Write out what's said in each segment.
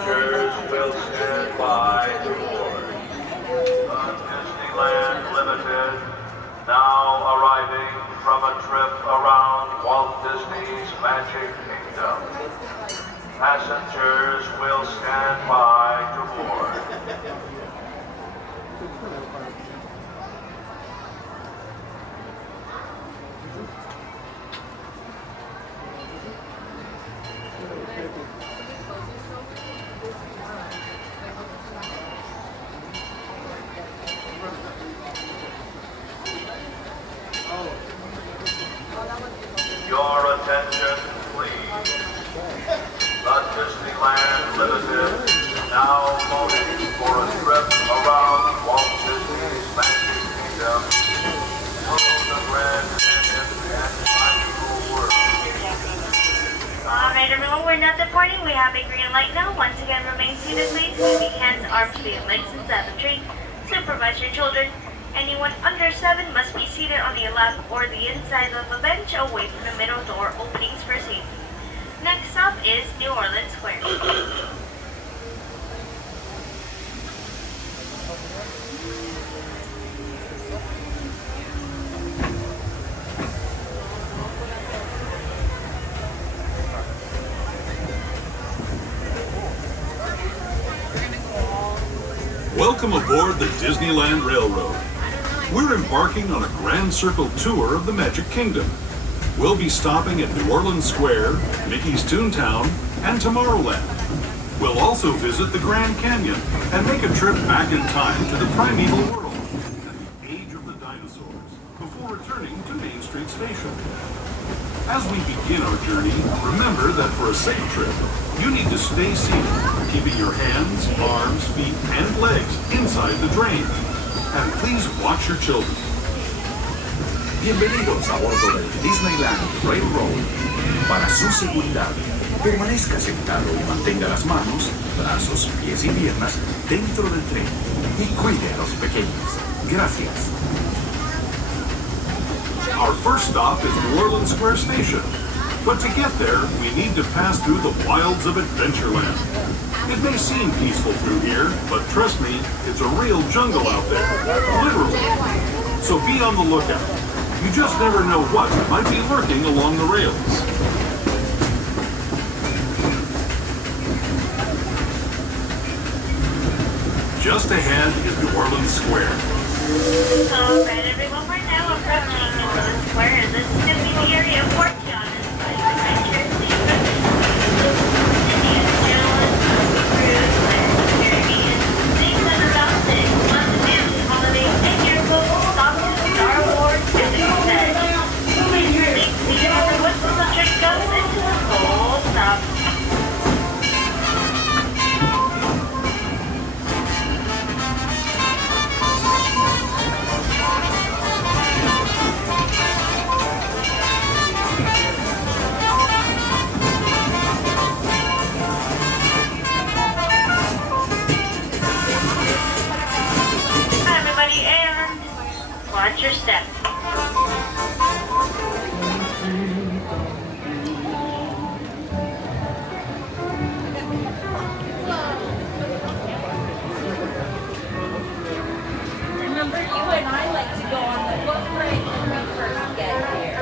Passengers will stand by to board. Disneyland Limited, now arriving from a trip around Walt Disney's Magic Kingdom. Passengers will stand by to board. Your attention, please. The Disneyland Limited now loading for a trip around Walt Disney's Magic Kingdom through the Grand Canyon and Magical World. Alright everyone, we're not departing. We have a green light now. Once again, remain seated please. Keeping hands, arms, feet, legs inside the tree. Supervise your children. Anyone under 7 must be seated on the lap or the inside of a bench away from the middle door openings for safety. Next stop is New Orleans Square. Welcome aboard the Disneyland Railroad. We're embarking on a Grand Circle tour of the Magic Kingdom. We'll be stopping at New Orleans Square, Mickey's Toontown, and Tomorrowland. We'll also visit the Grand Canyon and make a trip back in time to the primeval world at the age of the dinosaurs, before returning to Main Street Station. As we begin our journey, remember that for a safe trip, you need to stay seated, keeping your hands, arms, feet, and legs inside the drain. And please watch your children. Bienvenidos a bordo del Disneyland Railroad. Para su seguridad, permanezca sentado y mantenga las manos, brazos, pies y piernas dentro del tren y cuide a los pequeños. Gracias. Our first stop is New Orleans Square Station. But to get there, we need to pass through the wilds of Adventureland. It may seem peaceful through here, but trust me, it's a real jungle out there. Literally. So be on the lookout. You just never know what might be lurking along the rails. Just ahead is New Orleans Square. Alright everyone, we're now approaching New Orleans Square, and this is going to be the area for Tiana's adventure. Indiana Jones, Cruise, Caribbean, things that are about this, on the family holiday, and your global stop to Star Wars Mythic Set. Please remain seated on the whistle the trick goes into the full stop. Watch your step. Remember, you and I like to go on the boat break when we first get here.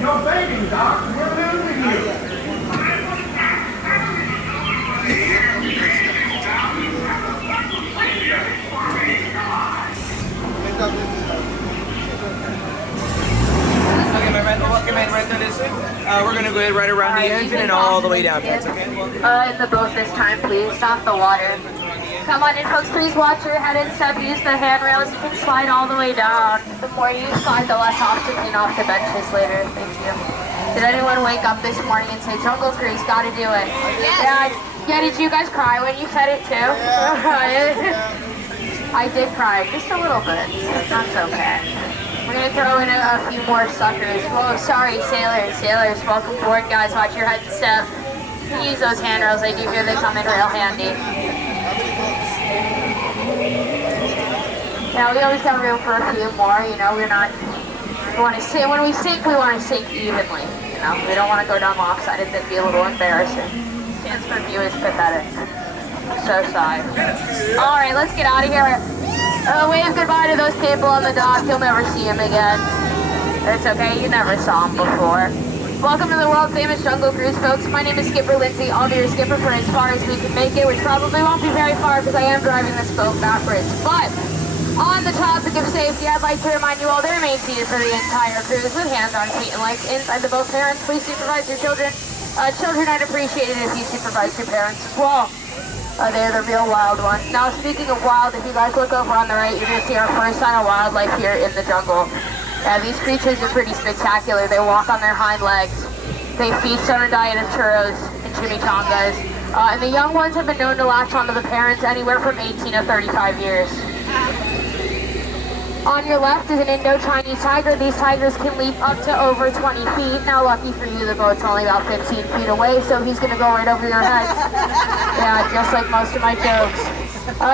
Your baby, Doc. We're losing you. We're going to go ahead right around the engine and all the way down. That's okay? In the boat this time, please. Not the water. Come on in, folks. Please watch your head and step. Use the handrails. You can slide all the way down. The more you slide, the less often clean off the benches later. Thank you. Did anyone wake up this morning and say, Jungle Cruise, gotta do it? Yes. Yeah, did you guys cry when you said it too? I did cry, just a little bit. That's okay. We're gonna throw in a few more suckers. Whoa, sorry, sailors. Welcome aboard, guys. Watch your head and step. use those handrails. I do hear they come in real handy. Yeah, we always have room for a few more, you know, we're not, we want to sink, when we sink, we want to sink evenly, you know, we don't want to go down lopsided, that'd be a little embarrassing. Chance for view is pathetic. So sorry. Alright, let's get out of here. Wave goodbye to those people on the dock, you'll never see them again. It's okay, you never saw them before. Welcome to the world famous Jungle Cruise, folks. My name is Skipper Lindsay. I'll be your skipper for as far as we can make it, which probably won't be very far because I am driving this boat backwards. But on the topic of safety, I'd like to remind you all to remain seated for the entire cruise with hands on feet and legs inside the boat. Parents, please supervise your children. Children, I'd appreciate it if you supervise your parents as well. They're the real wild ones. Now, speaking of wild, if you guys look over on the right, you're going to see our first sign of wildlife here in the jungle. These creatures are pretty spectacular. They walk on their hind legs. They feast on a diet of churros and chimichangas. And the young ones have been known to latch onto the parents anywhere from 18 to 35 years. On your left is an Indo-Chinese tiger. These tigers can leap up to over 20 feet. Now, lucky for you, the boat's only about 15 feet away, so he's going to go right over your head. Yeah, just like most of my jokes.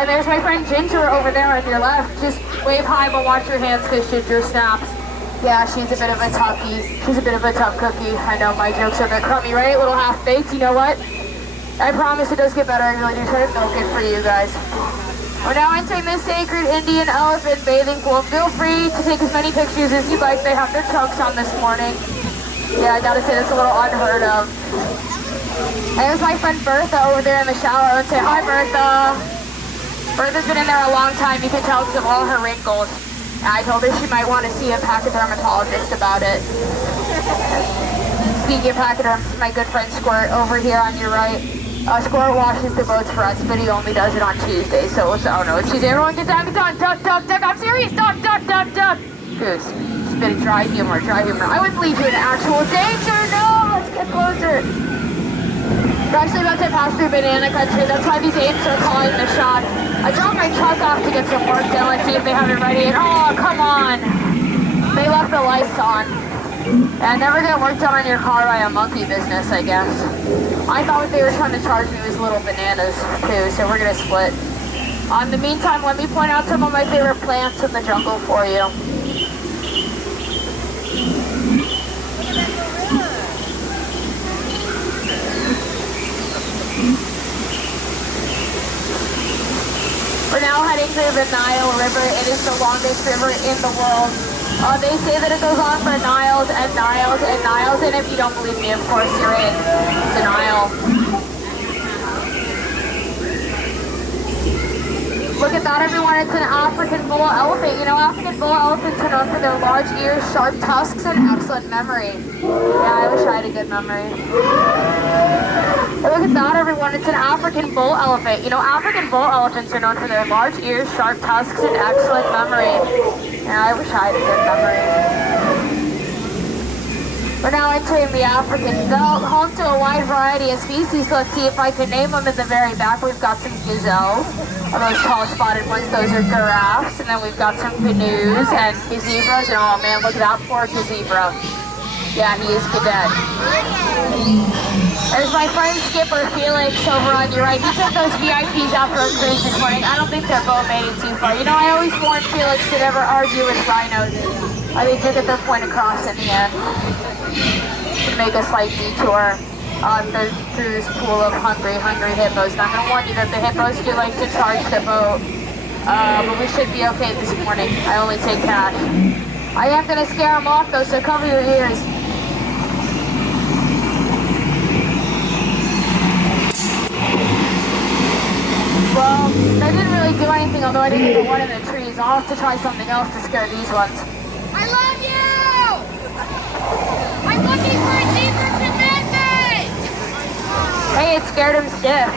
There's my friend Ginger over there on your left. Just wave hi, but watch your hands because Ginger snaps. Yeah, she's a bit of a toughie. She's a bit of a tough cookie. I know my jokes are a bit crummy, right? A little half-baked, you know what? I promise it does get better. I really do try to milk it for you guys. We're now entering the sacred Indian elephant bathing pool. Feel free to take as many pictures as you like. They have their trunks on this morning. Yeah, I gotta say, that's a little unheard of. And there's my friend Bertha over there in the shower. Let's say hi, Bertha. Bertha's been in there a long time. You can tell because of all her wrinkles. I told her she might want to see a pachydermatologist about it. Speaking of pachyderms, my good friend Squirt over here on your right. Squirt washes the boats for us, but he only does it on Tuesdays, so I don't know. Excuse me, everyone get down, duck, I'm serious, duck. Goose, it's a bit of dry humor. I wouldn't leave you in actual danger, no, let's get closer. We're actually about to pass through banana country, that's why these apes are calling the shots. I dropped my truck off to get some work done. Let's see if they have it ready. And oh, come on. They left the lights on. And never get work done on your car by a monkey business, I guess. I thought what they were trying to charge me was little bananas, too, so we're going to split. In the meantime, let me point out some of my favorite plants in the jungle for you. We're now heading to the Nile River. It is the longest river in the world. They say that it goes on for miles and miles and miles, and if you don't believe me, of course, you're in denial. Look at that, everyone. It's an African bull elephant. You know, African bull elephants are known for their large ears, sharp tusks, and excellent memory. Yeah, I wish I had a good memory. Look at that, everyone. It's an African bull elephant. You know, African bull elephants are known for their large ears, sharp tusks, and excellent memory. Yeah, I wish I had a good memory. We're now entering the African belt, home to a wide variety of species. Let's see if I can name them. In the very back, we've got some gazelles. Those tall spotted ones, those are giraffes. And then we've got some canoes and zebras. And oh man, look at that poor zebra. Yeah, he is cadet. There's my friend Skipper Felix over on your right. He took those VIPs out for a cruise this morning. I don't think their boat made it too far. You know, I always warn Felix to never argue with rhinos. They took it their point across in the end. To make a slight detour through this pool of hungry hippos. And I'm going to warn you that the hippos do like to charge the boat. But we should be okay this morning. I only take cash. I am going to scare them off though, so cover your ears. Well, they didn't really do anything, although I didn't get one in the trees. I'll have to try something else to scare these ones. I love you! I'm looking for a deeper commitment! Hey, it scared him stiff.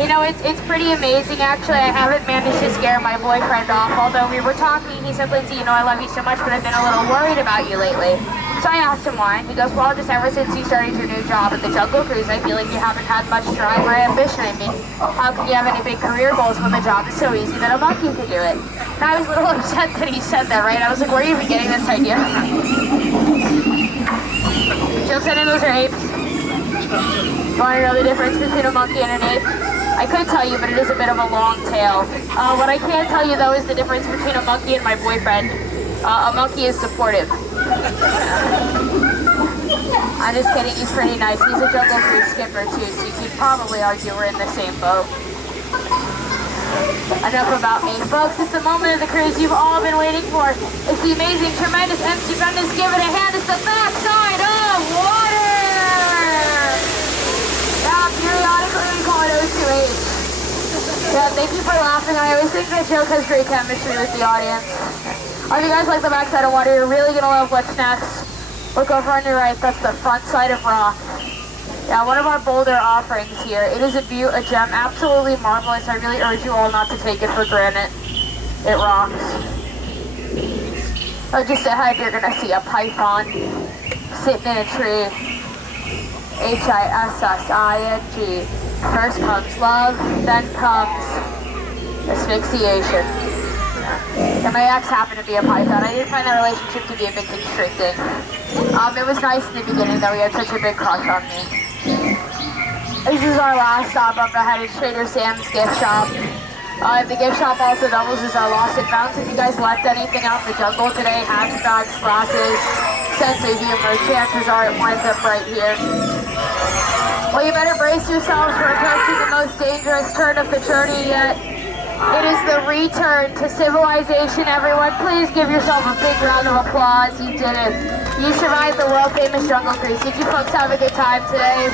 You know, it's pretty amazing, actually. I haven't managed to scare my boyfriend off, although we were talking. He said, Lindsay, you know, I love you so much, but I've been a little worried about you lately. So I asked him why. He goes, well, just ever since you started your new job at the Jungle Cruise, I feel like you haven't had much drive or ambition. I mean, how can you have any big career goals when the job is so easy that a monkey could do it? And I was a little upset that he said that, right? I was like, where are you even getting this idea from? Jokes on it, those are apes. You want to know the difference between a monkey and an ape? I could tell you, but it is a bit of a long tale. What I can tell you, though, is the difference between a monkey and my boyfriend. A monkey is supportive. I'm just kidding, he's pretty nice. He's a Jungle Cruise skipper, too, so you could probably argue we're in the same boat. Enough about me. Folks, it's the moment of the cruise you've all been waiting for. It's the amazing, tremendous, and stupendous. Give it a hand. It's the backside of water! Now, periodically we call it O2H. Yeah, thank you for laughing. I always think that joke has great chemistry with the audience. If you guys like the backside of water, you're really going to love what's next. Look over on your right. That's the front side of rock. Yeah, one of our bolder offerings here. It is a gem, absolutely marvelous. I really urge you all not to take it for granted. It rocks. Oh, just ahead, you're gonna see a python sitting in a tree. H-I-S-S-I-N-G. First comes love, then comes asphyxiation. And my ex happened to be a python. I didn't find that relationship to be a bit constricting. It was nice in the beginning, though. He had such a big crush on me. This is our last stop up ahead. It's Trader Sam's gift shop. The gift shop also doubles as our lost and found. If you guys left anything out in the jungle today, hats, bags, glasses, sense of humor, chances are it winds up right here. Well, you better brace yourselves for approaching the most dangerous turn of the journey yet. It is the return to civilization, everyone. Please give yourself a big round of applause. You did it. You survived the world-famous jungle cruise. Did you folks have a good time today?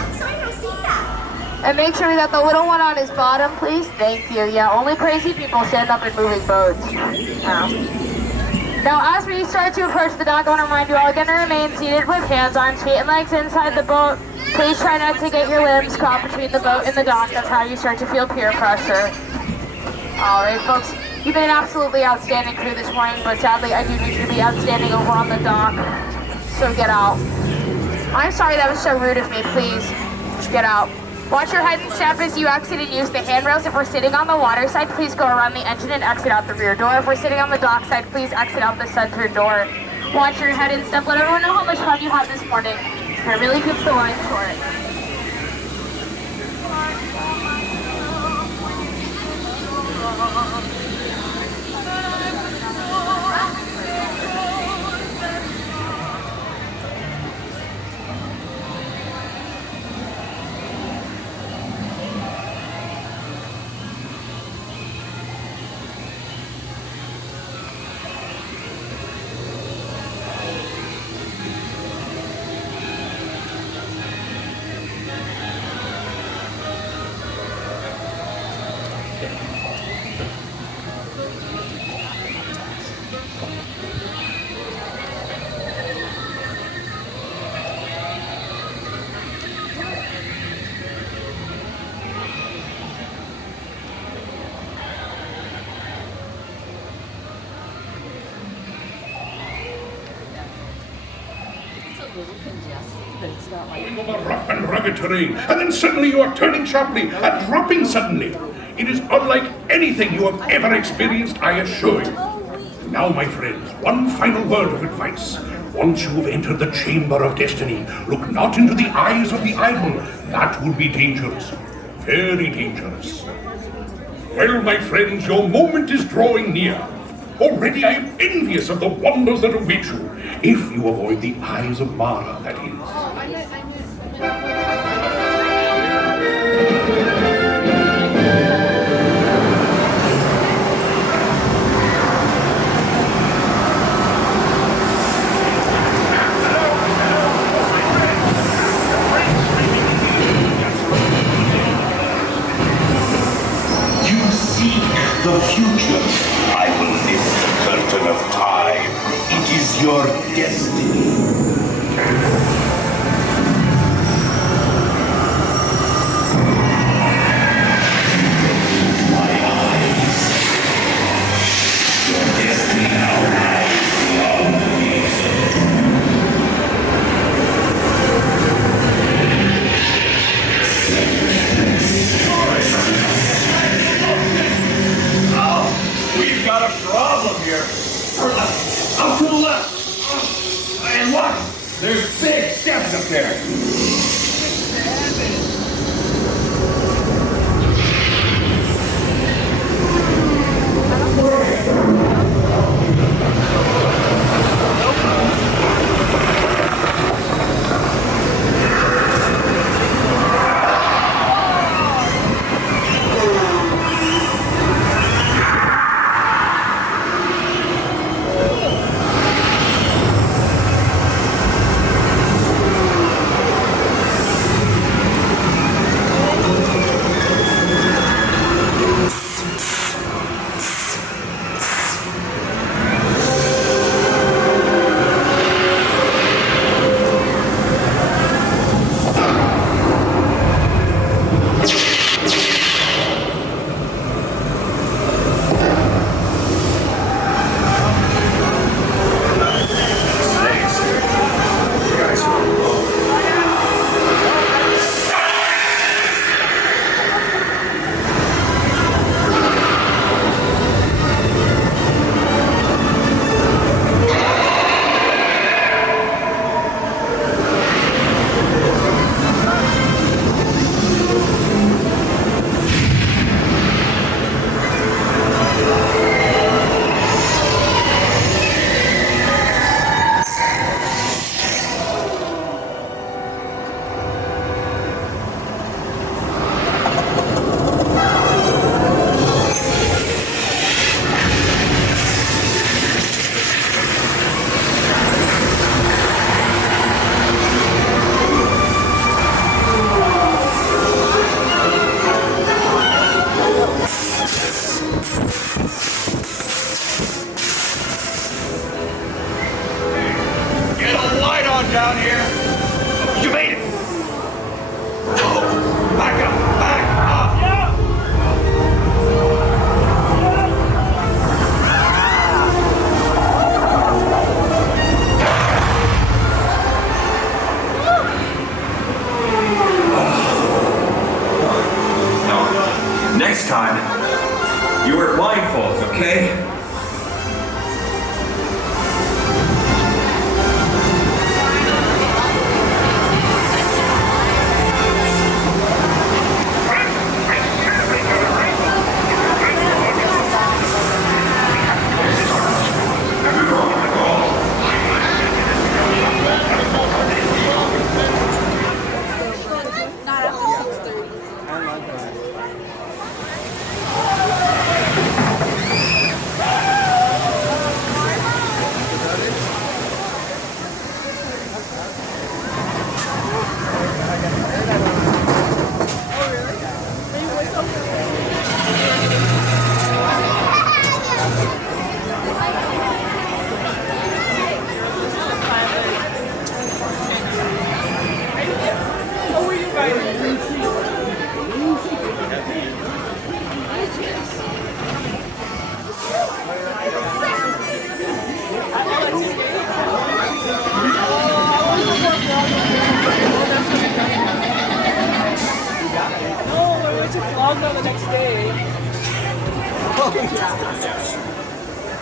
And make sure we got the little one on his bottom, please. Thank you. Yeah, only crazy people stand up in moving boats. Now, as we start to approach the dock, I want to remind you all again to remain seated with hands, arms, feet, and legs inside the boat. Please try not to get your limbs caught between the boat and the dock. That's how you start to feel peer pressure. All right, folks. You've been an absolutely outstanding crew this morning, but sadly, I do need you to be outstanding over on the dock. So get out. I'm sorry that was so rude of me. Please, get out. Watch your head and step as you exit and use the handrails. If we're sitting on the water side, please go around the engine and exit out the rear door. If we're sitting on the dock side, please exit out the center door. Watch your head and step. Let everyone know how much fun you had this morning. It really keeps the line short. Rough and rugged terrain, and then suddenly you are turning sharply and dropping suddenly. It is unlike anything you have ever experienced, I assure you. Now, my friends, one final word of advice. Once you have entered the chamber of destiny, look not into the eyes of the idol. That would be dangerous. Very dangerous. Well, my friends, your moment is drawing near. Already I am envious of the wonders that await you, if you avoid the eyes of Mara, that is. You seek the future. I will lift the curtain of time. It is your destiny. My eyes. Your destiny now lies beyond the waves of doom. We've got a problem here. Out to the left. And what? There's big next time, you wear blindfolds, okay?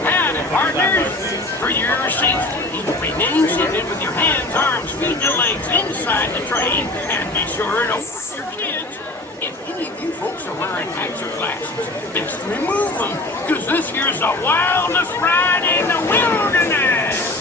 Howdy, partners! For your safety, remain seated with your hands, arms, feet, and legs inside the train, and be sure to wash your hands. If any of you folks are wearing hats or glasses, best remove them, because this here's the wildest ride in the wilderness!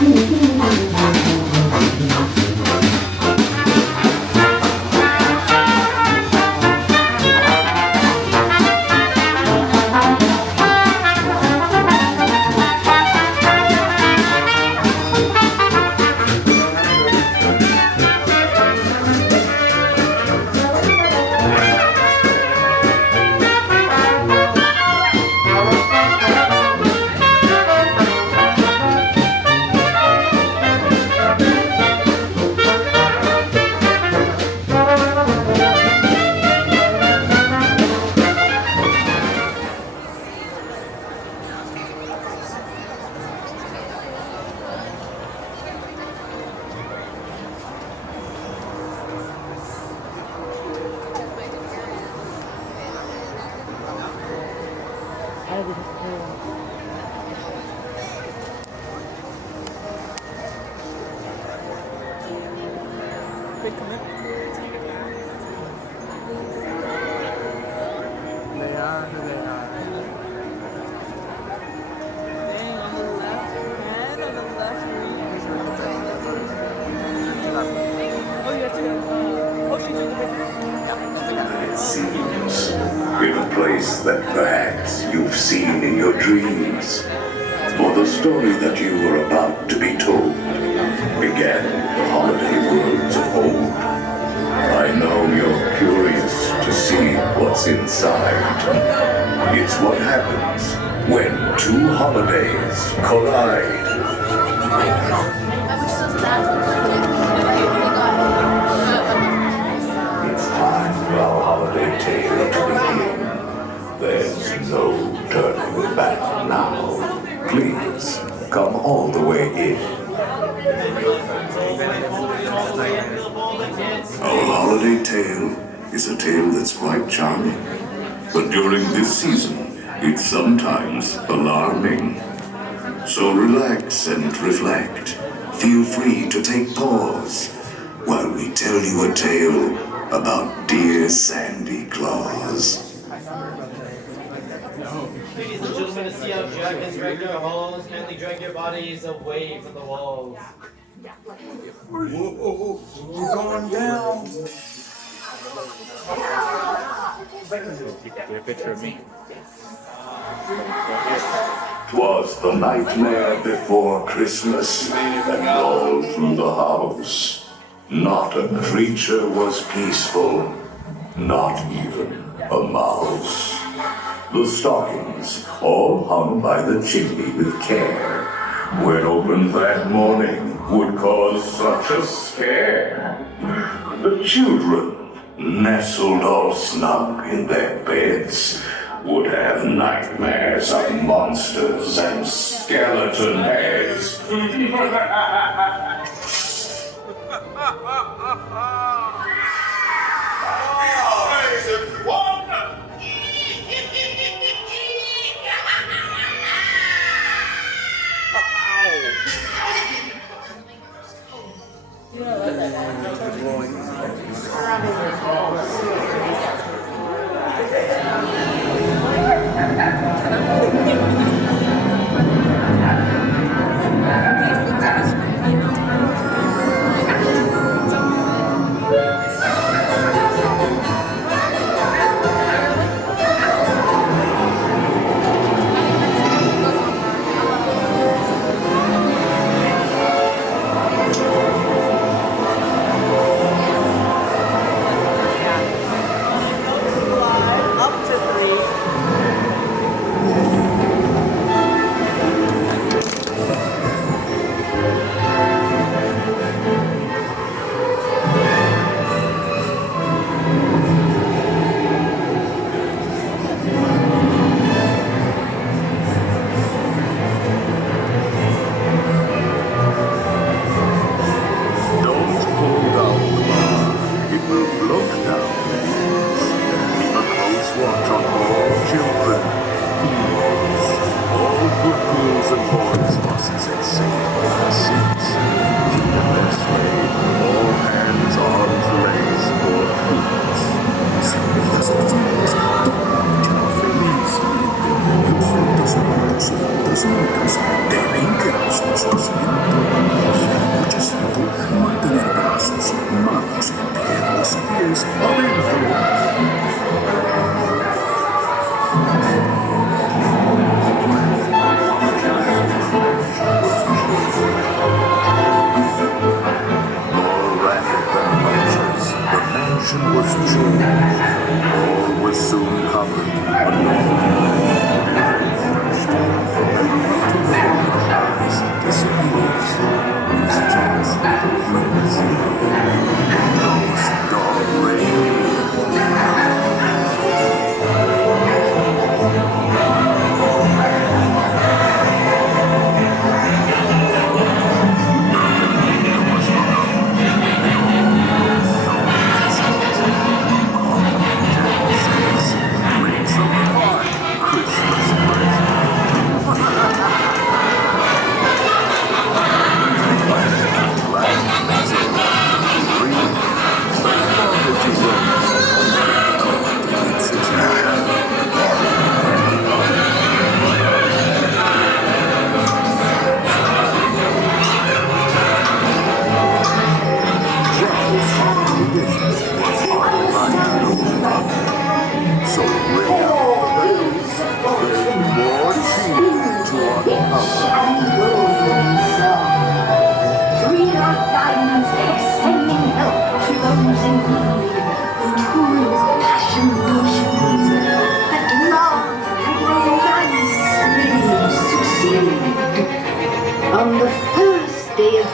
In a place that perhaps you've seen in your dreams. For the story that you were about to be told began in the holiday worlds of old. I know you're curious to see what's inside. It's what happens when two holidays collide. It's time for our holiday tale to begin. There's no turning back now. Please, come all the way in. Our holiday tale is a tale that's quite charming. But during this season, it's sometimes alarming. So relax and reflect. Feel free to take pause while we tell you a tale about dear Sandy Claus. Ladies and gentlemen, to see how Jack has dragged your halls, kindly drag your bodies away from the walls. Whoa, we're going down. Get a picture of me. 'Twas the nightmare before Christmas, and all through the house, not a creature was peaceful, not even a mouse. The stockings, all hung by the chimney with care, when opened that morning, would cause such a scare. The children, nestled all snug in their beds, would have nightmares of monsters and skeleton heads. illusion was changed. All was soon covered disappears. His Jack's little friend Zero. The ghost dog Ray.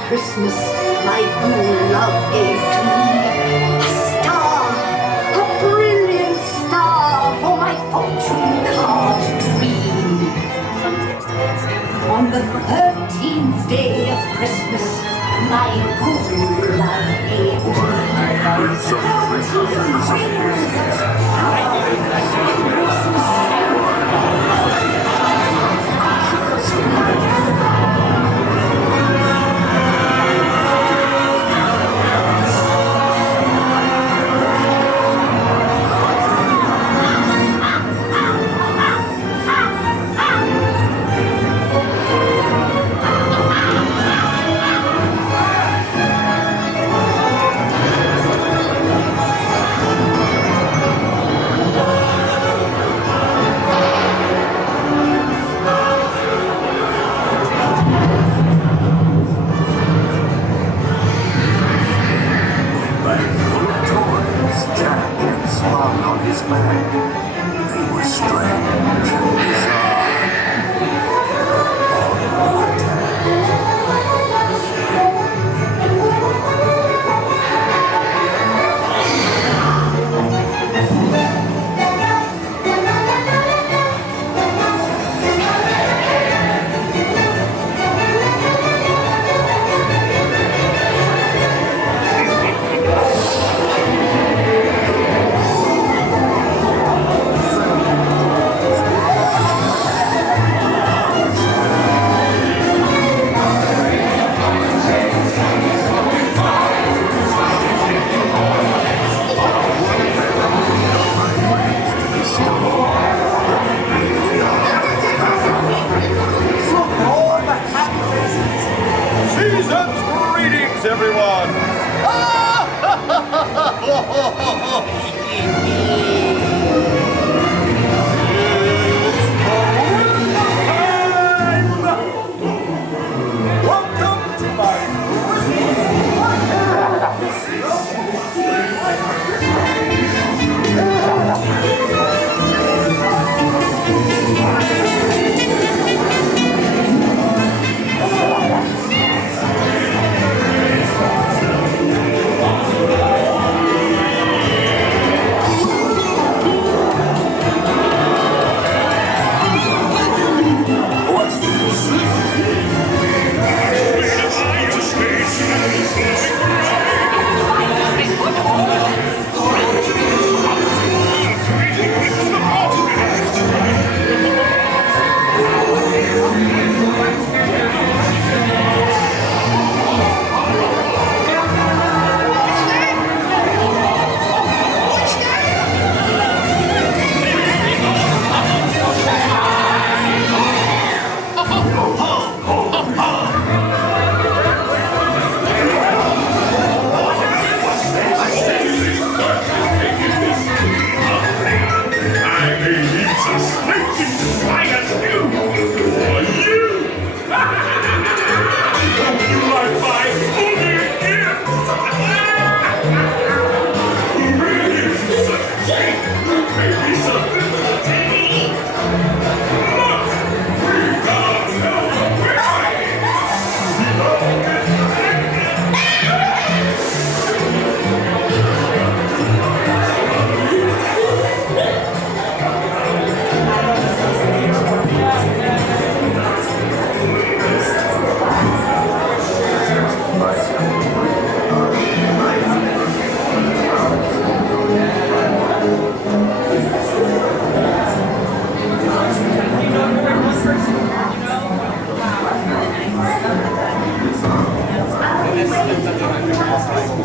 Christmas, my good love gave to me a star, a brilliant star for my fortune card to read. On the 13th day of Christmas, my good love gave to me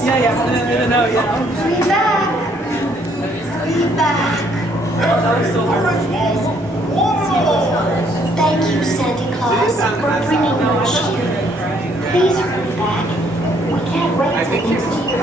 Hurry back. Hurry back. Thank you, Santa Claus, for bringing your cheer. Please hurry back. We can't wait till next year.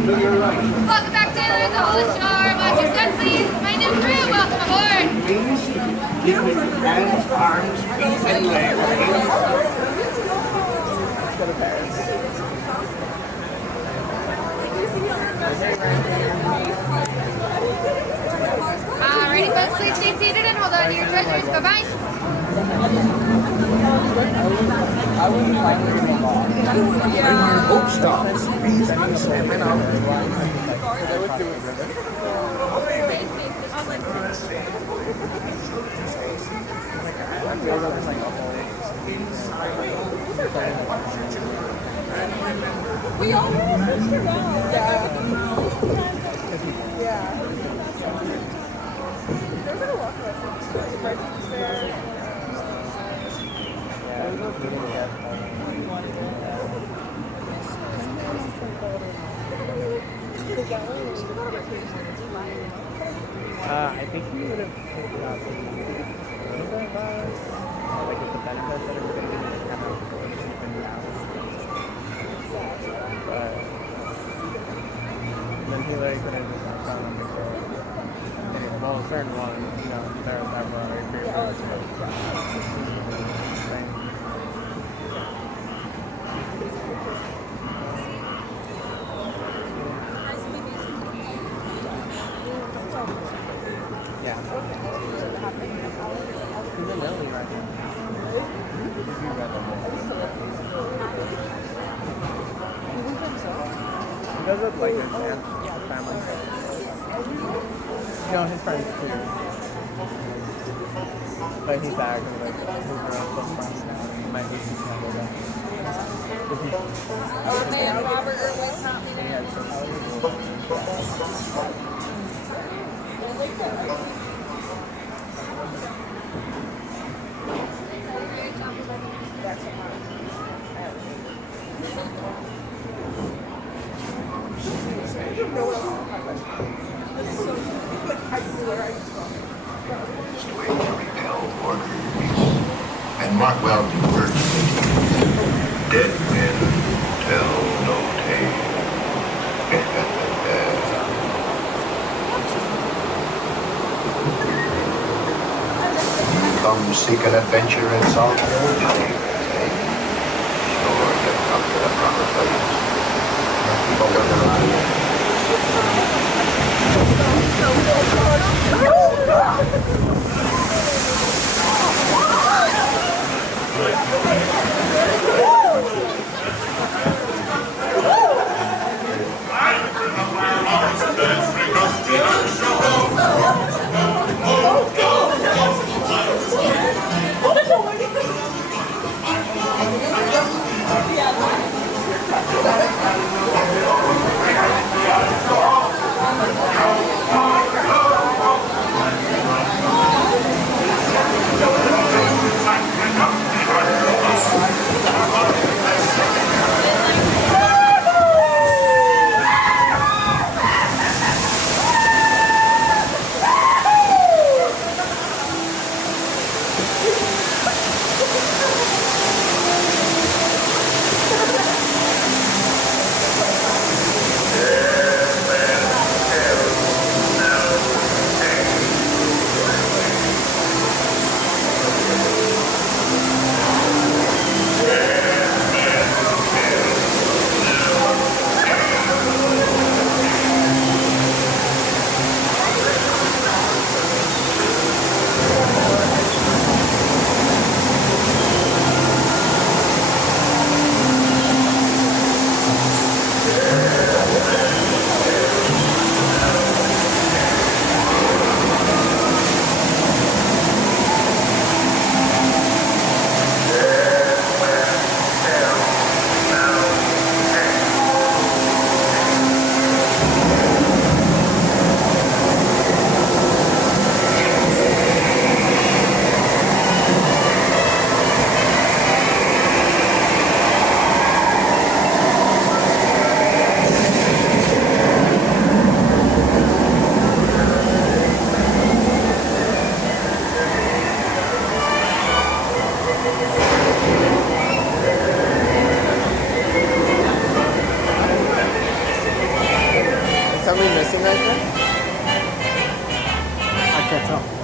Welcome back to the Whole Shore. Watch your step, please. My new crew, welcome aboard. Please give me hands, arms, feet, and legs. Alrighty, folks, please stay seated and hold on to your treasures. Bye-bye. When your boat stops, please step it out. We almost switched around. Yeah. There's like a walk around. I think we would have picked up like if the benefits that are going to be kind of cheapened down. And then he like could have just found on the show. Well, certain ones, you know, they're temporary periods. He does it like his aunt, family. You know, his friends too. But he's actually like his girl's close friends now. He might be kind of that. Oh, man, Robert Irwin taught me that. And mark well the words. Dead men tell no tale. Come seek an adventure in solitary time. Sure, get come to the proper place. People go something missing right there? I can't tell.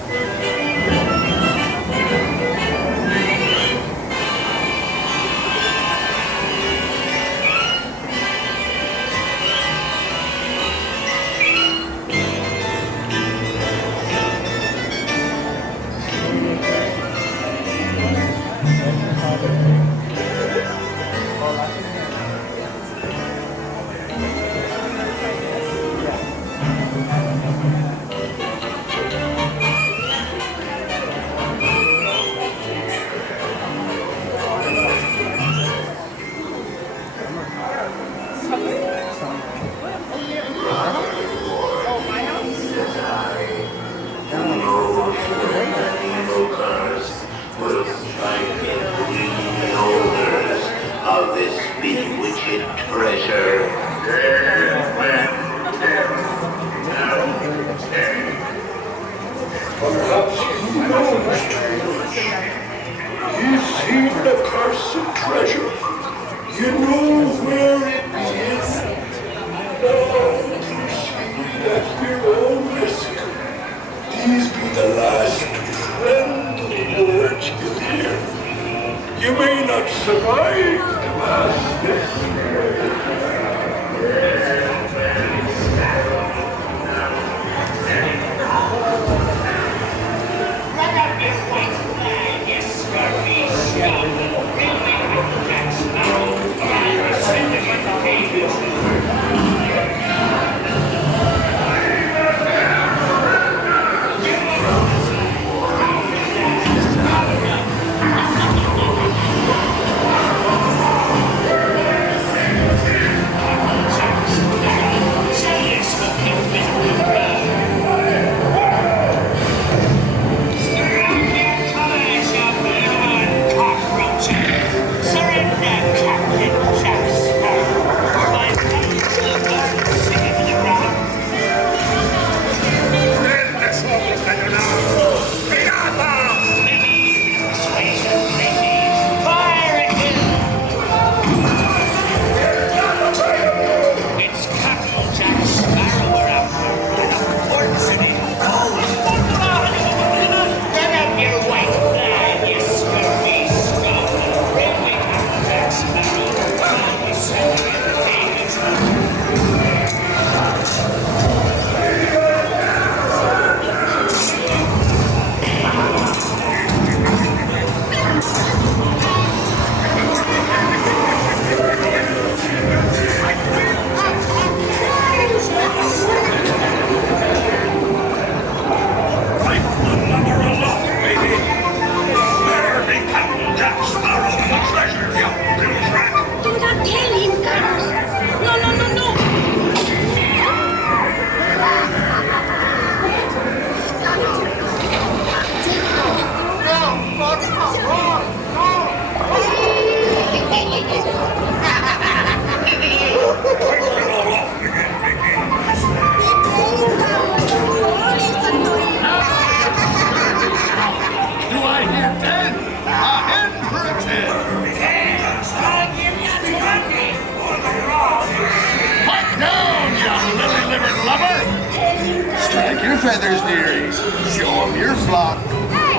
feathers, dearie. Show 'em your flock. Hey,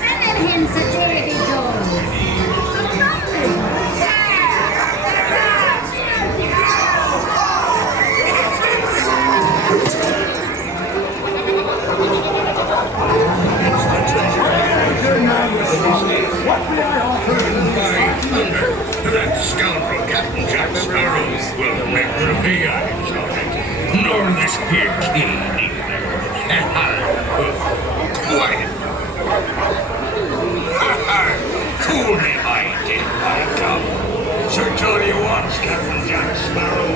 send them hens to Davy Jones. That scoundrel Captain Jack Sparrow will never be Enchanted, nor this here king either. Quiet. Fully I did my job. Search all you want, Captain Jack Sparrow.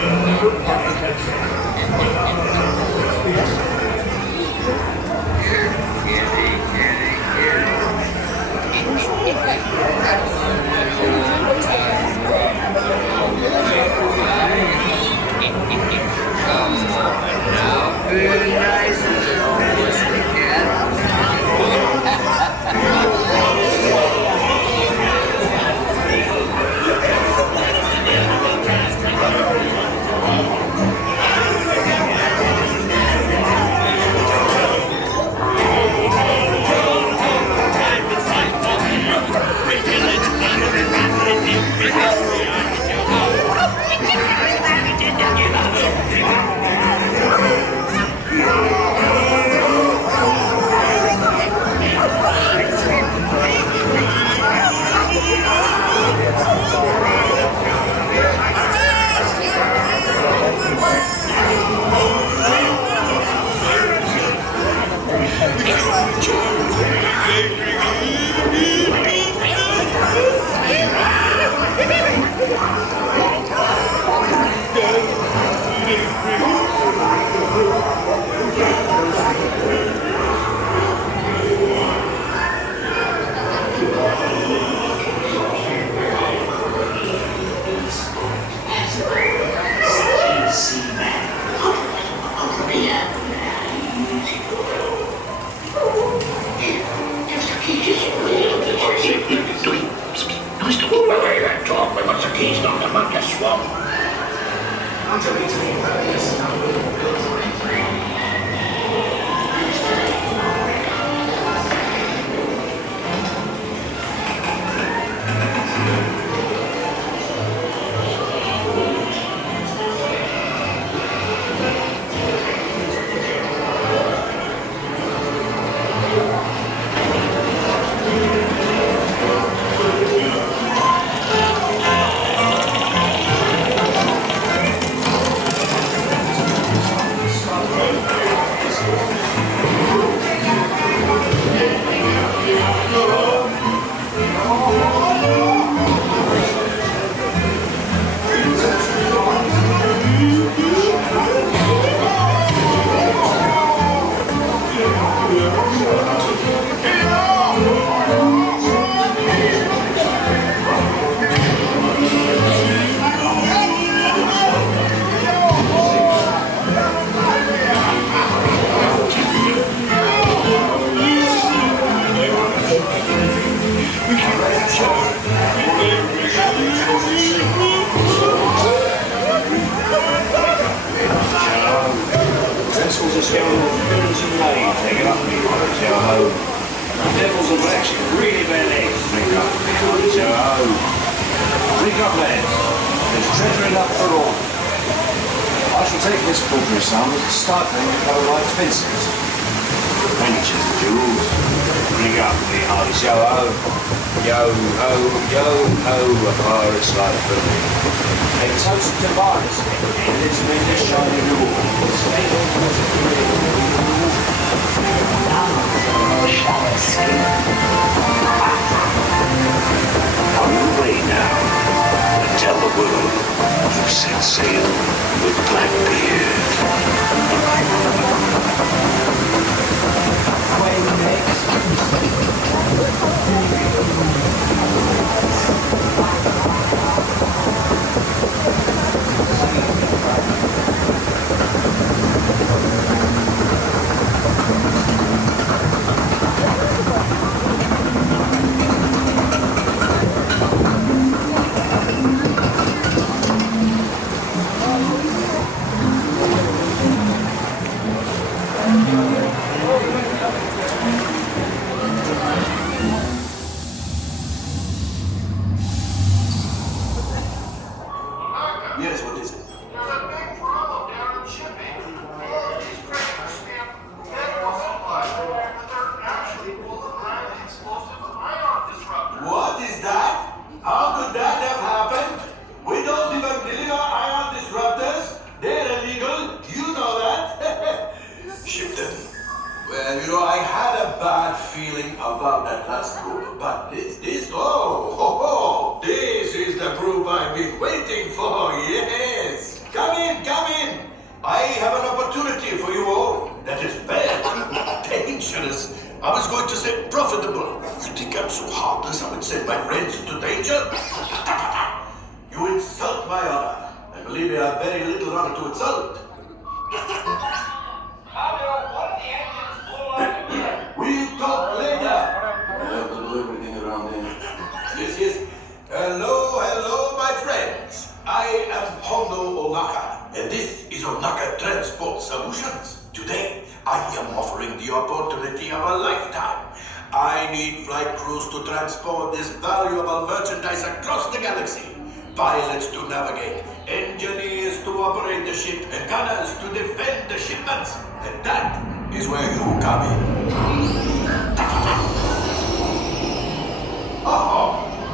You'll never find that.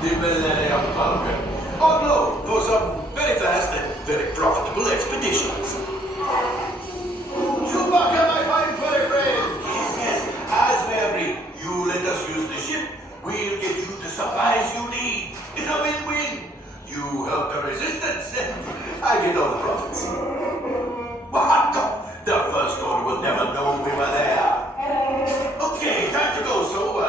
The Millennium Falcon. On loan for some very fast and very profitable expeditions. Chewbacca, my fine furry friend! Yes, as we agreed, you let us use the ship, we'll get you the supplies you need. It's a win-win. You help the resistance, and I get all the profits. What? The First Order will never know we were there. Okay, time to go, so,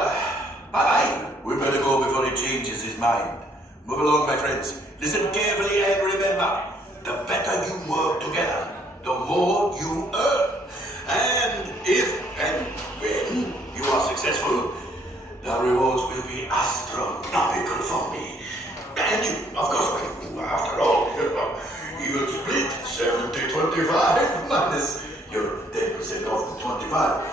bye-bye. We better go before he changes his mind. Move along, my friends. Listen carefully and remember, the better you work together, the more you earn. And if and when you are successful, the rewards will be astronomical for me. And you, of course, after all. 25 minus your 10% off the 25.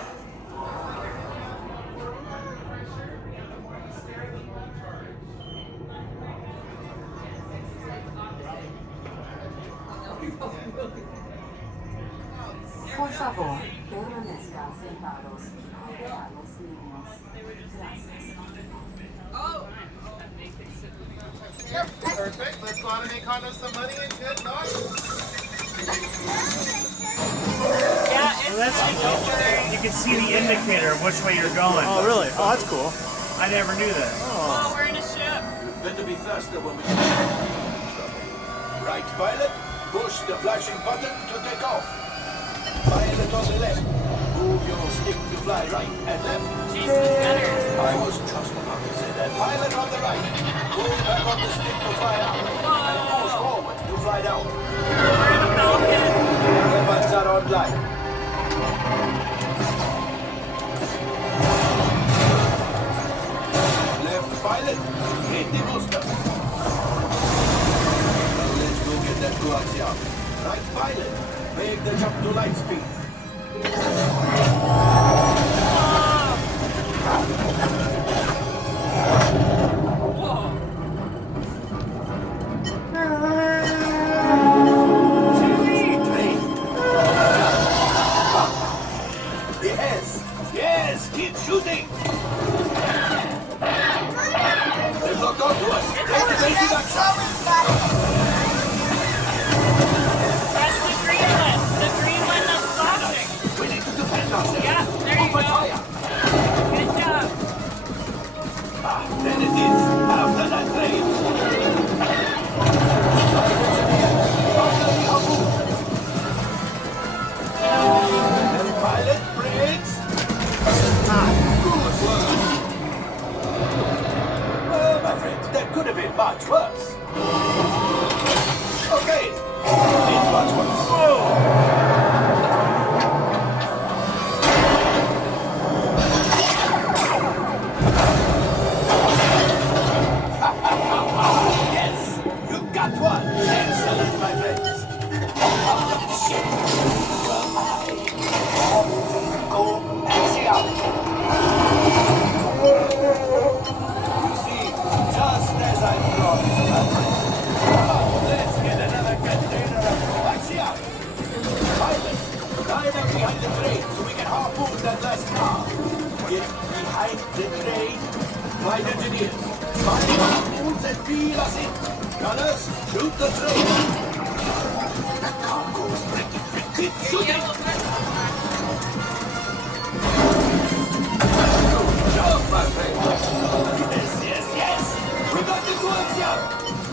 Por favor, permanezcan sentados y cuide a los niños. Gracias. Oh! Perfect. Let's go out and make Hondo some money and good luck. Yeah, it's you can see the indicator of which way you're going. Oh, really? Oh, that's cool. I never knew that. Oh, we're in a ship. Better be faster when we get trouble. Right, pilot. Push the flashing button to take off. Pilot on the left. Move your stick to fly right and left. I was just about to say that. Pilot on the right. Move back on the stick to fly out. And push forward to fly down. We're in a Falcon. Weapons are online. Left pilot. Hit the booster. Now let's go get that coaxium. Right pilot. Make the jump to light speed. Yes, keep shooting. They've locked onto us. Take the basic action. That's the green one. The green one that's flashing. We need to defend ourselves. Yeah, there you go. Fire. Good job. Then it is. After that train. And pilot brakes. Good work. Well, my friends, that could have been much worse. Okay. It's much worse. Yes, you got one. Excellent, my friends. Shit. Go axial. You see, just as I promised, my friends. Come on, let's get another container of axial. Pilots, dive up behind the train so we can harpoon that last car. Get behind the train. Flight engineers, find the harpoons and reel us in. Gunners, shoot the train. That cargo's pretty. Keep shooting. Good job, my friend. Yes. We got the coaxium.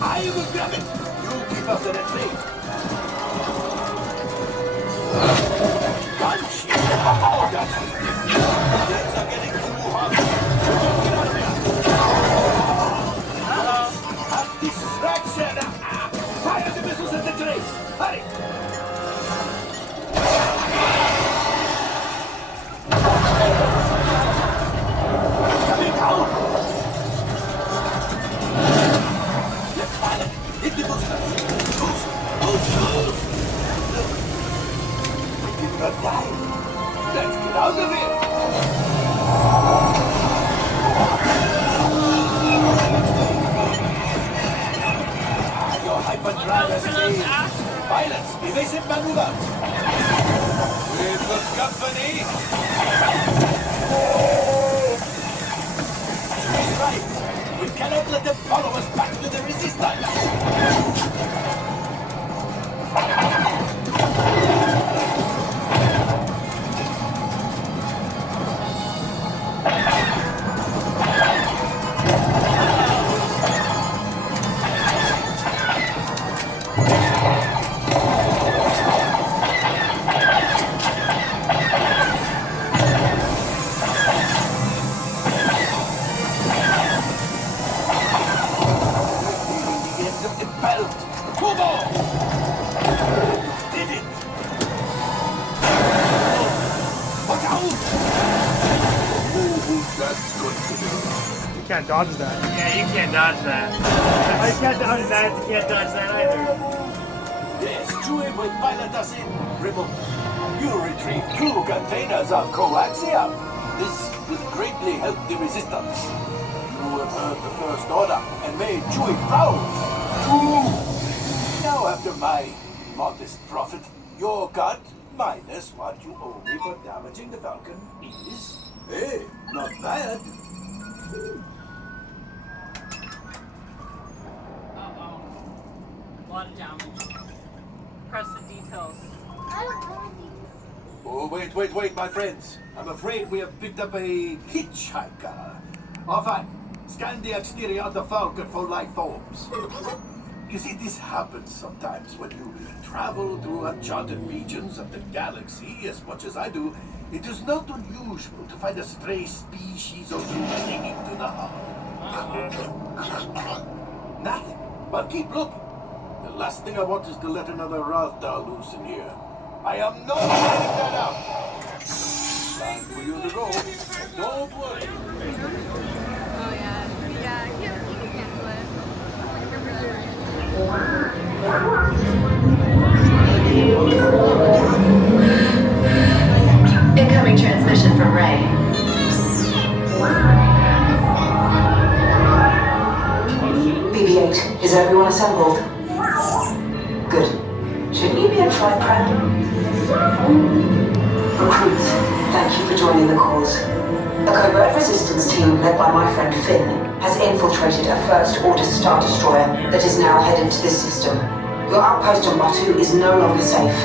I will grab it. You keep after the train. Punch. Oh, that's it. Things are getting too hot. Get out of there. A distraction. Fire the missiles at the train. Hurry. Coming down. Left pilot. Hit the boosters. Boost. We did not die. Let's get out of here. Your hyperdrive has failed. Pilots, evasive maneuvers. We've got company. He's right. We cannot let them follow us back to the resistance. You can't dodge that. Yeah, you can't dodge that. I can't dodge that. You can't dodge that either. Yes, Chewie will pilot us in, Riverboat. You retrieve 2 containers of coaxium. This will greatly help the resistance. You have heard the First Order and made Chewie proud. Now, after my modest profit, your cut, minus what you owe me for damaging the Falcon, is, hey, not bad. A lot of damage. Press the details. Oh, wait, my friends. I'm afraid we have picked up a hitchhiker. Enfin, scan the exterior of the Falcon for life forms. You see, this happens sometimes when you travel through uncharted regions of the galaxy as much as I do. It is not unusual to find a stray species or two clinging to the hull. Nothing, but keep looking. The last thing I want is to let another Rathdal loose in here. I am not letting that out. Time for you to go. Don't worry. Oh yeah, you can cancel it. Incoming transmission from Ray. BB-8, is everyone assembled? Good. Shouldn't you be a flight prep? Recruits, thank you for joining the cause. A covert resistance team led by my friend Finn has infiltrated a First Order Star Destroyer that is now headed to this system. Your outpost on Batu is no longer safe.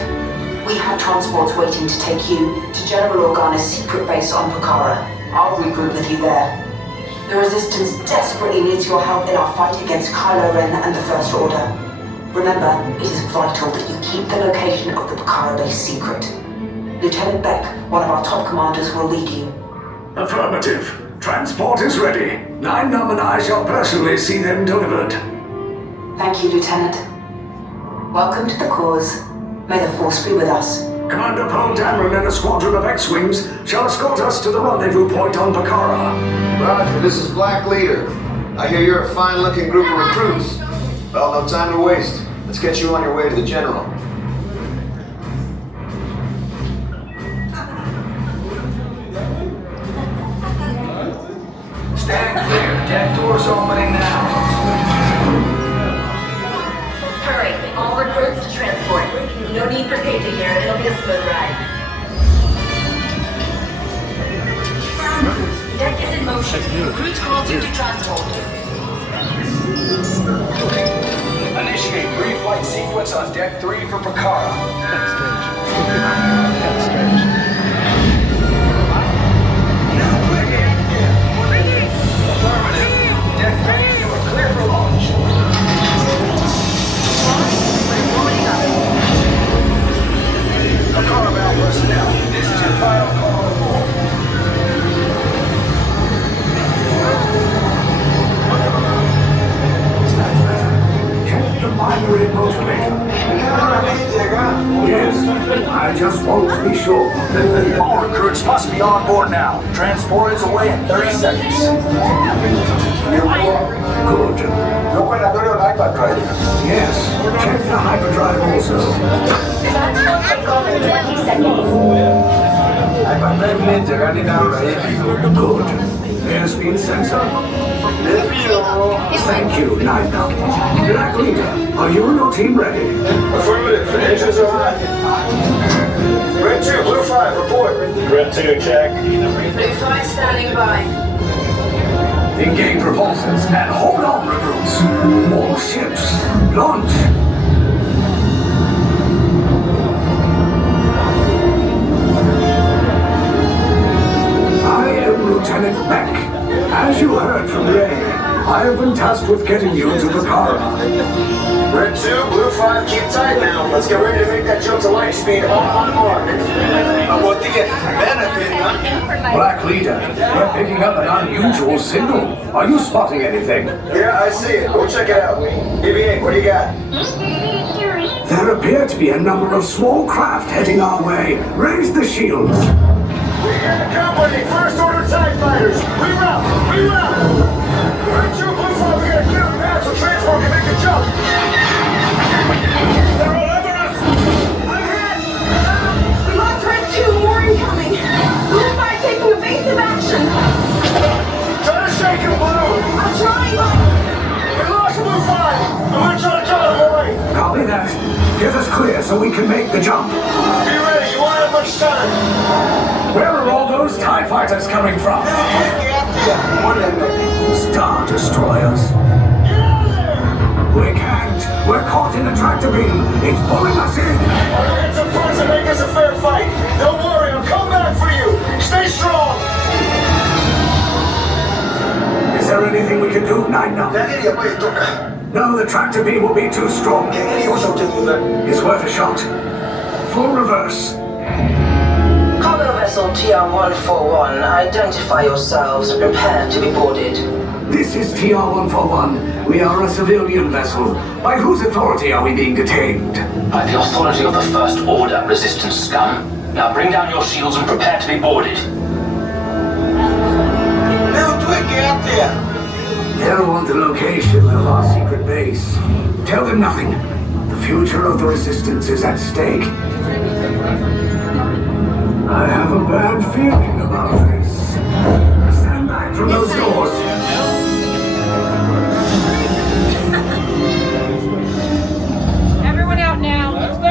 We have transports waiting to take you to General Organa's secret base on Pucara. I'll regroup with you there. The Resistance desperately needs your help in our fight against Kylo Ren and the First Order. Remember, it is vital that you keep the location of the Pucara base secret. Lieutenant Beck, one of our top commanders, will lead you. Affirmative. Transport is ready. 9 Num and I shall personally see them delivered. Thank you, Lieutenant. Welcome to the cause. May the Force be with us. Commander Paul Dameron and a squadron of X-Wings shall escort us to the rendezvous point on Pucara. Roger, this is Black Leader. I hear you're a fine-looking group of recruits. Well, no time to waste. Let's get you on your way to the General. Stand clear. Deck doors opening now. Hurry, all recruits to transport. No need for safety here. It'll be a smooth ride. Deck is in motion. Recruits called you to transport. Initiate pre-flight sequence on Deck 3 for Pucara. That's strange. Affirmative. Deck 3, you are clear for launch. Pucara bound personnel, this is your final call aboard. Check the binary motivator. Yes, I just want to be sure. All recruits must be on board now. Transport is away in 30 seconds. Good. No operatorio on hyperdrive. Yes, check the hyperdrive also. Transport take off in 20 seconds. Hyperdrive lanes are running down right. Good. Airspeed sensor. Thank you, 9 Num. Black Leader, are you and your team ready? Affirmative. Engines are hot. Red 2, Blue 5, report. Red 2, check. Blue 5 standing by. Engage propulsors and hold on, recruits. More ships. Launch. I am Lieutenant Beck. As you heard from Ray, I have been tasked with getting you to Pucara. Red 2, Blue 5, keep tight now. Let's get ready to make that jump to light speed on mark. I want to get benefit, huh? Black Leader, we're picking up an unusual signal. Are you spotting anything? Yeah, I see it. Go check it out. BB-8, what do you got? There appear to be a number of small craft heading our way. Raise the shields. We got the company, First Order TIE Fighters. Reroute! Red 2, Blue 5, we got a clear path so transport can make a jump. They're all over us! clear so we can make the jump. Be ready, you won't have much time. Where are all those TIE fighters coming from? Star Destroyers. We can't. We're caught in the tractor beam. It's pulling us in. Our hands up front to make us a fair fight. Don't worry, I'll come back for you. Stay strong. Is there anything we can do? No. No, the tractor beam will be too strong. It's worth a shot. Full reverse. Cargo vessel TR-141, identify yourselves and prepare to be boarded. This is TR-141. We are a civilian vessel. By whose authority are we being detained? By the authority of the First Order, Resistance scum. Now bring down your shields and prepare to be boarded. They'll want the location of our secret base. Tell them nothing. The future of the Resistance is at stake. I have a bad feeling about this. Stand back from those doors. Everyone out now. Let's go.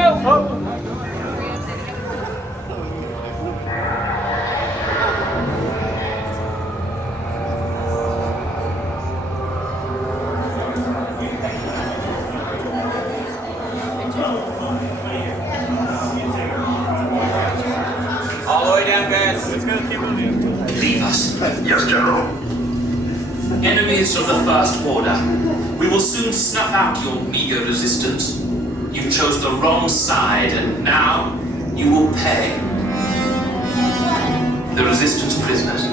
All the way down, guys. Let's go, keep moving. Leave us. Yes, General. Enemies of the First Order. We will soon snuff out your meager resistance. You chose the wrong side, and now you will pay. The Resistance prisoners.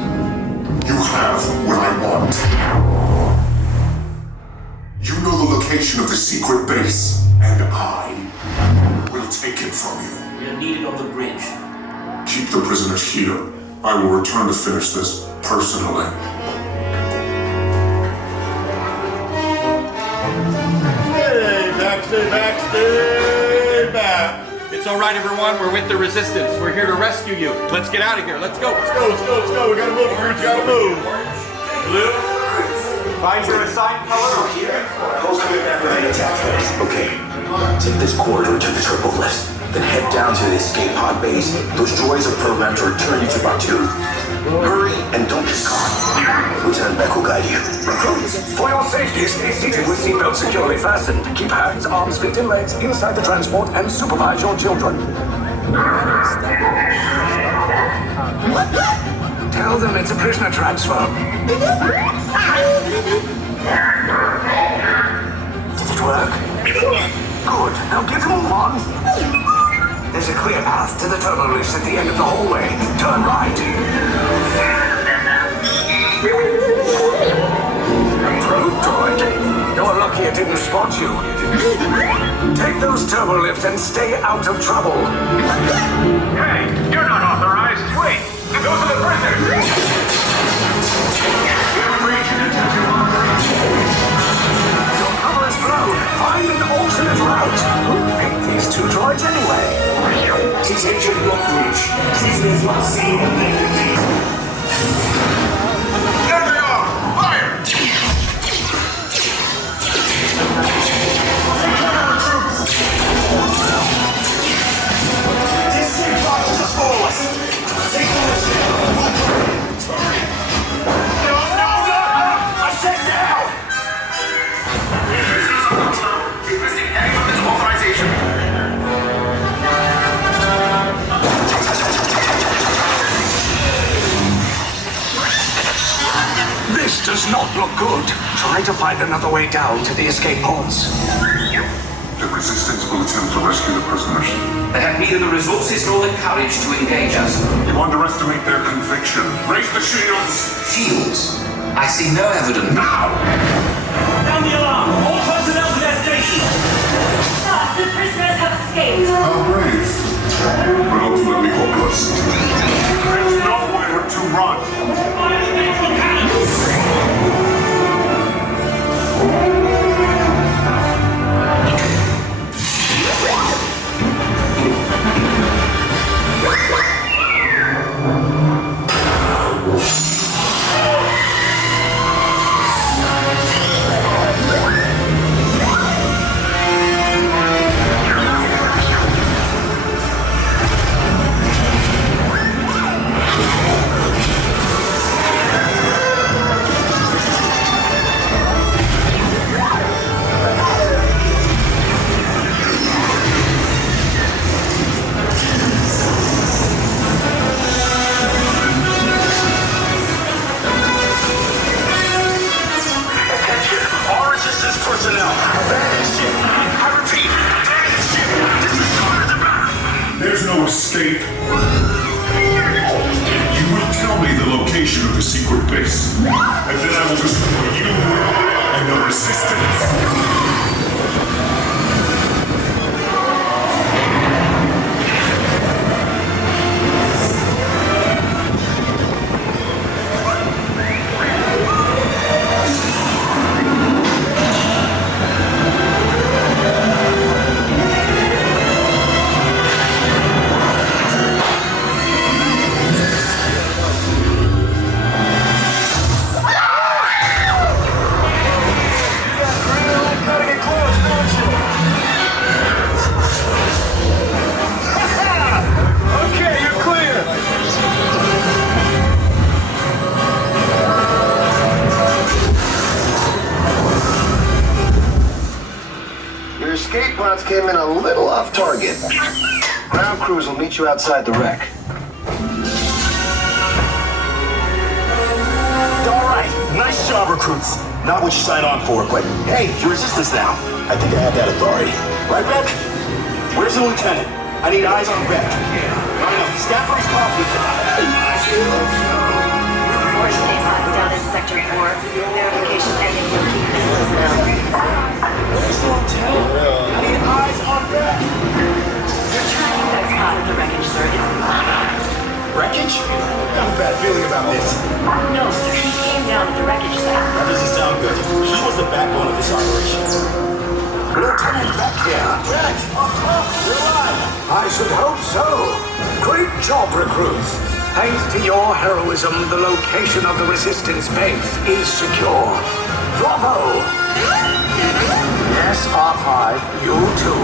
You have what I want. You know the location of the secret base, and I will take it from you. We are needed on the bridge. Keep the prisoners here. I will return to finish this personally. Stay back. It's all right, everyone. We're with the Resistance. We're here to rescue you. Let's get out of here. Let's go. Let's go. We gotta move. We gotta move. Blue. Find your assigned color. Okay, take this corridor to the turbo lift. Then head down to the escape pod base. Those droids are programmed to return you to Bayou. Hurry and don't get caught. Lieutenant Beck will guide you. Recruits, for your safety, stay seated with seatbelts securely fastened. Keep hands, arms, feet, and legs inside the transport and supervise your children. Tell them it's a prisoner transfer. Did it work? Good. Now get a move on. There's a clear path to the turbo lifts at the end of the hallway. Turn right. Probe droid. You're lucky it didn't spot you. Take those turbo lifts and stay out of trouble. Hey, you're not authorized. Wait, those are the prisoners. Your cover is blown. Find an alternate route. Who picked these two droids anyway? Detention block breach. Prisoners must see immediately. There they are! Fire! Disney Park to the forward! Take the lift! No! I said now! Requesting adequate authorization. This does not look good. Try to find another way down to the escape pods. The Resistance will attempt to rescue the prisoners. They have neither the resources nor the courage to engage us. You underestimate their conviction. Raise the shields! Shields? I see no evidence. Now! Sound the alarm! All personnel to their stations! Sir, the prisoners have escaped. How brave, but ultimately hopeless. There's nowhere to run. to escape. You will tell me the location of the secret base, and then I will destroy you and the resistance. Escape pods came in a little off target. Ground crews will meet you outside the wreck. All right, nice job, recruits. Not what you signed on for, but hey, you're resistance now. I think I have that authority. Right, Beck? Where's the lieutenant? I need eyes on Beck. Stafford's property. Escape pods down in Sector 4. Verification pending. You'll keep it now. Where's the lieutenant? I need eyes on Beck. You're tracking Beck's pod at the wreckage, sir. Wreckage? I have a bad feeling about this. No, sir. He came down at the wreckage, sir. That doesn't sound good. He was the backbone of this operation. Lieutenant Beck here. Beck! You're alive! I should hope so. Great job, recruits. Thanks to your heroism, the location of the resistance base is secure. Bravo! Yes, R5, you too.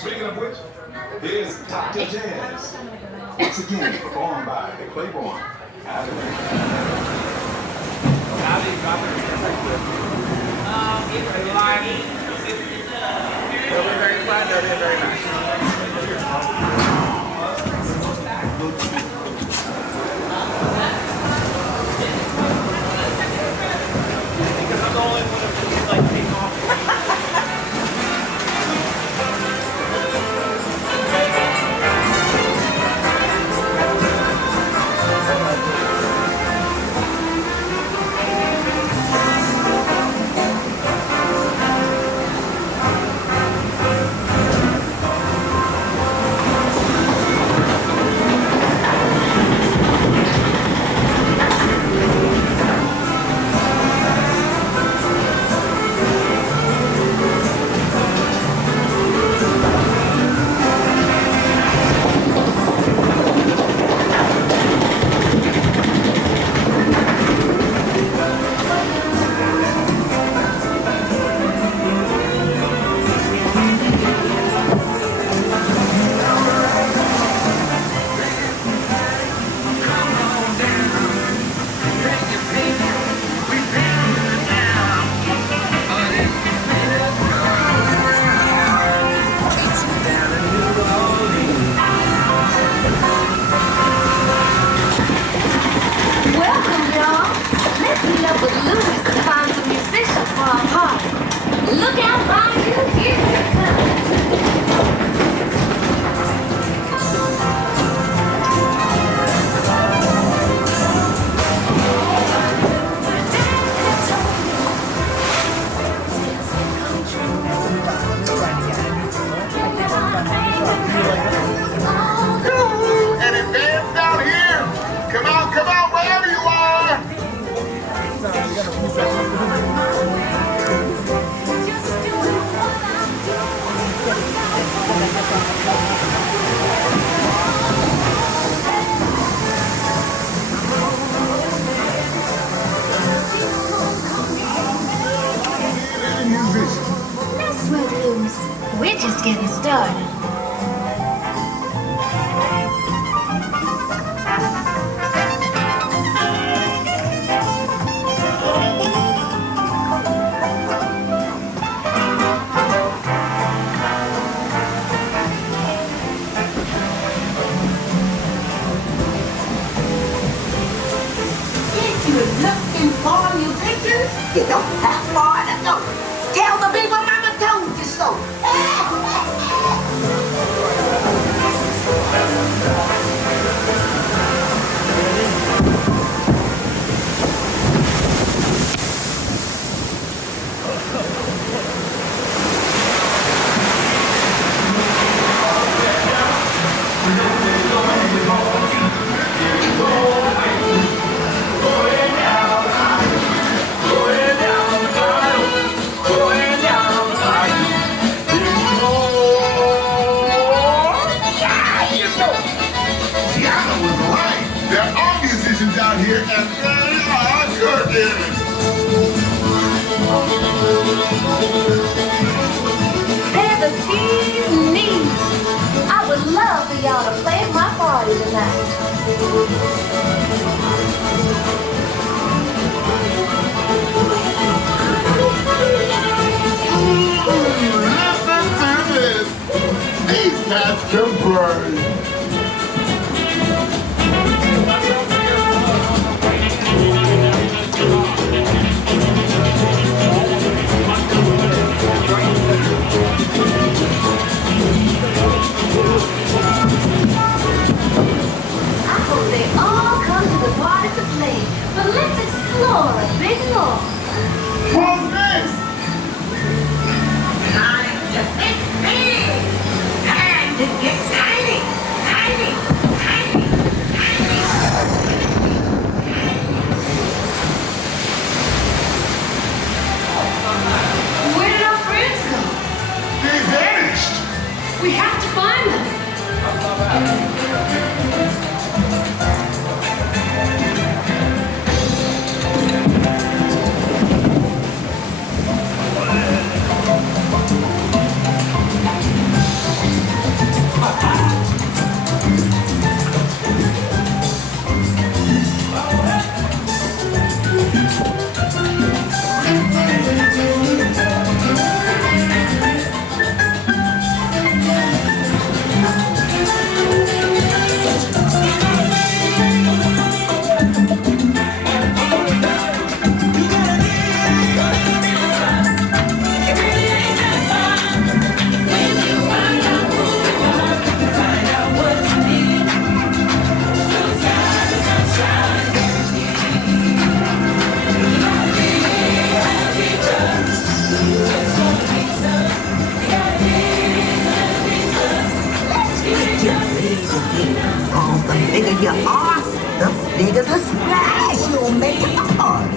Speaking of which, here's Dr. Jazz. Once again, performed by the Claiborne. They're very fun, they're very nice. Because I'm the only one who can like take off. We're just getting started. They're the Disney. I would love for y'all to play at my party tonight. Listen to this. These cats can play. I hope they all come to the party to play, but let's explore a bit more. What's this? Time to fix big. Time to get tiny, tiny, tiny, tiny. Where did our friends go? They vanished. We have to find them. The bigger you are, the bigger the splash you'll make at the party.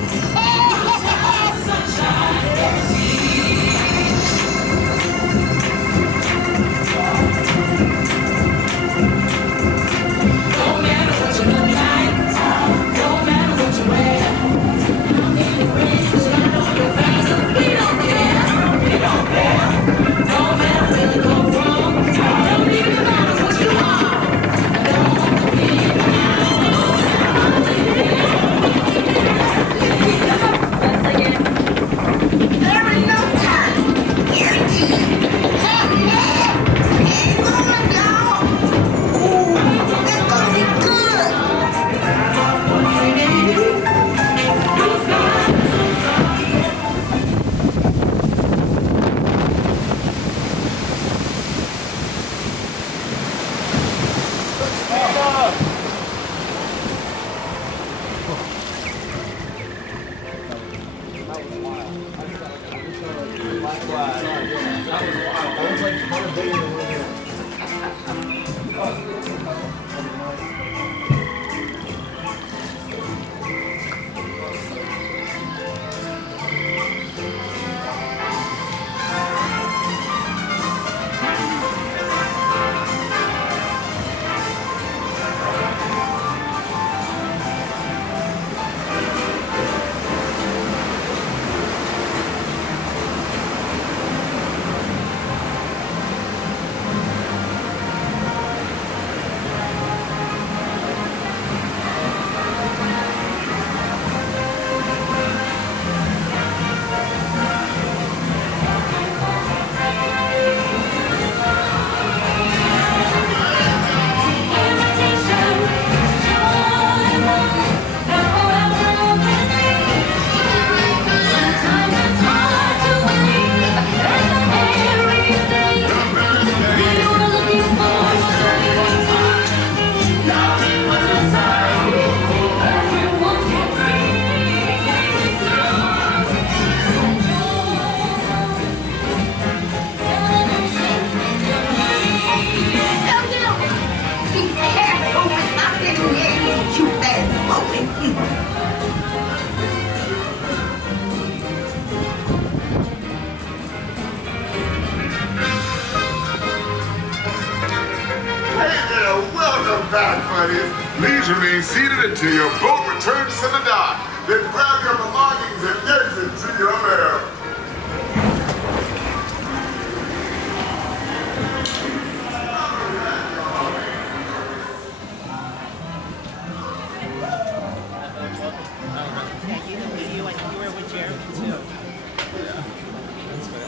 Please remain seated until your boat returns to the dock. Then grab your belongings and exit to your lair.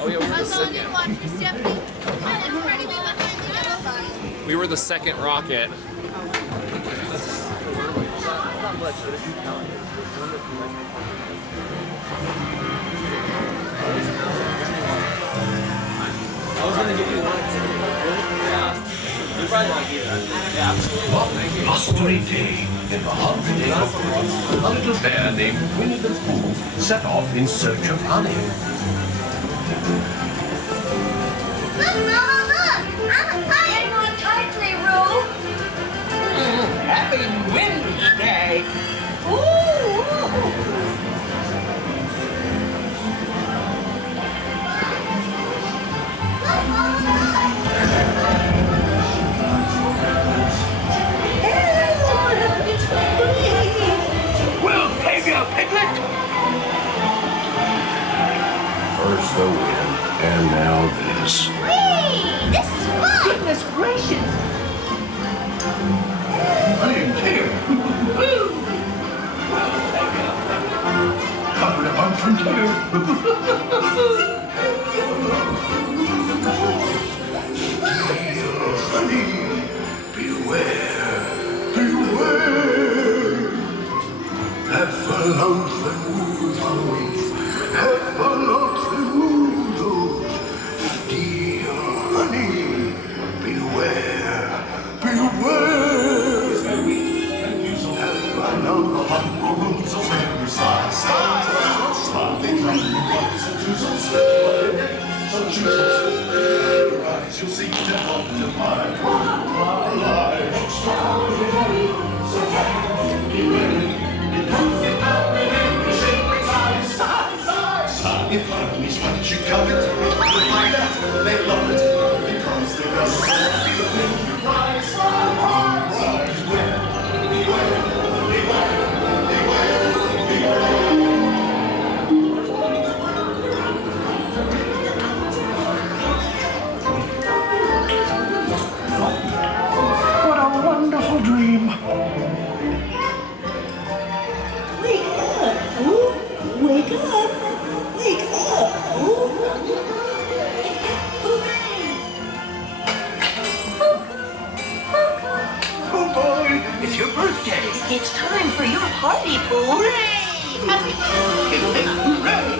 Oh yeah, we were the second. We were the second rocket. I was gonna give you one. Yeah. You probably want to give that. Yeah, absolutely. Well, thank you. A starry day in the haunted of a little bear named Winnie the Pooh set off in search of honey. Look, Mama, look! I'm a kite! Hang on tightly, Roo! Happy Wednesday! We'll save you, Piglet! First the wind, and now this. Whee! This is fun! Goodness gracious! Honey, dear. Covered up from here. Honey, beware, beware. Apple out the wood, apple out the wood. Dear honey, beware, beware. Apple out the wood, so very slide, slide, slide. They come in buckets and do some slide. So choose your eyes, you'll see the help to mine. Alive, strong, so be ready. If honey's what you covet, like that, they love it. Because they love it. Rise, rise, beware, beware, beware, beware, What a wonderful dream. Wake up, Pooh! Wake up! Wake up, Pooh! Oh boy, it's your birthday. It's time for your party, Pooh! Hooray! Happy birthday!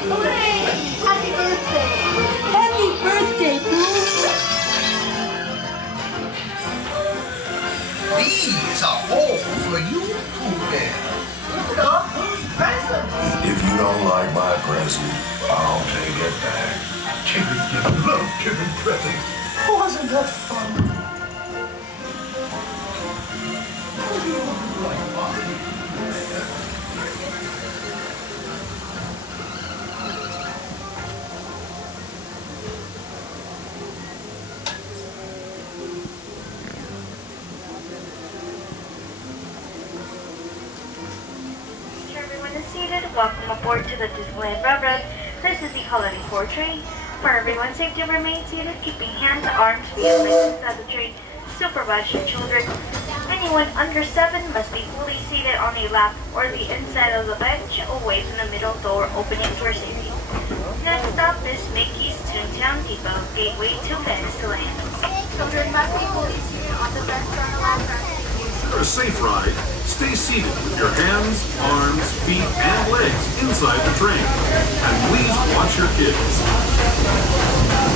Hooray! Happy birthday! Happy birthday, Pooh! These are all for you, Pooh Bear. Look at Pooh's presents. If you don't like my present, I'll take it back. Kids love giving presents. Wasn't that fun? Everyone is seated. Welcome aboard to the Disneyland Resort. This is the holiday tour train. For everyone's safety, remain seated, keeping hands, arms, feet, and legs inside the train. Supervise your children. Anyone under 7 must be fully seated on a lap or the inside of the bench, away from the middle door opening for safety. Next stop is Mickey's Toontown Depot, gateway to Fantasyland. Children must be fully seated on the bench or on the lap. For a safe ride, stay seated with your hands, arms, feet, and legs inside the train. And please watch your kids.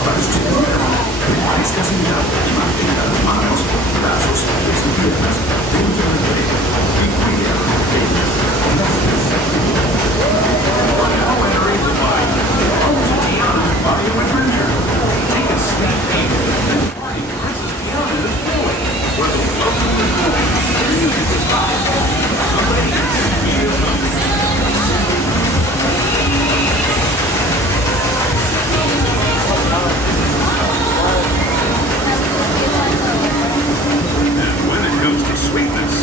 Para sustituir, permanezca sentado y mantenga las manos, brazos, pies y piernas dentro del tren y cuide a los pequeños. We're now entering the Bayou. Home to Tiana's Bayou Adventure. Take a sneak peek and find Princess Tiana's boy, where the welcome is going. Music is live. The ladies feel And when it comes to sweetness,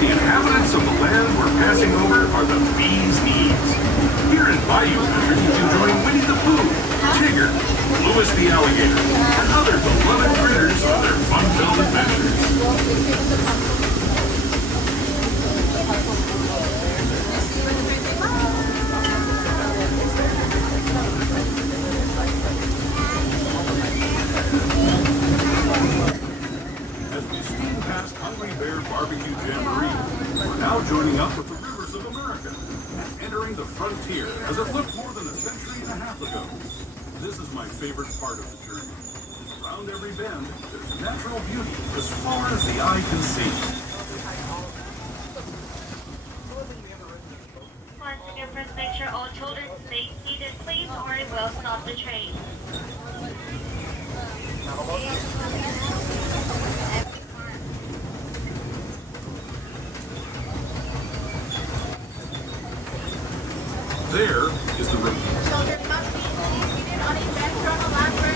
the inhabitants of the land we're passing over are the bee's knees. Here in Bayou Country, you can join Winnie the Pooh, Tigger, Louis the Alligator, and other beloved critters on their fun-filled adventures. favorite part of the journey. Around every bend, there's natural beauty as far as the eye can see. Once again, please make sure all children stay seated, please, or it will stop the train. There is the river. Children must be seated on a bench or on a ladder.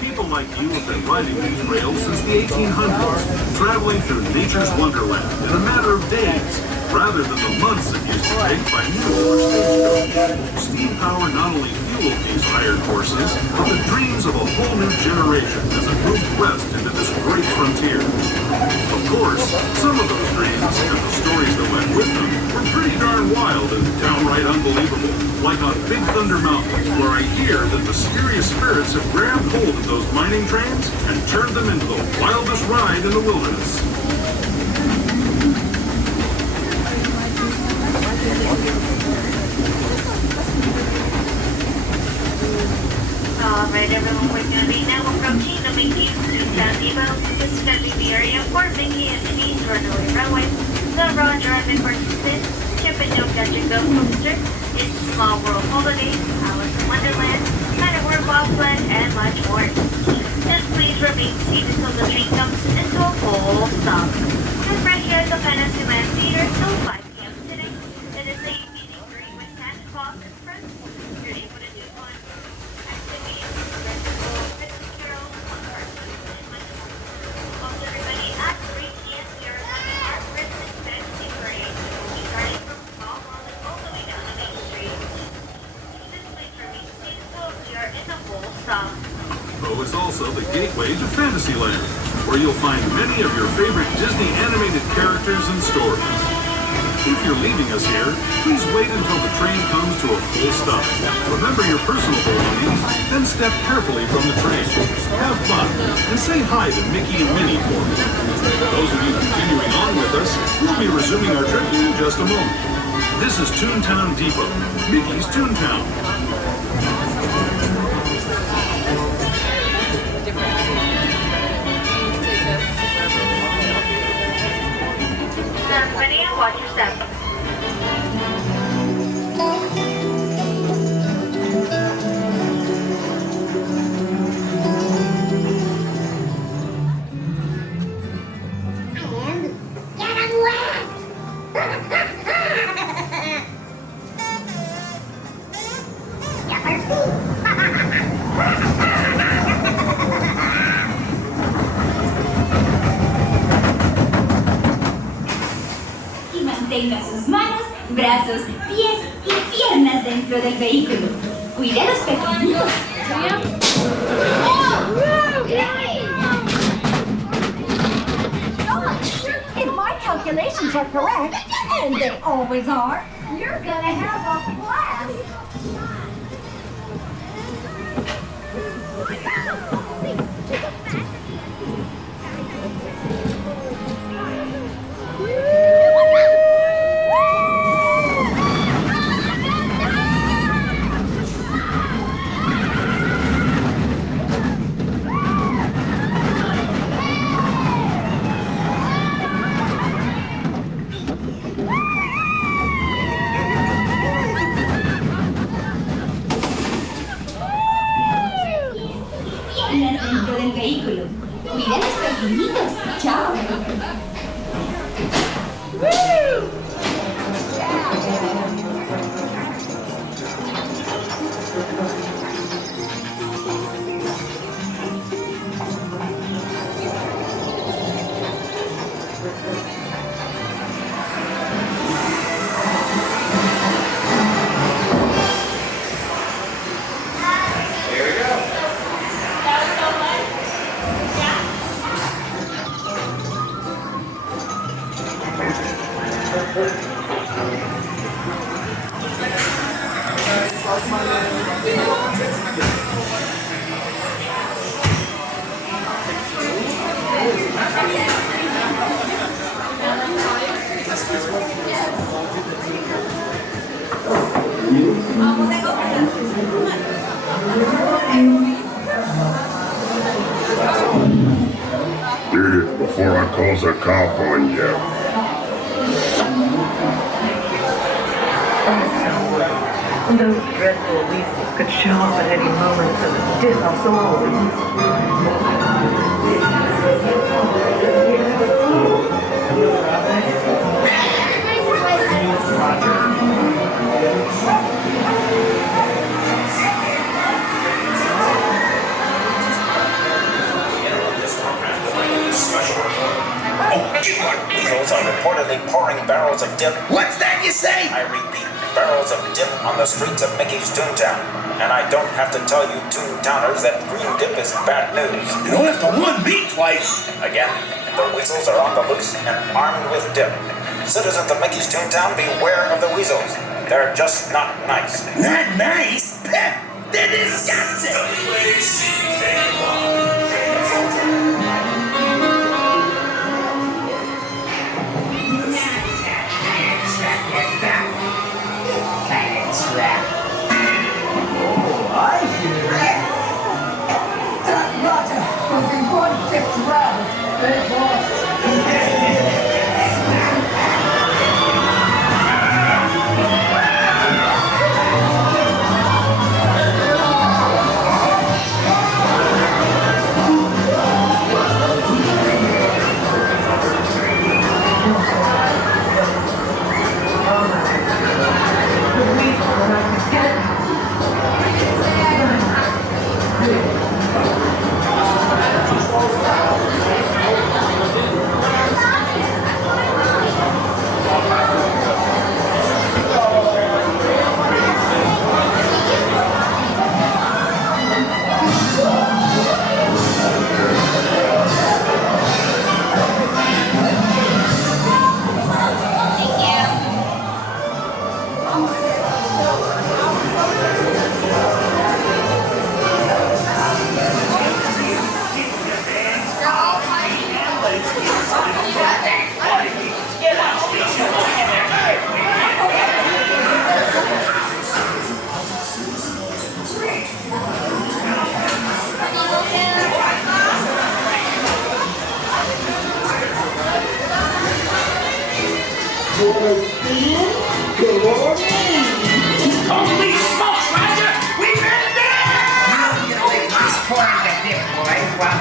People like you have been riding these rails since the 1800s, traveling through nature's wonderland in a matter of days, rather than the months it used to take by mule or stagecoach. Steam power not only fueled these iron horses, but the dreams of a whole new generation as it moved west into this great frontier. Of course, some of those dreams, and the stories that went with them, were pretty darn wild and downright unbelievable. Like on Big Thunder Mountain, where I hear that mysterious spirits have grabbed hold of those mining trains and turned them into the wildest ride in the wilderness. Alright everyone, we're going to be now approaching the Mickey's Toontown Depot. This is going to be the area for Mickey and Minnie's Runaway. The road driving participants, Chip and Joe Gadget Go Coaster, It's Small World Holidays, Alice in Wonderland, Matterhorn, Bobsleds, and much more. Just please remain seated until the train comes into a full stop. We're right here at the Fantasyland Theater till 5 p.m. today. It is a meeting great with Santa Claus and friends. You're able to do fun activities, festival, Christmas carols, fun cartoons, and much more. Also, everybody at 3 p.m. we are having our Christmas fantasy parade. We'll be starting from Small World and all the way down to Main Street. This place remains seated until we are in the full stop. Pooh is also the gateway to Fantasyland, where you'll find many of your favorite Disney animated characters and stories. If you're leaving us here, please wait until the train comes to a full stop. Remember your personal belongings, then step carefully from the train. Have fun, and say hi to Mickey and Minnie for me. For those of you continuing on with us, we'll be resuming our trip in just a moment. This is Toontown Depot, Mickey's Toontown. Everybody, and watch your step. Y mantenga sus manos, brazos, pies y piernas dentro del vehículo. Cuide a los pequeñitos. If my calculations are correct, and they always are, you're gonna have a blast. Piernas dentro del vehículo. Cuide a los pequeñitos. Chao. Did it before I close a cop on you. Those dreadful weasels could show up at any moment and diss us all. Weasels are reportedly pouring barrels of dip. What's that you say? I repeat, barrels of dip on the streets of Mickey's Toontown. And I don't have to tell you Toontowners that green dip is bad news. You don't have to warn me twice. Again, the weasels are on the loose and armed with dip. Citizens of Mickey's Toontown, beware of the weasels. They're just not nice. Not nice? They're disgusting. Holy smokes, Roger! We made it there! Now you know they must pour in the dip, boys. Well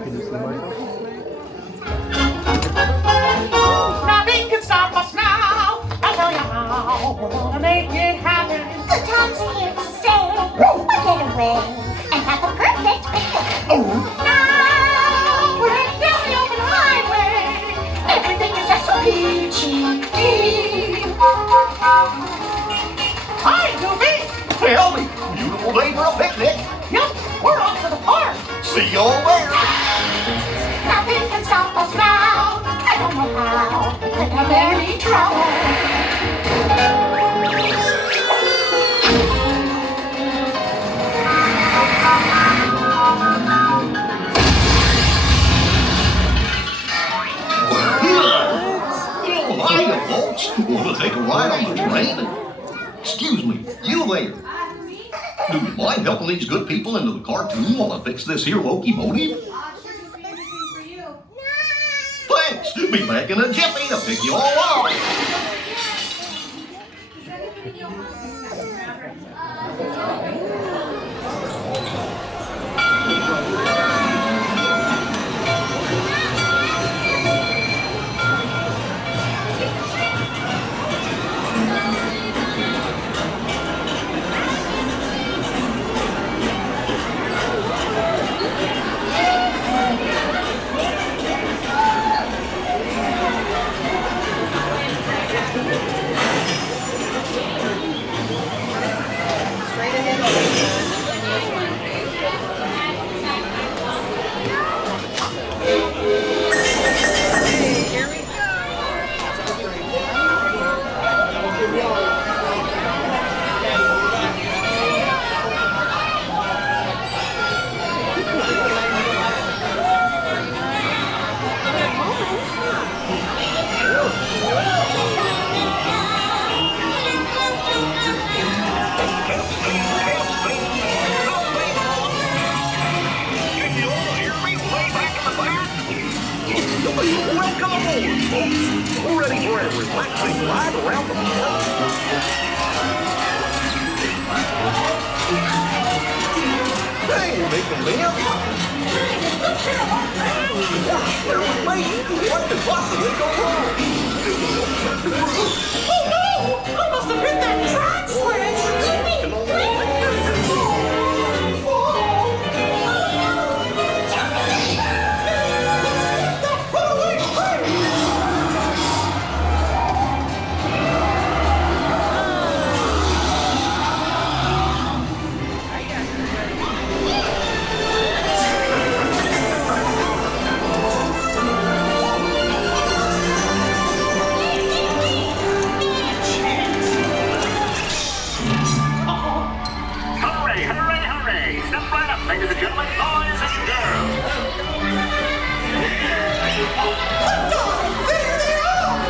Nothing can stop us now. I'll tell you how. We're gonna make it happen. Good times are here to stay. We'll get away and have a perfect picnic. Now we're heading down the open highway. Everything is just so peachy. Hi, Goofy. Tell me, beautiful day for a picnic. Yep, we're off to the park. See you all there. Nothing can stop us now. I don't know how. We could have any trouble. Oh, hiya, folks. Want to take a ride on the train? Excuse me, you there. Do you mind helping these good people into the cartoon while I fix this here locomotive? Thanks. Be back in a jiffy to pick you all up. Welcome aboard, folks. We're ready for a relaxing ride around the park. Hey, Mr. Bill. What could possibly go wrong? Oh no! I must have hit that track switch! Ladies and gentlemen, boys and girls. There they are!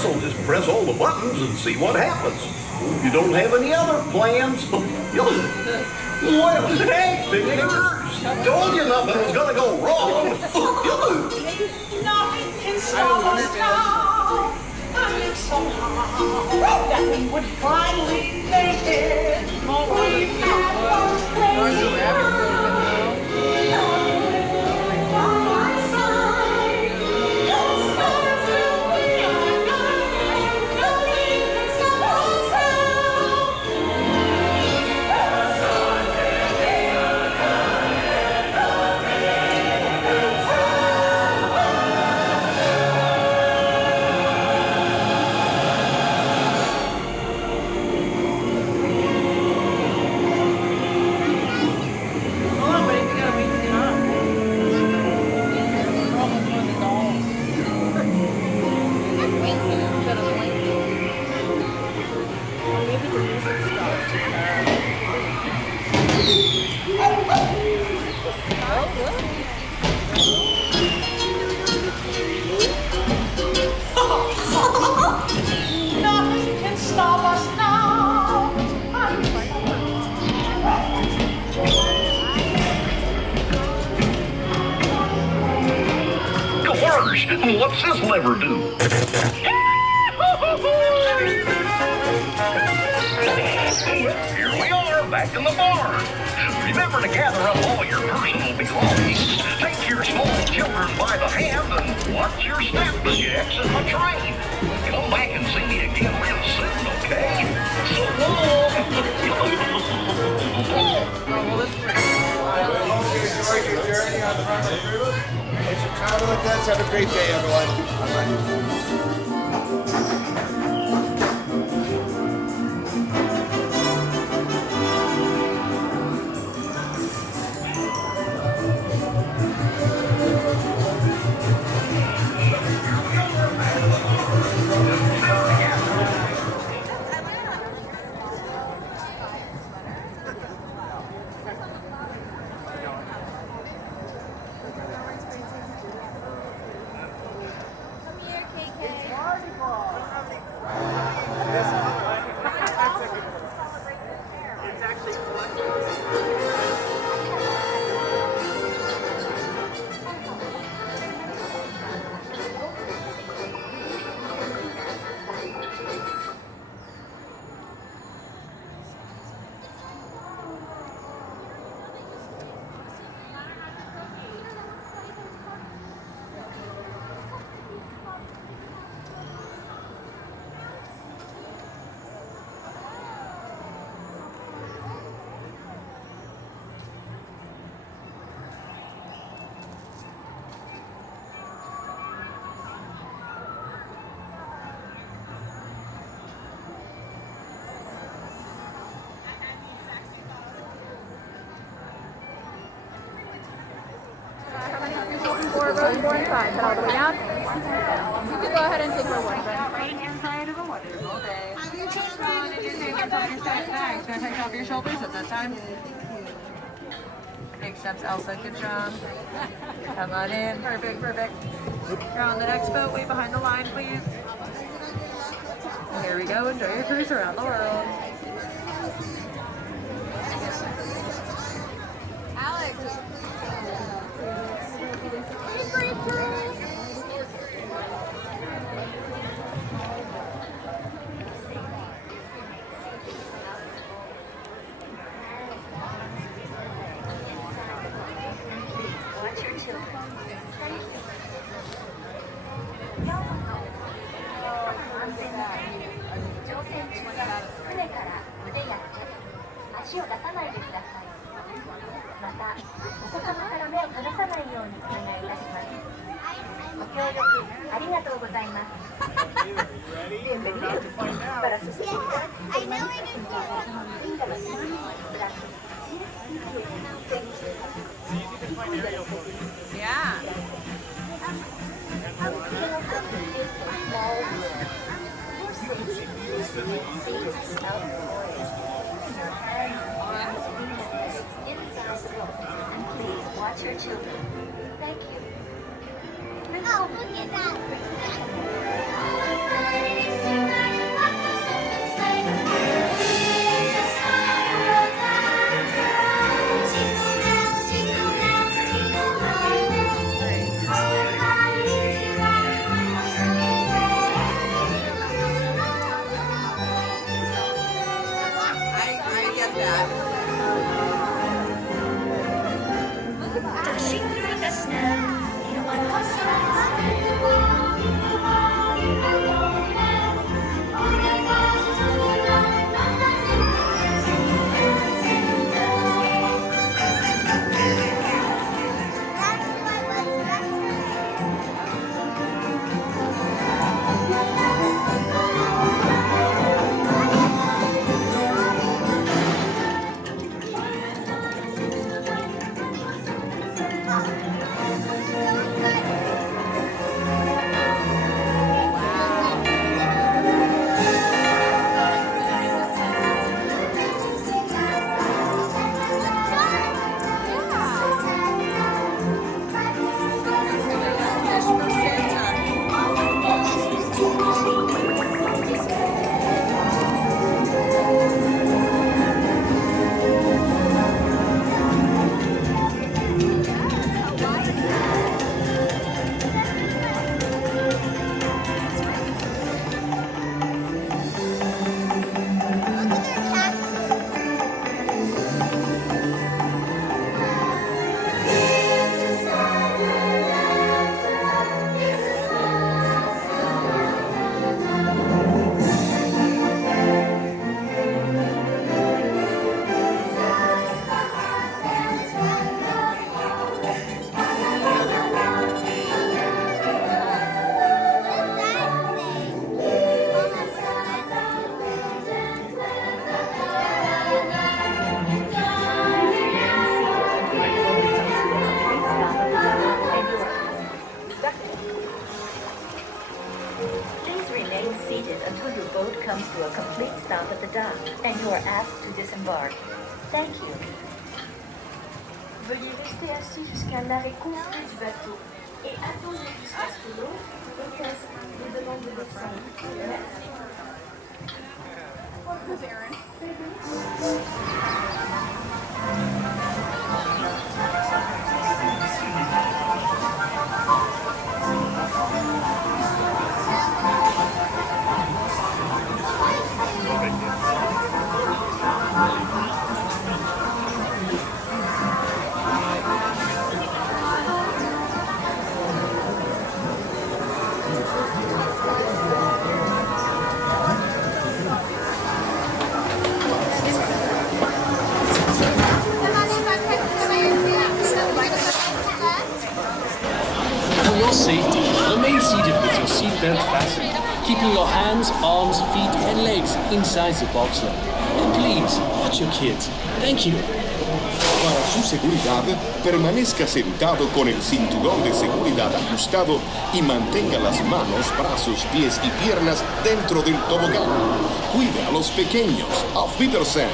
us will just press all the buttons and see what happens. You don't have any other plans? Well, hey, pictures. Told you nothing was gonna go wrong. Nothing can stop us now. I live somehow that we would finally make it. We've had one crazy ride. Nothing can stop us now. Gosh, what's this lever do? Here we are, back in the barn. Remember to gather up all your personal belongings. Take your small children by the hand and watch your step as you exit the train. Come back and see me again real soon, okay? So long. Enjoy your journey on the Runaway. It's your travel with us. Have a great day, everyone. Row 4 and 5, but all the way down. You can go ahead and take row 1. Right inside of a wonderful day. Have you checked on and your fingers on your set bags? Gonna take off your shoulders at this time. Big steps, Elsa. Good job. Come on in. Perfect, perfect. You're on the next boat. Wait behind the line, please. Here we go. Enjoy your cruise around the world. Alex. Watch your children. Thank you. Oh, look at that. Veuillez rester assis jusqu'à l'arrêt complet du bateau et attendre jusqu'à ce que l'autre hôtesse vous demande de descendre. Merci. For your safety, remain seated with your seatbelt fastened, keeping your hands, arms, feet, and legs inside the bobsled. And please, watch your kids. Thank you. Para su seguridad, permanezca sentado con el cinturón de seguridad ajustado y mantenga las manos, brazos, pies y piernas dentro del tobogán. Cuide a los pequeños. Auf Wiedersehen.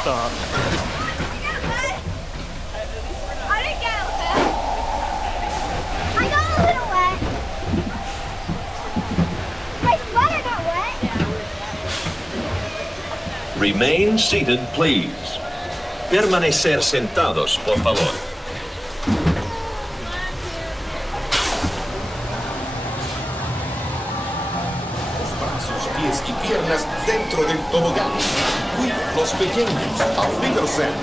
Stop. I didn't get wet. I got a little wet. My sweater got wet. Remain seated, please. Permanecer sentados, por favor. Pies y piernas dentro del tobogán. Cuida a los pequeños. Auf Wiedersehen.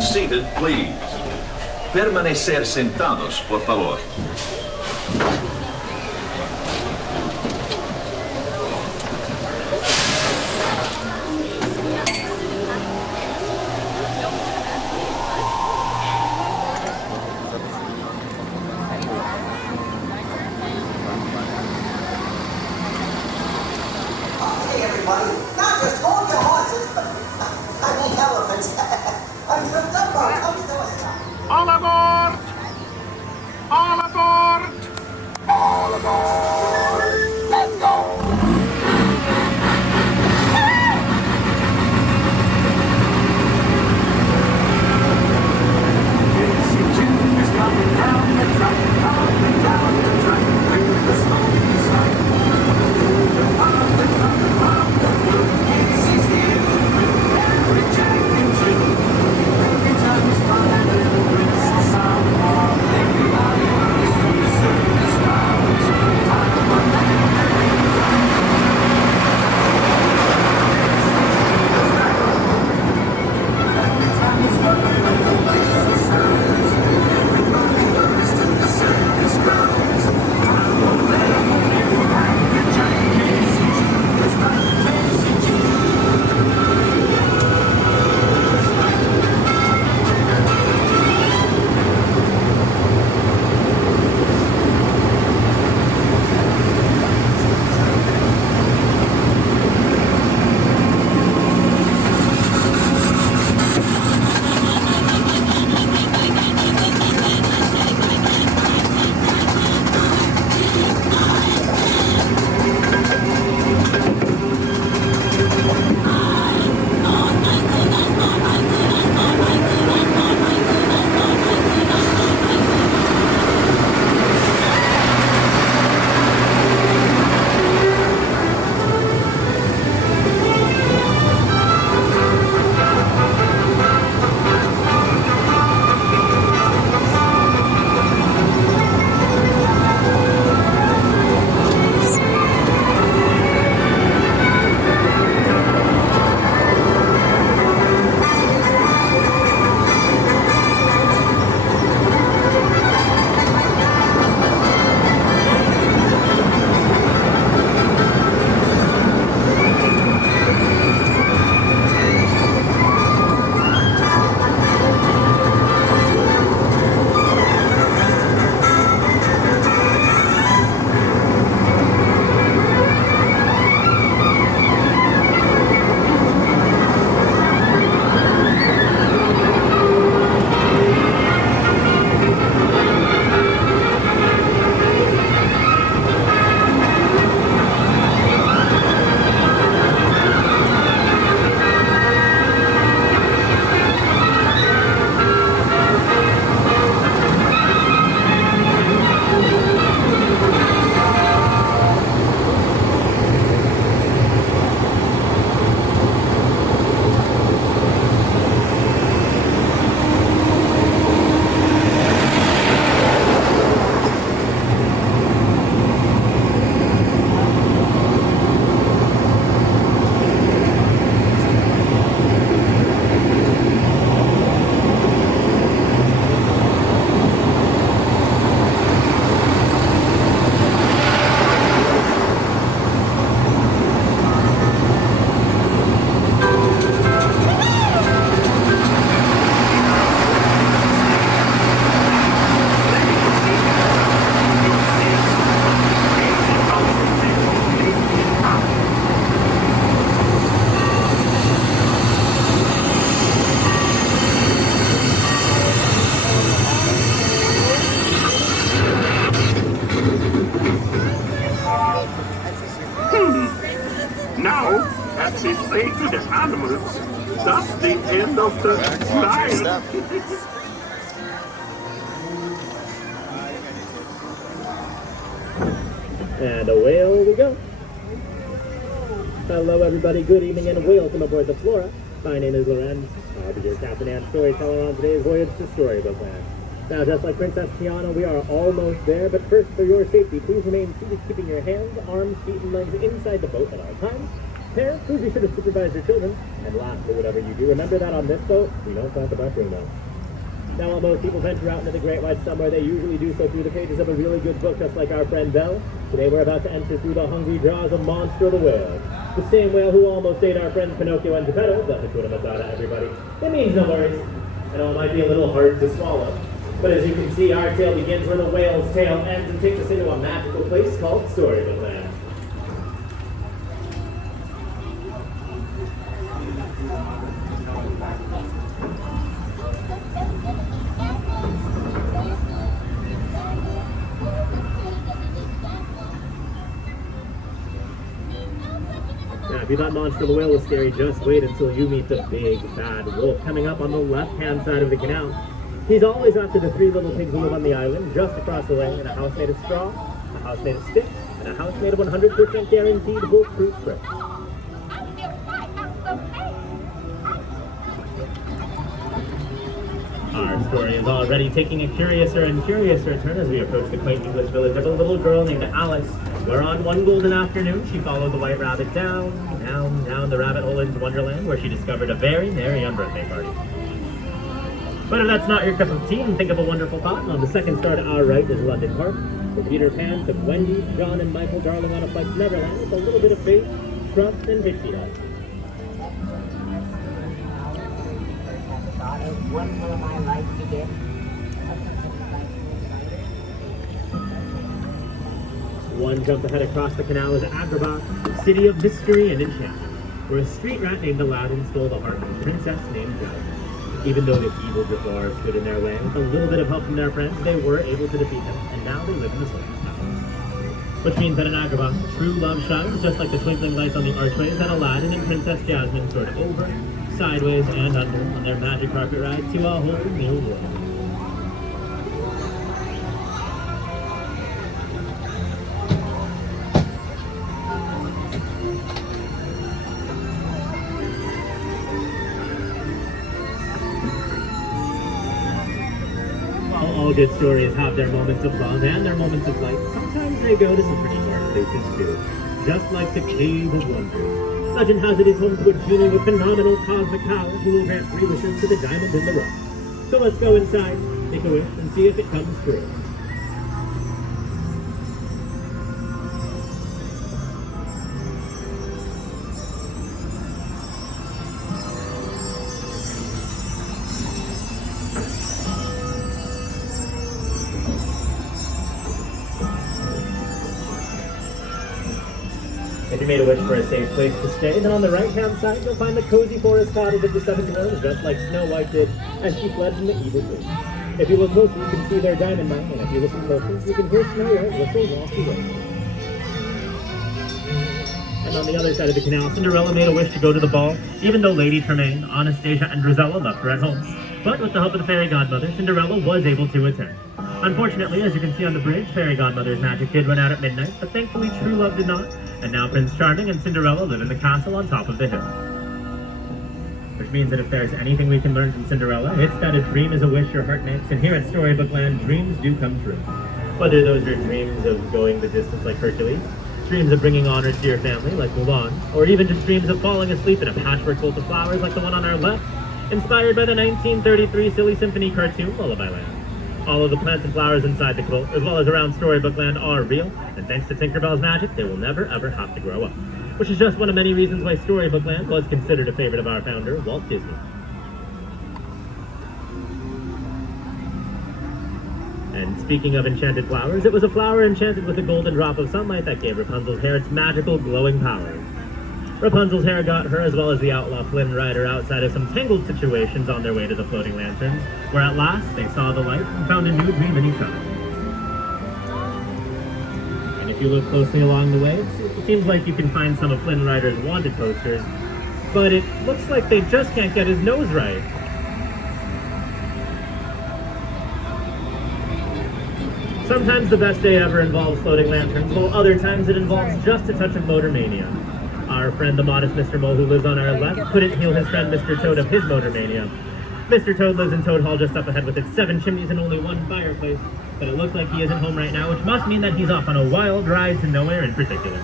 Seated, please. Permanecer sentados, por favor. Hey everybody, not just hold your horses, but I mean elephants. I'm tripped up on comes to us. All aboard! All aboard! All aboard! Let's go! Coming down the track, coming down the track, with the smoky side. The path that comes around the wood, is here to win every Jack and Jill. Every time it's fun and a little bit of sound. Everybody runs to the circus grounds. Time for every time it's fun and a little bit of sound. Everybody runs to the circus grounds. Time for every giant cases. It's like fantasy. Now, as they say to the animals, that's the end of the line. And away we go. Hello everybody, good evening and welcome aboard the Flora. My name is Loren. I'll be your captain and storyteller on today's voyage to Storybook Land. Now, just like Princess Tiana, we are almost there, but first, for your safety, please remain seated, keeping your hands, arms, feet, and legs inside the boat at all times. Parents, please be sure to supervise your children. And lastly, whatever you do, remember that on this boat, we don't talk about Bruno. Now, while most people venture out into the great wide summer, they usually do so through the pages of a really good book, just like our friend Belle. Today we're about to enter through the hungry jaws of Monster the Whale. The same whale who almost ate our friends Pinocchio and Geppetto. That's Hakuna Matata, everybody. It means no worries. I know it might be a little hard to swallow, but as you can see, our tale begins where the whale's tail ends and takes us into a magical place called Storybook Land. Now, if you thought Monster the Whale was scary, just wait until you meet the big, bad wolf coming up on the left-hand side of the canal. He's always after the three little pigs who live on the island, just across the way, in a house made of straw, a house made of sticks, and a house made of 100% guaranteed wolf-proof bricks. Our story is already taking a curiouser and curiouser turn as we approach the quaint English village of a little girl named Alice, where on one golden afternoon she followed the white rabbit down the rabbit hole into Wonderland, where she discovered a very merry birthday party. But if that's not your cup of tea, then think of a wonderful thought. On the second star to our right is London Park, where Peter Pan took Wendy, John, and Michael Darling on a flight to Neverland with a little bit of faith, trust, and pixie dust. When will my life begin? One jump ahead across the canal is Agrabah, city of mystery and enchantment, where a street rat named Aladdin stole the heart of a princess named Jasmine. Even though the evil Jafar stood in their way, with a little bit of help from their friends, they were able to defeat them, and now they live in the Sultan's palace. Which means that in Agrabah, true love shines, just like the twinkling lights on the archways that Aladdin and Princess Jasmine soared over, sideways, and under on their magic carpet ride to a whole new world. All good stories have their moments of love and their moments of light. Sometimes they go to some pretty dark places too, just like the Cave of Wonders. Legend has it is home to a genie with phenomenal cosmic powers who will grant 3 wishes to the diamond in the rough. So let's go inside, make a wish, and see if it comes true. If you made a wish for a safe place to stay, then on the right-hand side you'll find the cozy forest cottage of the 7 dwarves, just like Snow White did as she fled from the evil queen. If you look closely, you can see their diamond mine, and if you listen closely, you can hear Snow White whistle while she waits. And on the other side of the canal, Cinderella made a wish to go to the ball, even though Lady Tremaine, Anastasia, and Drizella left her at home. But with the help of the fairy godmother, Cinderella was able to attend. Unfortunately, as you can see on the bridge, fairy godmother's magic did run out at midnight, but thankfully true love did not, and now Prince Charming and Cinderella live in the castle on top of the hill. Which means that if there's anything we can learn from Cinderella, it's that a dream is a wish your heart makes, and here at Storybook Land, dreams do come true. Whether those are dreams of going the distance like Hercules, dreams of bringing honor to your family like Mulan, or even just dreams of falling asleep in a patchwork quilt of flowers like the one on our left, inspired by the 1933 Silly Symphony cartoon Lullaby Land. All of the plants and flowers inside the quilt, as well as around Storybook Land, are real, and thanks to Tinkerbell's magic, they will never ever have to grow up. Which is just one of many reasons why Storybook Land was considered a favorite of our founder, Walt Disney. And speaking of enchanted flowers, it was a flower enchanted with a golden drop of sunlight that gave Rapunzel's hair its magical glowing powers. Rapunzel's hair got her, as well as the outlaw Flynn Rider, outside of some tangled situations on their way to the floating lanterns, where at last they saw the light and found a new dream in each other. And if you look closely along the way, it seems like you can find some of Flynn Rider's wanted posters, but it looks like they just can't get his nose right. Sometimes the best day ever involves floating lanterns, while other times it involves just a touch of motor mania. Our friend the modest Mr. Mole, who lives on our left, couldn't heal his friend Mr. Toad of his motor mania. Mr. Toad lives in Toad Hall just up ahead with its 7 chimneys and only 1 fireplace, but it looks like he isn't home right now, which must mean that he's off on a wild ride to nowhere in particular.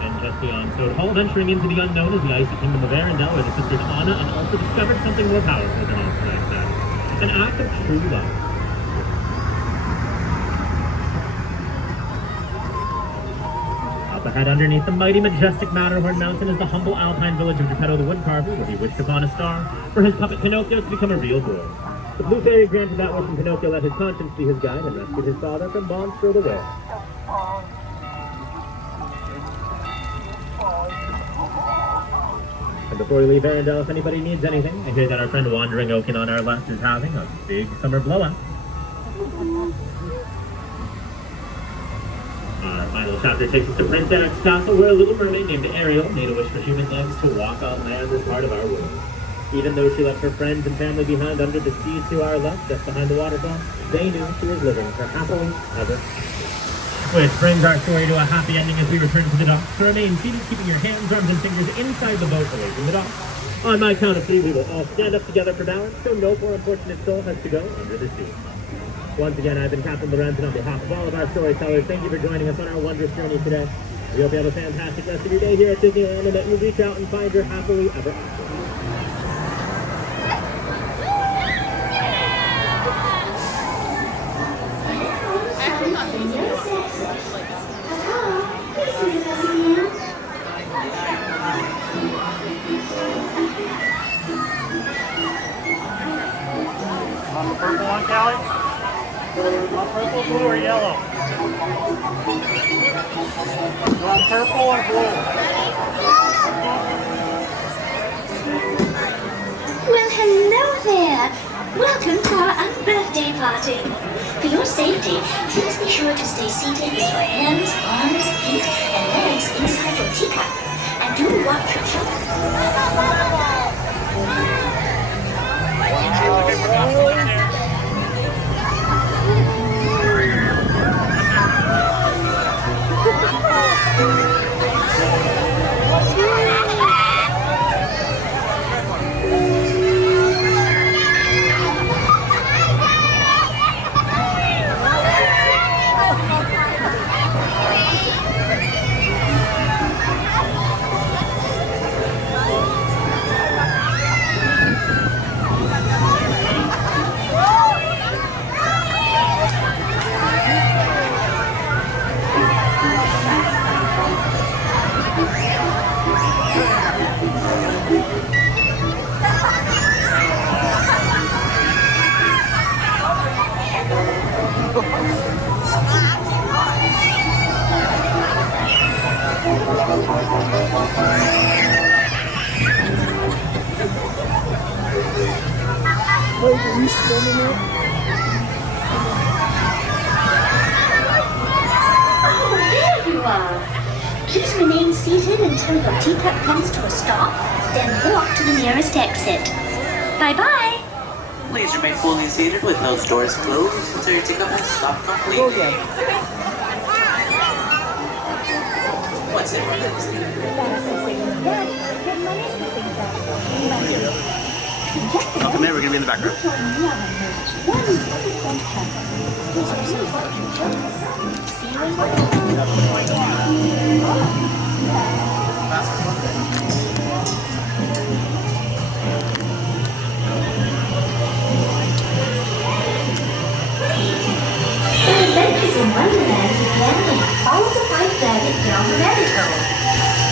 And just beyond Toad Hall, venturing into the unknown is the icy kingdom of Arendelle, where the sisters Anna and Elsa discovered something more powerful than all flag status. An act of true love. Up ahead underneath the mighty majestic Matterhorn mountain is the humble alpine village of Geppetto the Woodcarver, where he wished upon a star for his puppet Pinocchio to become a real boy. The Blue Fairy granted that wish, and Pinocchio let his conscience be his guide and rescued his father from Monstro the Whale. And before we leave Arendelle, if anybody needs anything, I hear that our friend Wandering Oaken on our left is having a big summer blowout. Our final chapter takes us to Prince Eric's castle, where a little mermaid named Ariel made a wish for human legs to walk on land as part of our world. Even though she left her friends and family behind under the sea to our left, just behind the waterfall, they knew she was living her happily ever after. Which brings our story to a happy ending as we return to the dock. So remain seated, keeping your hands, arms, and fingers inside the boat away from the dock. On my count of 3, we will all stand up together for balance, so no poor unfortunate soul has to go under the sea. Once again, I've been Captain Lorenz, and on behalf of all of our storytellers, thank you for joining us on our wondrous journey today. We hope you have a fantastic rest of your day here at Disneyland, and that you reach out and find your happily ever after. On the purple one, Callie? On purple, blue, or yellow? On purple or blue? Well, hello there. Welcome to our unbirthday party. For your safety, please be sure to stay seated with your hands, arms, feet, and legs inside your teacup. And do watch your children. Please remain seated until your teacup comes to a stop, then walk to the nearest exit. Bye-bye. Please remain fully seated with those doors closed until your teacup has stopped completely. What's it? Oh, come here, we're gonna be in the back room. Adventures in Wonderland began when I followed the white rabbit down the rabbit hole.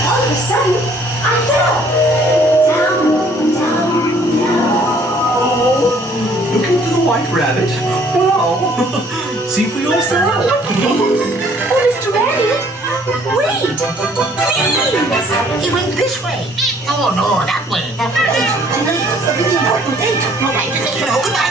All of a sudden, I fell. Down, down, down. Oh, looking for the white rabbit? Wow. See for yourself. Oh, Mr. Rabbit, wait, please. He went this way. Oh, no, that way. Today's a really important day. No right decision. Oh, goodbye.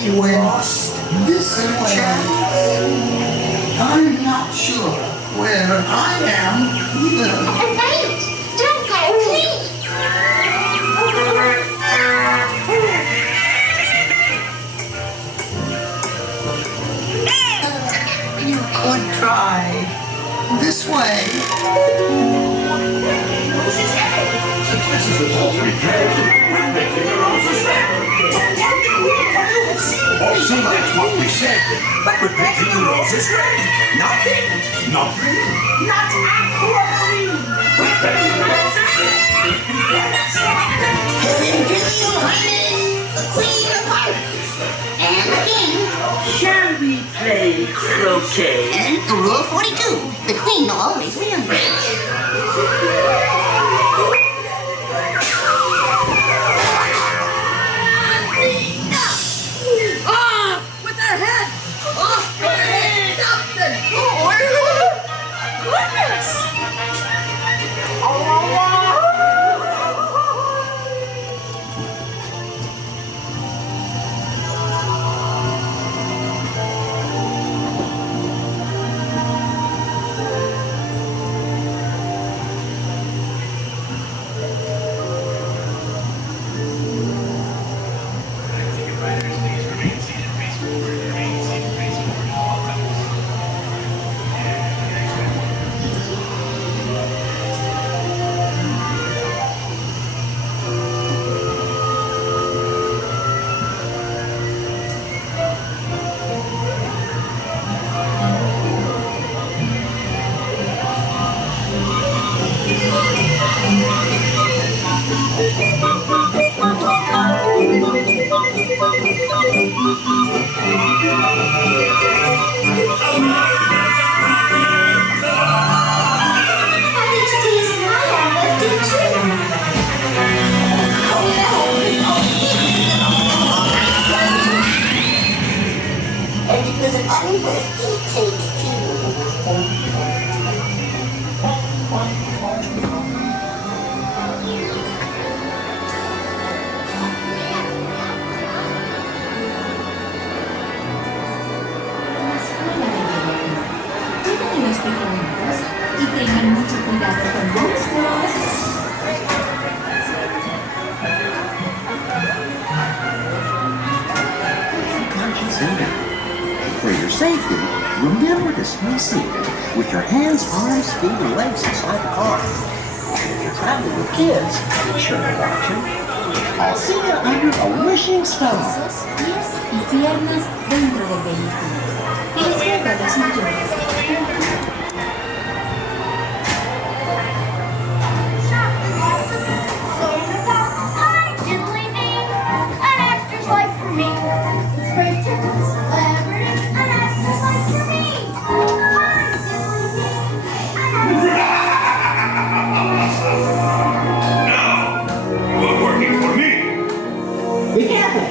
He went This chance? I'm not sure where I am either. And wait! Don't go, please! You could try. This way. Since this is the false repairs, we're making the rules a standard. So that's what we said. But repeating the rules is great. Nothing. Not aquamarine. Repeating the rules is great. Her Imperial Highness, the Queen of Pirates, and the King. Shall we play croquet? Rule 42. The Queen will always win. With their head! Off their head! Something! Goodness! And it was an unbirthday take, too. Cuiden de los pequeñitos y tengan mucho cuidado con monstruos. For your safety, remember to stay seated with your hands, arms, feet, and legs inside the car. And if you're traveling with kids, be sure to watch them. I'll see you under a wishing star. Pies y piernas dentro del vehículo. Y luego los mayores. Be careful!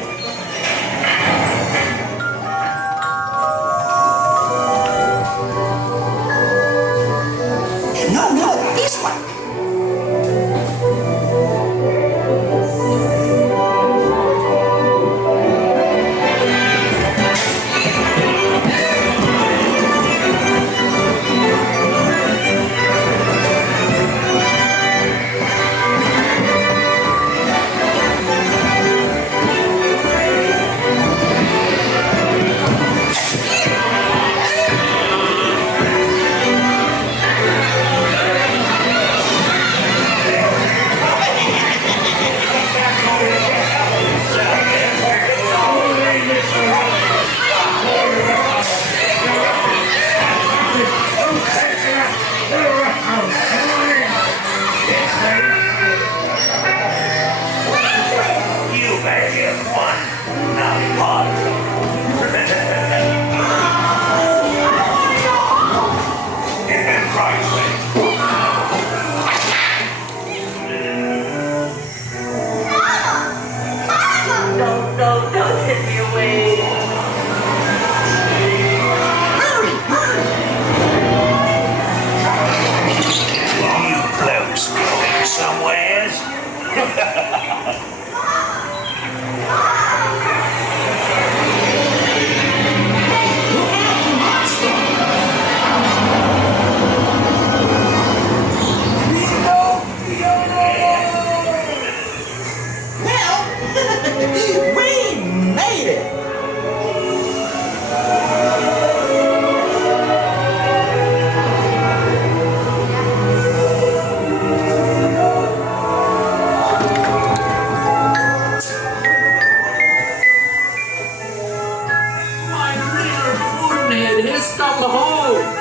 No, this one. We made it! My reader Foodhead has come home!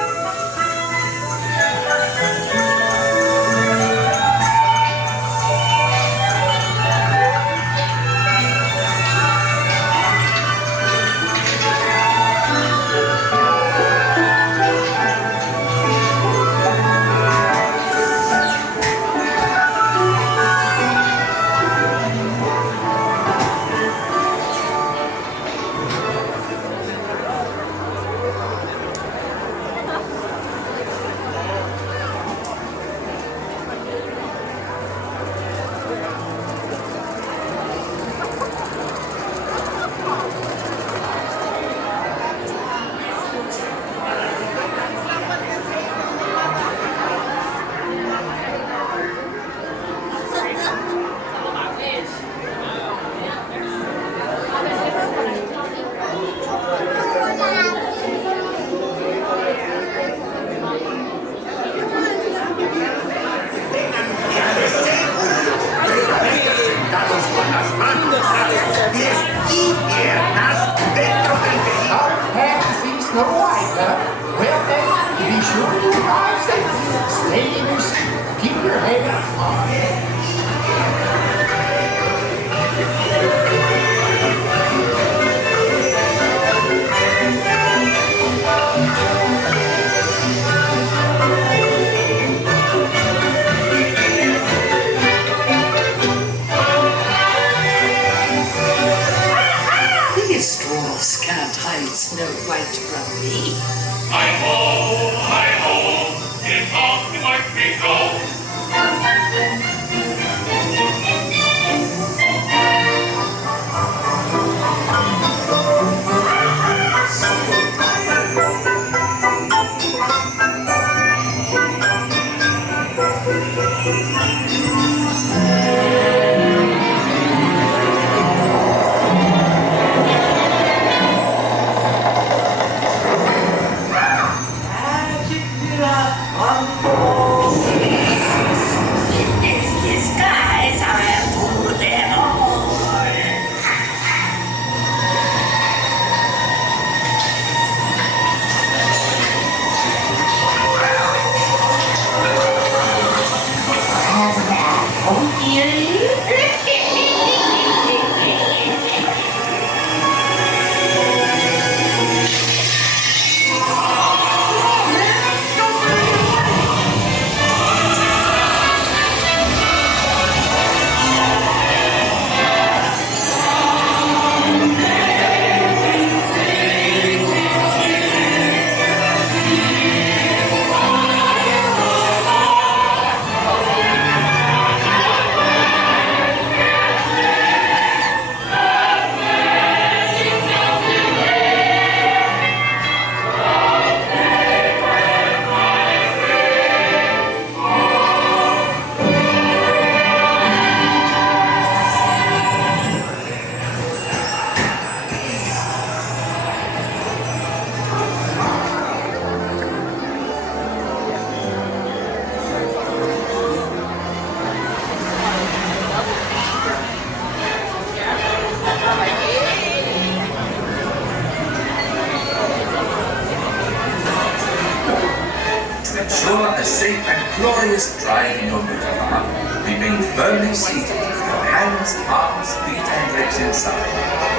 ensure a safe and glorious drive in your motor car, remain firmly seated with your hands, arms, feet, and legs inside.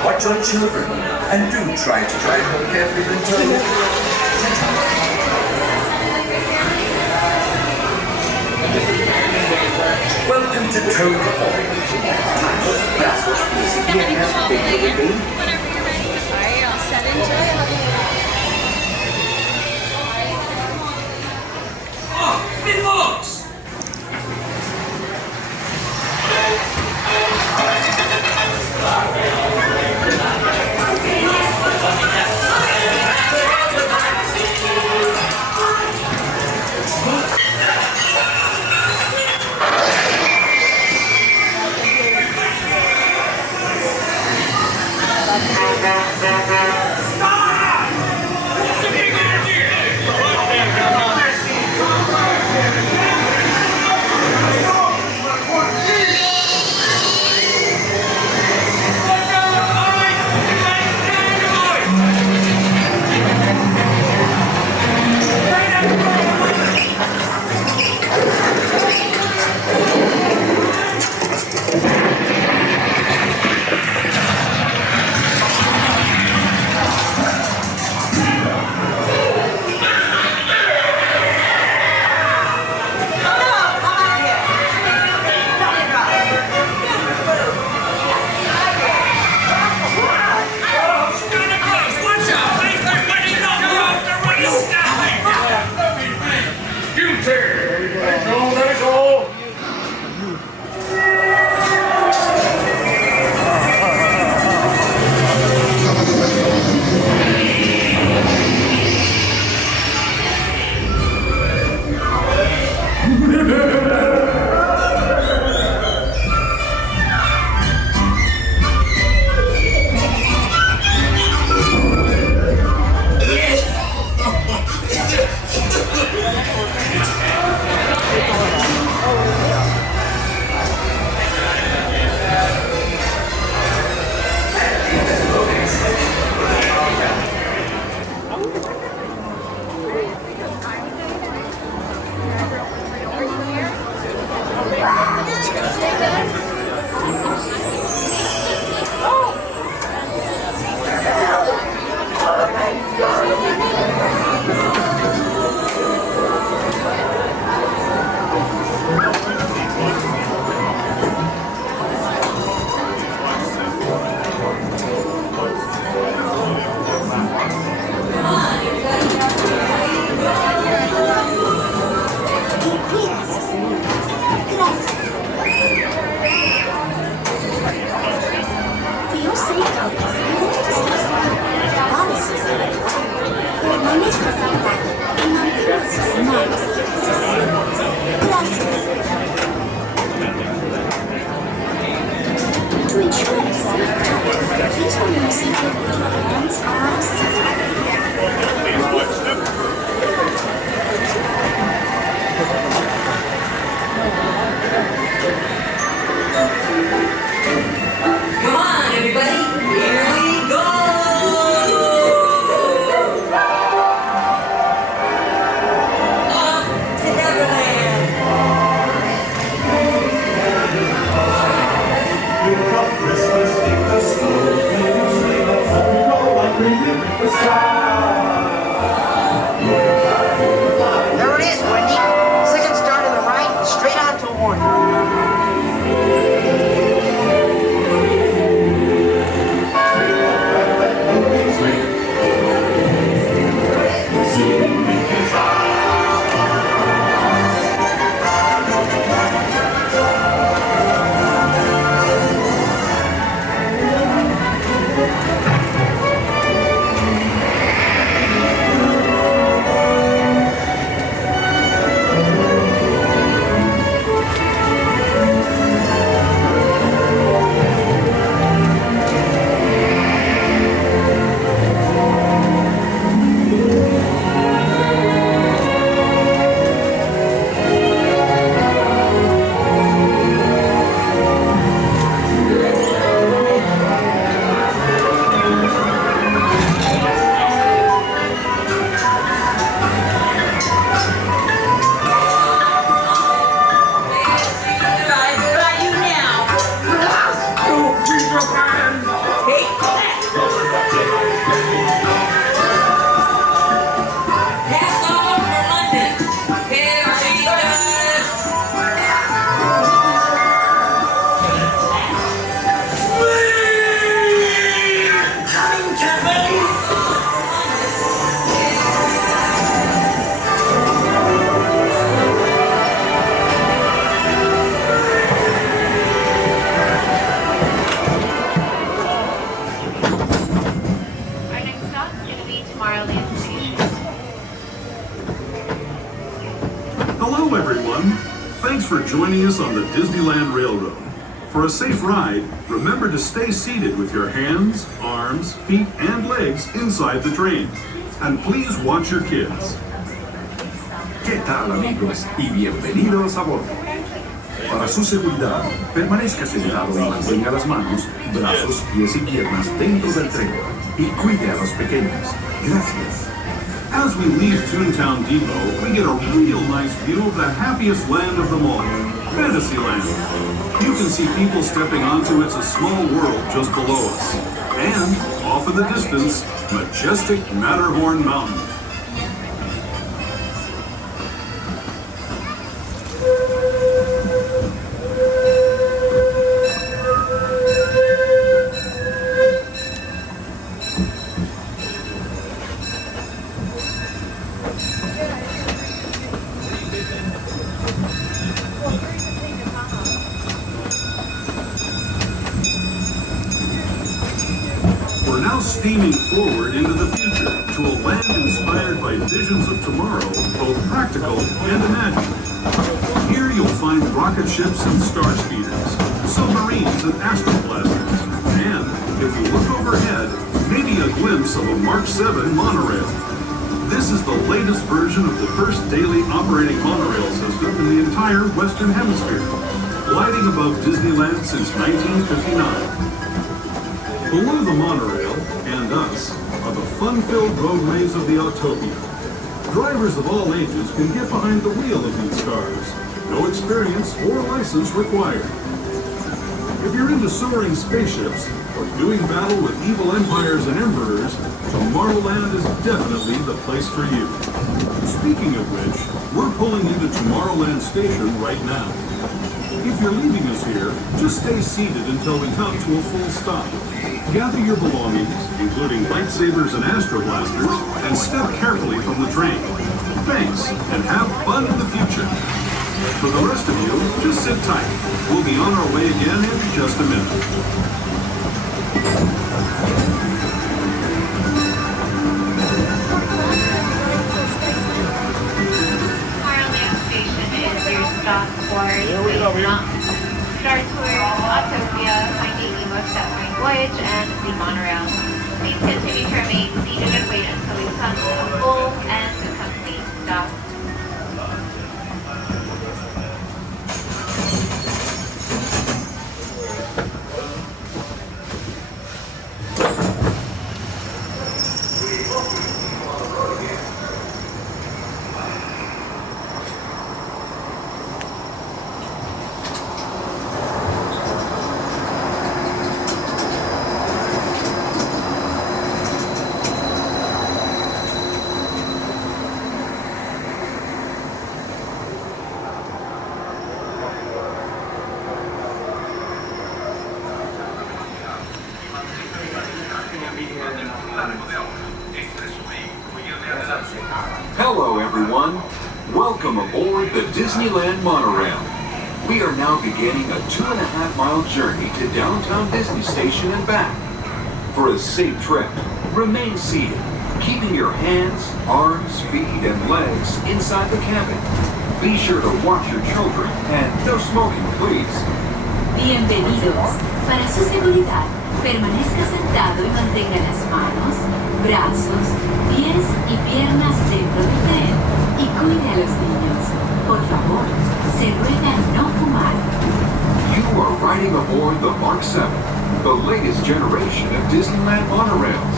Watch your children, and do try to drive more carefully than told. Welcome to Toon Hall. That's what Alright, all set into it. It looks! Hello, everyone. Thanks for joining us on the Disneyland Railroad. For a safe ride, remember to stay seated with your hands, arms, feet, and legs inside the train. And please watch your kids. ¿Qué tal, amigos? Y bienvenidos a bordo. Para su seguridad, permanezca sentado y mantenga las manos, brazos, pies y piernas dentro del tren. Y cuide a los pequeños. Gracias. As we leave Toontown Depot, we get a real nice view of the happiest land of them all, Fantasyland. You can see people stepping onto It's a Small World just below us. And, off in the distance, majestic Matterhorn Mountain. Steaming forward into the future to a land inspired by visions of tomorrow, both practical and imagined. Here you'll find rocket ships and star speeders, submarines and astroblasters, and, if you look overhead, maybe a glimpse of a Mark 7 monorail. This is the latest version of the first daily operating monorail system in the entire Western Hemisphere, gliding above Disneyland since 1959. Below the monorail, and us, are the fun-filled roadways of the Autopia. Drivers of all ages can get behind the wheel of these cars. No experience or license required. If you're into soaring spaceships or doing battle with evil empires and emperors, Tomorrowland is definitely the place for you. Speaking of which, we're pulling into Tomorrowland Station right now. If you're leaving us here, just stay seated until we come to a full stop. Gather your belongings, including lightsabers and astroblasters, and step carefully from the train. Thanks, and have fun in the future. For the rest of you, just sit tight. We'll be on our way again in just a minute. Tomorrowland Station is your stop for Space Mountain. Star Tours, Autopia, Finding Nemo's Submarine Voyage, and the monorail. Please continue to remain seated and wait until we come to a full and complete stop. Hello everyone, welcome aboard the Disneyland Monorail. We are now beginning a 2.5-mile journey to downtown Disney Station and back. For a safe trip, remain seated, keeping your hands, arms, feet, and legs inside the cabin. Be sure to watch your children and no smoking, please. Bienvenidos. Para su seguridad, permanezca sentado y mantenga las manos, brazos, pies y piernas dentro del tren y cuide a los niños. Por favor, se ruega no fumar. You are riding aboard the Mark 7, the latest generation of Disneyland monorails.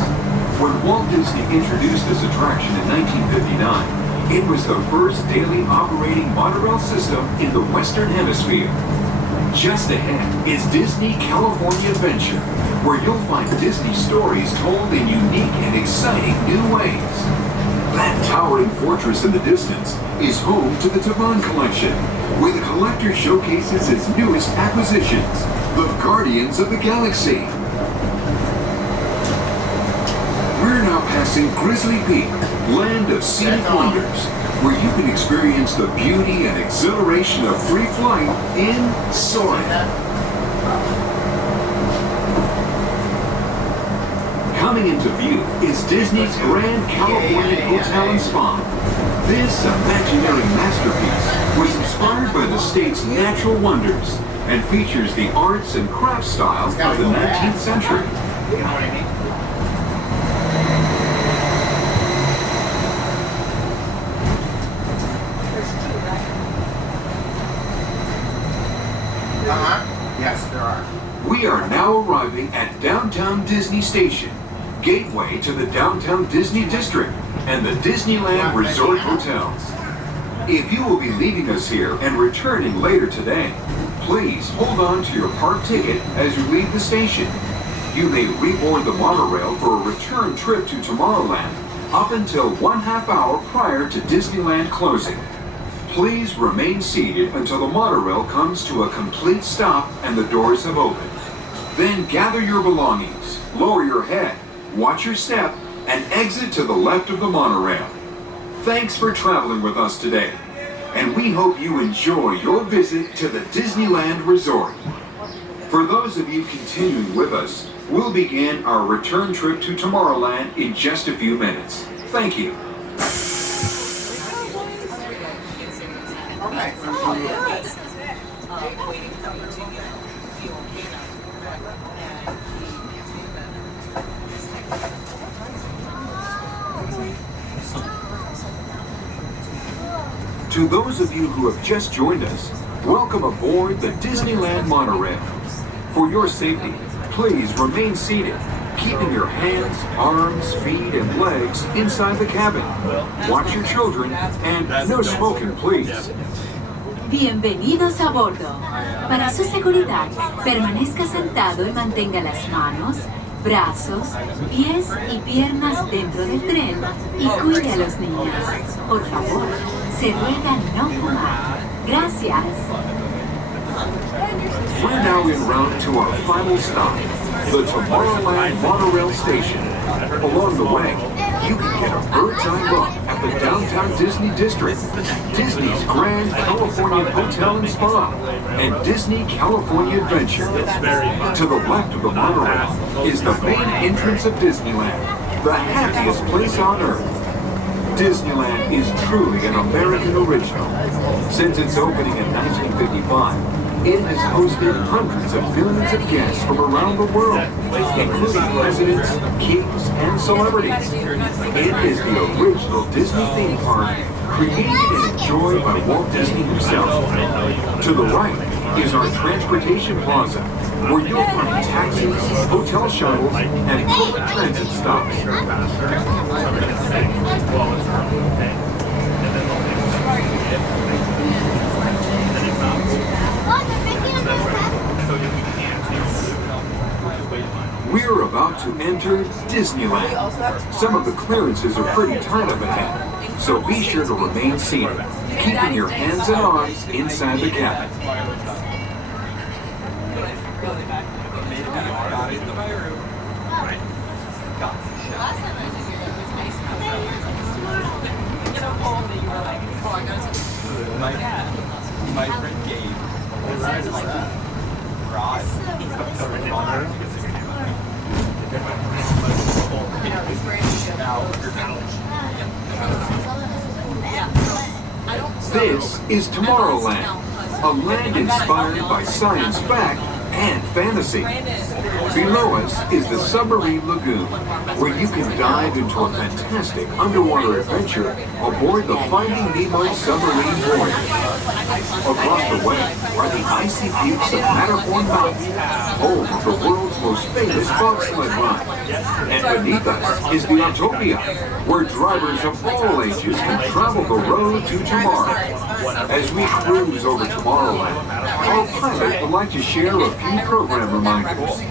When Walt Disney introduced this attraction in 1959, it was the first daily operating monorail system in the Western Hemisphere. Just ahead is Disney California Adventure, where you'll find Disney stories told in unique and exciting new ways. That towering fortress in the distance is home to the Twain collection, where the collector showcases its newest acquisitions, the Guardians of the Galaxy. We're now passing Grizzly Peak, land of scenic wonders, where you can experience the beauty and exhilaration of free flight in soaring. Coming into view is Disney's Grand California Hotel and Spa. This imaginary masterpiece was inspired by the state's natural wonders and features the arts and crafts style of the 19th century. You know what I mean? Yes, there are. We are now arriving at Downtown Disney Station, gateway to the Downtown Disney District and the Disneyland Resort hotels. If you will be leaving us here and returning later today, please hold on to your park ticket as you leave the station. You may reboard the monorail for a return trip to Tomorrowland up until 1/2 hour prior to Disneyland closing. Please remain seated until the monorail comes to a complete stop and the doors have opened. Then gather your belongings, lower your head, watch your step, and exit to the left of the monorail. Thanks for traveling with us today, and we hope you enjoy your visit to the Disneyland Resort. For those of you continuing with us, we'll begin our return trip to Tomorrowland in just a few minutes. Thank you. To those of you who have just joined us, welcome aboard the Disneyland Monorail. For your safety, please remain seated, keeping your hands, arms, feet, and legs inside the cabin. Watch your children, and no smoking, please. Bienvenidos a bordo. Para su seguridad, permanezca sentado y mantenga las manos, brazos, pies y piernas dentro del tren y cuide a los niños. Por favor, se ruega no fumar. Gracias. We're now en route to our final stop, the Tomorrowland Monorail Station. Along the way, you can get a bird's-eye look at the Downtown Disney District, Disney's Grand Californian Hotel and Spa, and Disney California Adventure. To the left of the monorail is the main entrance of Disneyland, the happiest place on Earth. Disneyland is truly an American original. Since its opening in 1955, it has hosted hundreds of millions of guests from around the world, including presidents, kings, and celebrities. It is the original Disney theme park, created and enjoyed by Walt Disney himself. To the right is our transportation plaza, where you'll find taxis, hotel shuttles, and public transit stops. We're about to enter Disneyland. Some of the clearances are pretty tight up ahead, so be sure to remain seated, keeping your hands and arms inside the cabin. My friend Gabe. This is Tomorrowland, a land inspired by science fact and fantasy. Below us is the Submarine Lagoon, where you can dive into a fantastic underwater adventure aboard the Finding Nemo submarine voyage. Across the way are the icy peaks of Matterhorn Mountain, home of the world's most famous bobsled ride. And beneath us is the Autopia, where drivers of all ages can travel the road to tomorrow. As we cruise over Tomorrowland, our pilot would like to share a few program reminders.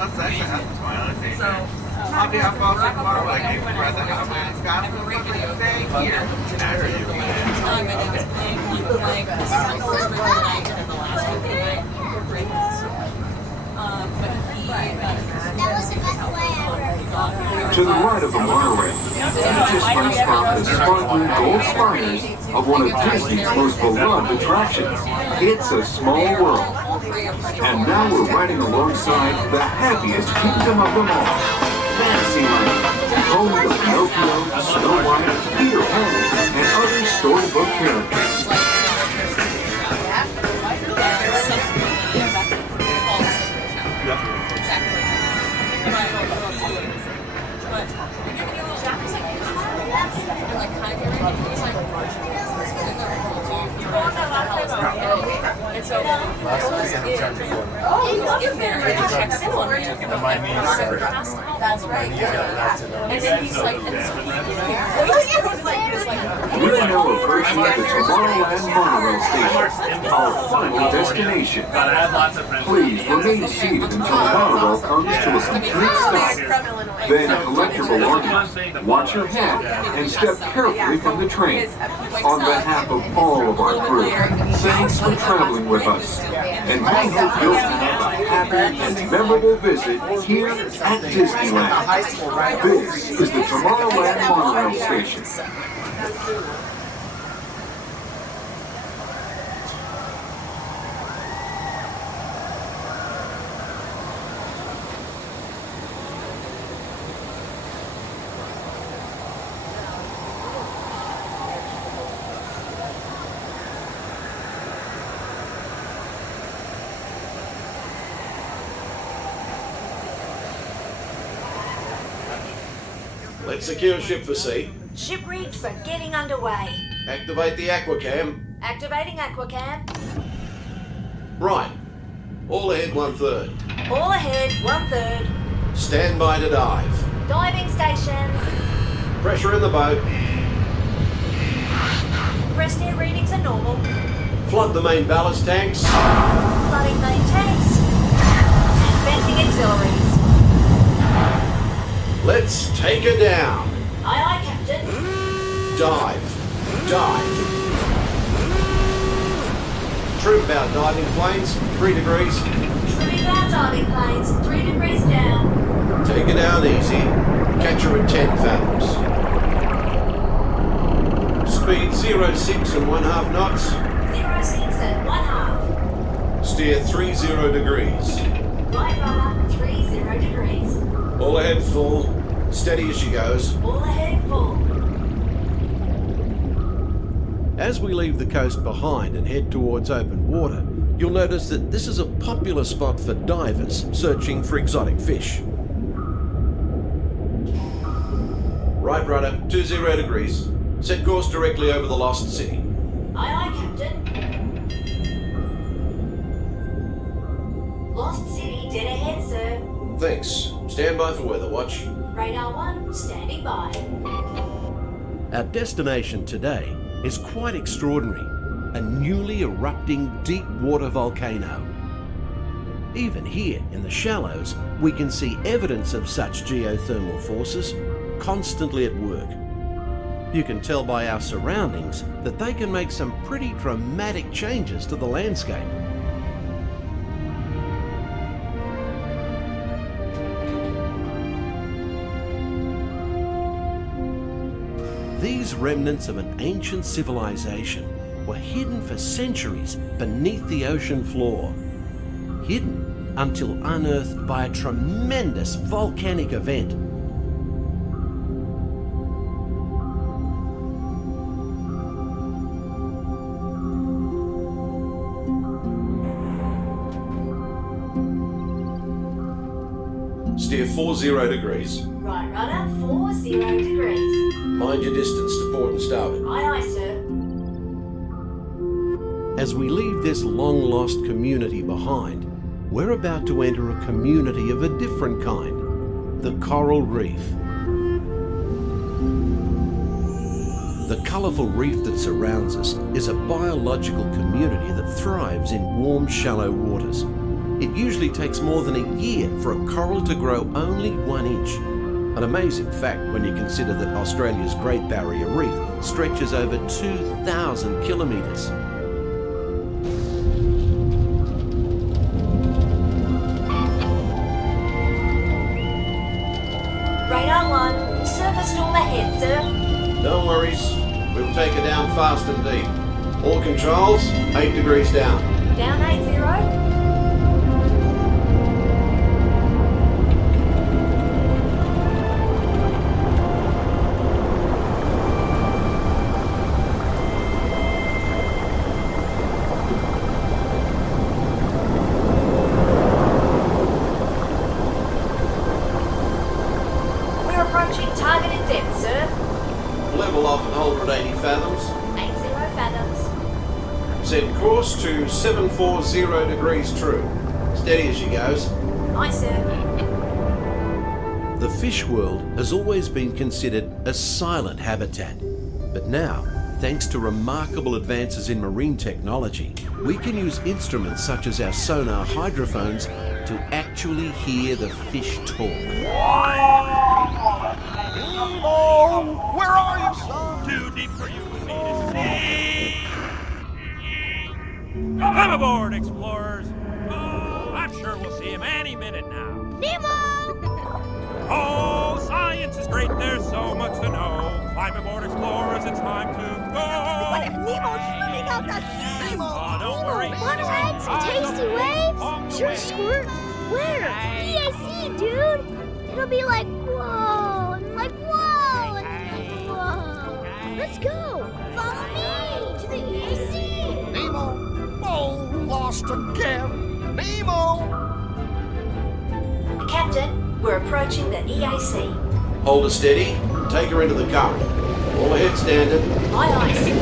To the right of the monorail, you just might spot the sparkling gold spires of one of Disney's most beloved attractions. It's a small world. And now we're riding alongside the happiest kingdom of them all, Fantasyland, home to Pinocchio, Snow White, Peter Pan, and other storybook characters. And so if there checks in on you, that's right. And then he's like, We're now approaching the Tomorrowland monorail station, our final destination. Please remain seated until the monorail comes to a complete stop. Then collect your belongings, watch your head, and step carefully from the train. On behalf of all of our crew, thanks for traveling with us. And we hope you'll have a happy and memorable visit here at Disneyland. This is the Tomorrowland monorail station. Let's secure ship for sea. Ship rigged for getting underway. Activate the aquacam. Activating aquacam. Right. All ahead 1/3. All ahead 1/3. Stand by to dive. Diving stations. Pressure in the boat. Compressed air readings are normal. Flood the main ballast tanks. Flooding main tanks. And venting auxiliaries. Let's take her down. Aye, aye, Captain. Dive. Dive. Trim bow diving planes, 3 degrees. Trimming bow diving planes, 3 degrees down. Take her down easy. Catch her at 10 fathoms. Speed 06 and 1/2 knots. 06 and 1/2. Steer 30 degrees. Right rudder, 30 degrees. All ahead full. Steady as she goes. All ahead full. As we leave the coast behind and head towards open water, you'll notice that this is a popular spot for divers searching for exotic fish. Right rudder, 20 degrees. Set course directly over the lost city. Aye, aye, Captain. Lost City, dead ahead, sir. Thanks. Stand by for weather watch. Radar 1, standing by. Our destination today is quite extraordinary. A newly erupting deep water volcano. Even here in the shallows, we can see evidence of such geothermal forces constantly at work. You can tell by our surroundings that they can make some pretty dramatic changes to the landscape. These remnants of an ancient civilization were hidden for centuries beneath the ocean floor. Hidden until unearthed by a tremendous volcanic event. Steer 40 degrees. Right rudder, 40 degrees. Mind your distance to port and starboard. Aye, aye, sir. As we leave this long-lost community behind, we're about to enter a community of a different kind, the coral reef. The colourful reef that surrounds us is a biological community that thrives in warm, shallow waters. It usually takes more than a year for a coral to grow only 1 inch. An amazing fact when you consider that Australia's Great Barrier Reef stretches over 2,000 kilometres. Radar 1, surface storm ahead, sir. No worries, we'll take her down fast and deep. All controls, 8 degrees down. Down 80. Targeted depth, sir. Level off at 180 fathoms. 80 fathoms. Set course to 740 degrees true. Steady as she goes. Aye, sir. The fish world has always been considered a silent habitat. But now, thanks to remarkable advances in marine technology, we can use instruments such as our sonar hydrophones to actually hear the fish talk. Nemo! Where are you, son? Too deep for you and me to see. Come aboard, explorers. Oh, I'm sure we'll see him any minute now. Nemo! Oh, science is great. There's so much to know. Climb aboard, explorers. It's time to go. What if Nemo's swimming out the sea? Oh, don't worry. Wanna ride some tasty waves? Sure, Squirt. Where? EAC, dude. It'll be like, whoa, and like, whoa, and like, whoa. Let's go. Follow me to the EAC. Nemo! Oh, lost again. Nemo! Captain, we're approaching the EAC. Hold her steady. Take her into the current. All ahead standard. Aye, aye, sir.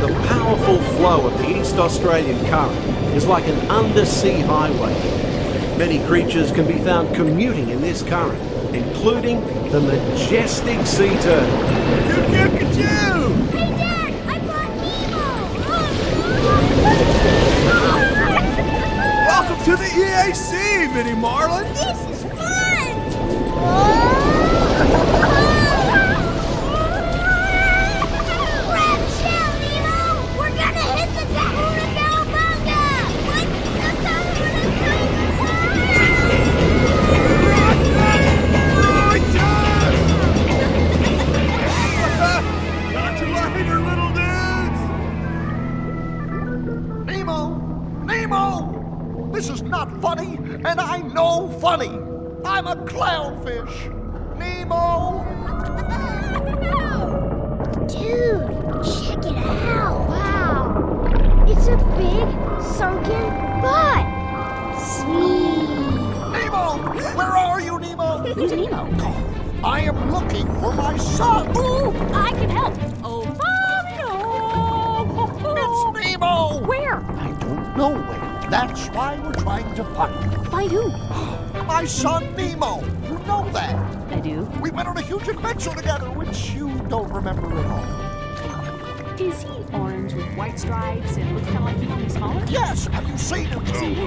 The powerful flow of the East Australian current is like an undersea highway. Many creatures can be found commuting in this current, including the majestic sea turtle. Hey, Dad, I brought Nemo. Welcome to the EAC, Minnie Marlin. This is fun. Grab shell, Nemo. We're gonna hit the Kahuna Cowabunga. What's the Catch you later, little dudes. Nemo! Nemo! This is not funny, and I know funny. I'm a clownfish. Nemo! Dude, check it out. Wow. It's a big, sunken butt. Sweet. Nemo! Where are you, Nemo? Who's Nemo? I am looking for my son. Ooh, I can help. Oh, It's Nemo! Where? I don't know where. That's why we're trying to find him. Find who? My son, Nemo. You know that. I do. We went on a huge adventure together, which you don't remember at all. Is he orange with white stripes and looks kind of like he's only smaller? Yes, have you seen him? Seen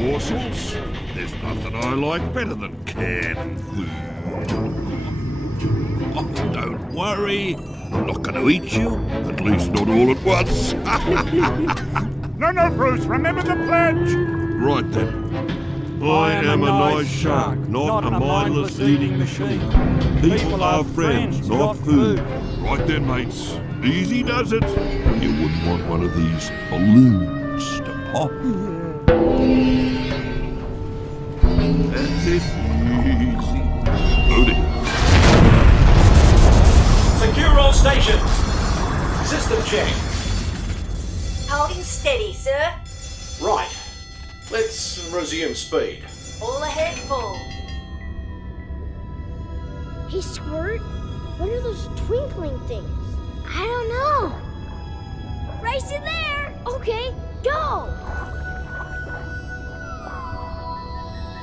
Morsels. There's nothing I like better than canned food. Oh, don't worry. I'm not going to eat you. At least not all at once. No, Bruce. Remember the pledge. Right then. I am a nice shark, not a mindless eating machine. People are friends, not food. Right then, mates. Easy does it. You wouldn't want one of these balloons to pop. That's it. Easy. Load it. Secure all stations. System check. Holding steady, sir. Right. Let's resume speed. All ahead full. Hey, Squirt, what are those twinkling things? I don't know. Race in there. Okay, go.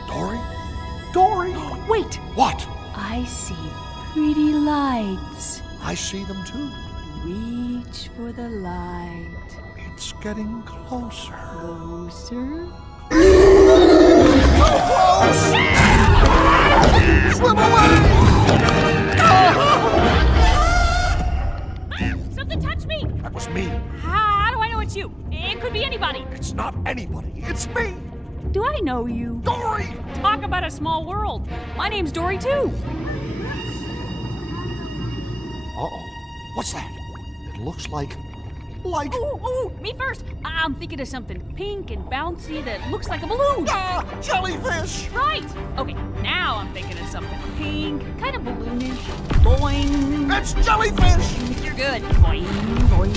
Dory? Dory? Wait. What? I see pretty lights. I see them too. We Reach for the light. It's getting closer. Closer. So close! Swim away! Something touched me! That was me. How do I know it's you? It could be anybody. It's not anybody. It's me. Do I know you? Dory! Talk about a small world. My name's Dory, too. Uh-oh. What's that? It looks like... Ooh, me first. I'm thinking of something pink and bouncy that looks like a balloon. Ah, jellyfish! Right. Okay, now I'm thinking of something pink, kind of balloonish. Boing. It's jellyfish! You're good. Boing, boing.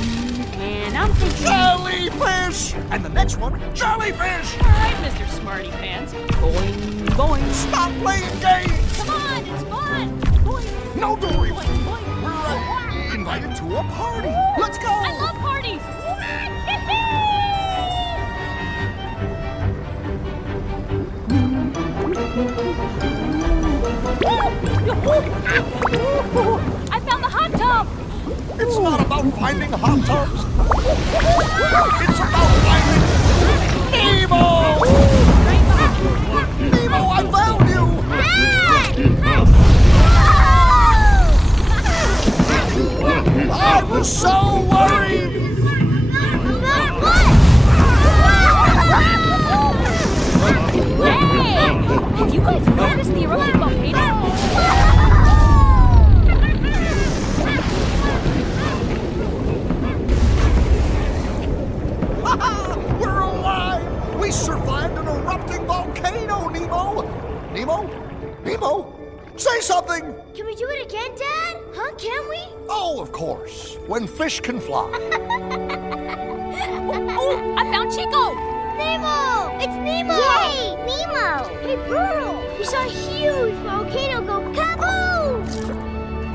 And I'm thinking... Jellyfish! And the next one, jellyfish! All right, Mr. Smarty Pants. Boing, boing. Stop playing games! Come on, it's fun. Boing. No, Dory. Boing, boing. We're invited to a party. Let's go! I love parties. I found the hot tub. It's not about finding hot tubs. It's about finding Nemo! Nemo, I found you! I was so worried! Hey! Have you guys noticed the erupting volcano? We're alive! We survived an erupting volcano, Nemo! Nemo? Nemo? Say something! Can we do it again, Dad? Huh, can we? Oh, of course. When fish can fly. Oh, I found Chico! Nemo! It's Nemo! Yay! Nemo! Hey, Burl! We saw a huge volcano go kaboom!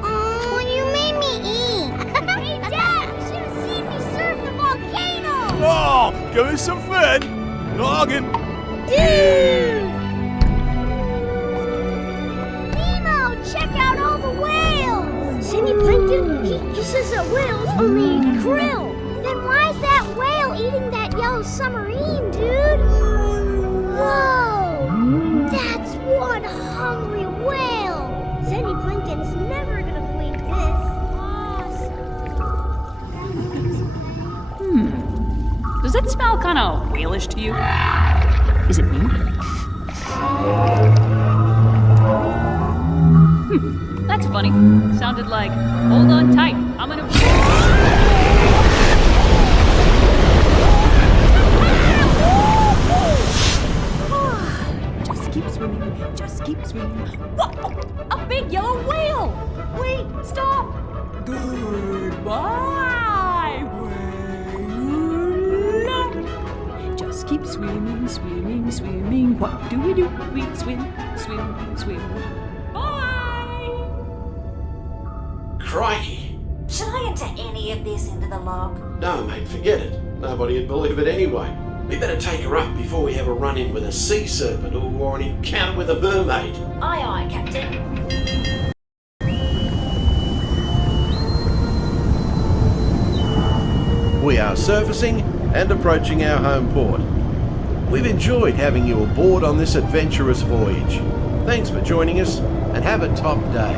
Oh, you made me eat! Hey, Dad! You should have seen me surf the volcano! Oh, give me some food. Noggin. Dude! Nemo, check out all the whales! Sandy Plankton, he says that whales only eat krill. Then why is that whale eating that yellow submarine, dude? Whoa! That's one hungry whale! Sandy Plankton's never gonna believe this. Awesome. Does it smell kind of whalish to you? Is it me? That's funny. Sounded like, hold on tight, I'm gonna... Just keep swimming, just keep swimming. What? A big yellow whale! Wait, stop! Goodbye, whale! Just keep swimming, swimming, swimming. What do? We swim, swim, swim. Bye! Crikey. Shall I enter any of this into the log? No, mate, forget it. Nobody would believe it anyway. We better take her up before we have a run-in with a sea serpent or an encounter with a mermaid. Aye, aye, Captain. We are surfacing and approaching our home port. We've enjoyed having you aboard on this adventurous voyage. Thanks for joining us and have a top day.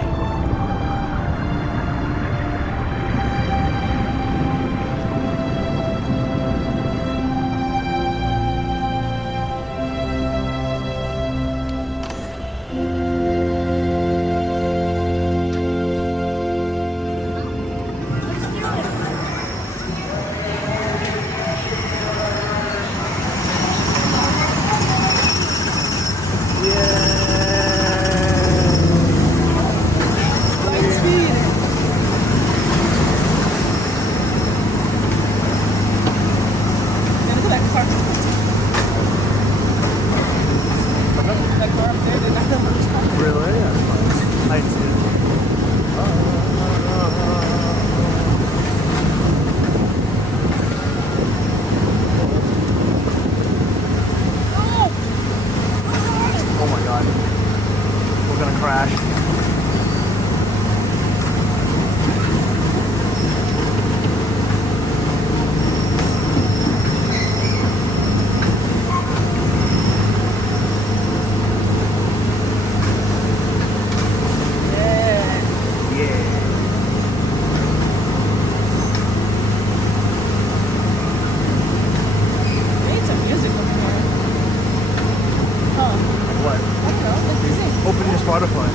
Open your Spotify.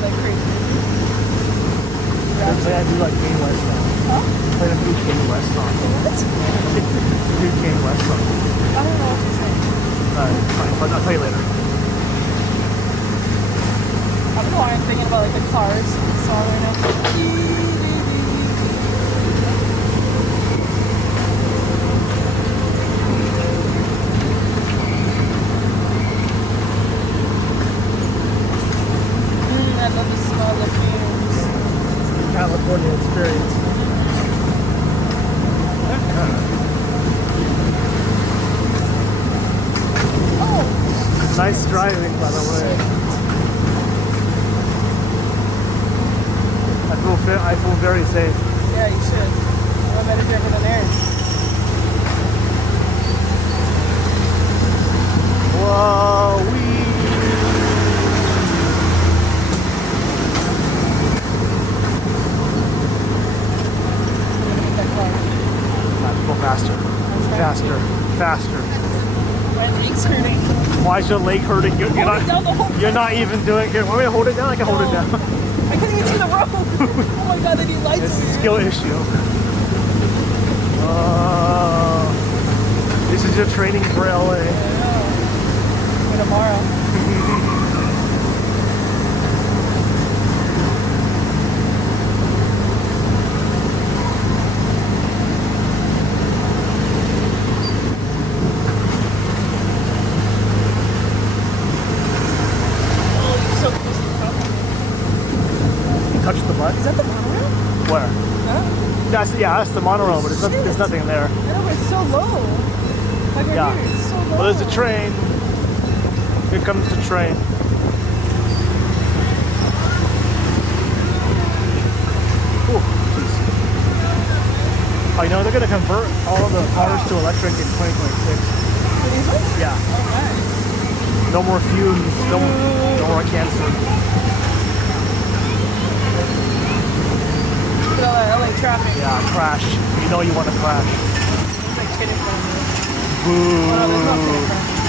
Like crazy. Play a new like Kanye West song. Huh? Play a new Kanye West song. What? New Kanye West song. I don't know what to say. Alright, fine. I'll tell you later. I don't know why I'm thinking about like the Cars song right now. I love the smell of fumes. California experience. Oh! Nice driving, by the way. I feel very safe. Yeah, you should. I'm a better driver than Aaron. Whoa, go faster. Faster. My leg's hurting. Why is your leg hurting? You're not even doing it. Want me to hold it down? I can hold it down. I couldn't even see the road. Oh my god, they need lights. It's a skill issue. This is your training for LA. I know. For tomorrow. Touch the butt. Is that the monorail? Where? Huh? That's the monorail, but there's nothing there. I know, but it's so low. Like right here, it's so low. Well, there's a train. Here comes the train. Ooh, geez. Oh, you know, they're going to convert all of the cars to electric in 2026. These ones? Yeah. Oh, nice. No more fumes, no more cancer. Look at all that LA traffic. Yeah, crash. You know you want to crash. It's like kidding from me. Boo. Oh, no, there's no kidding from me.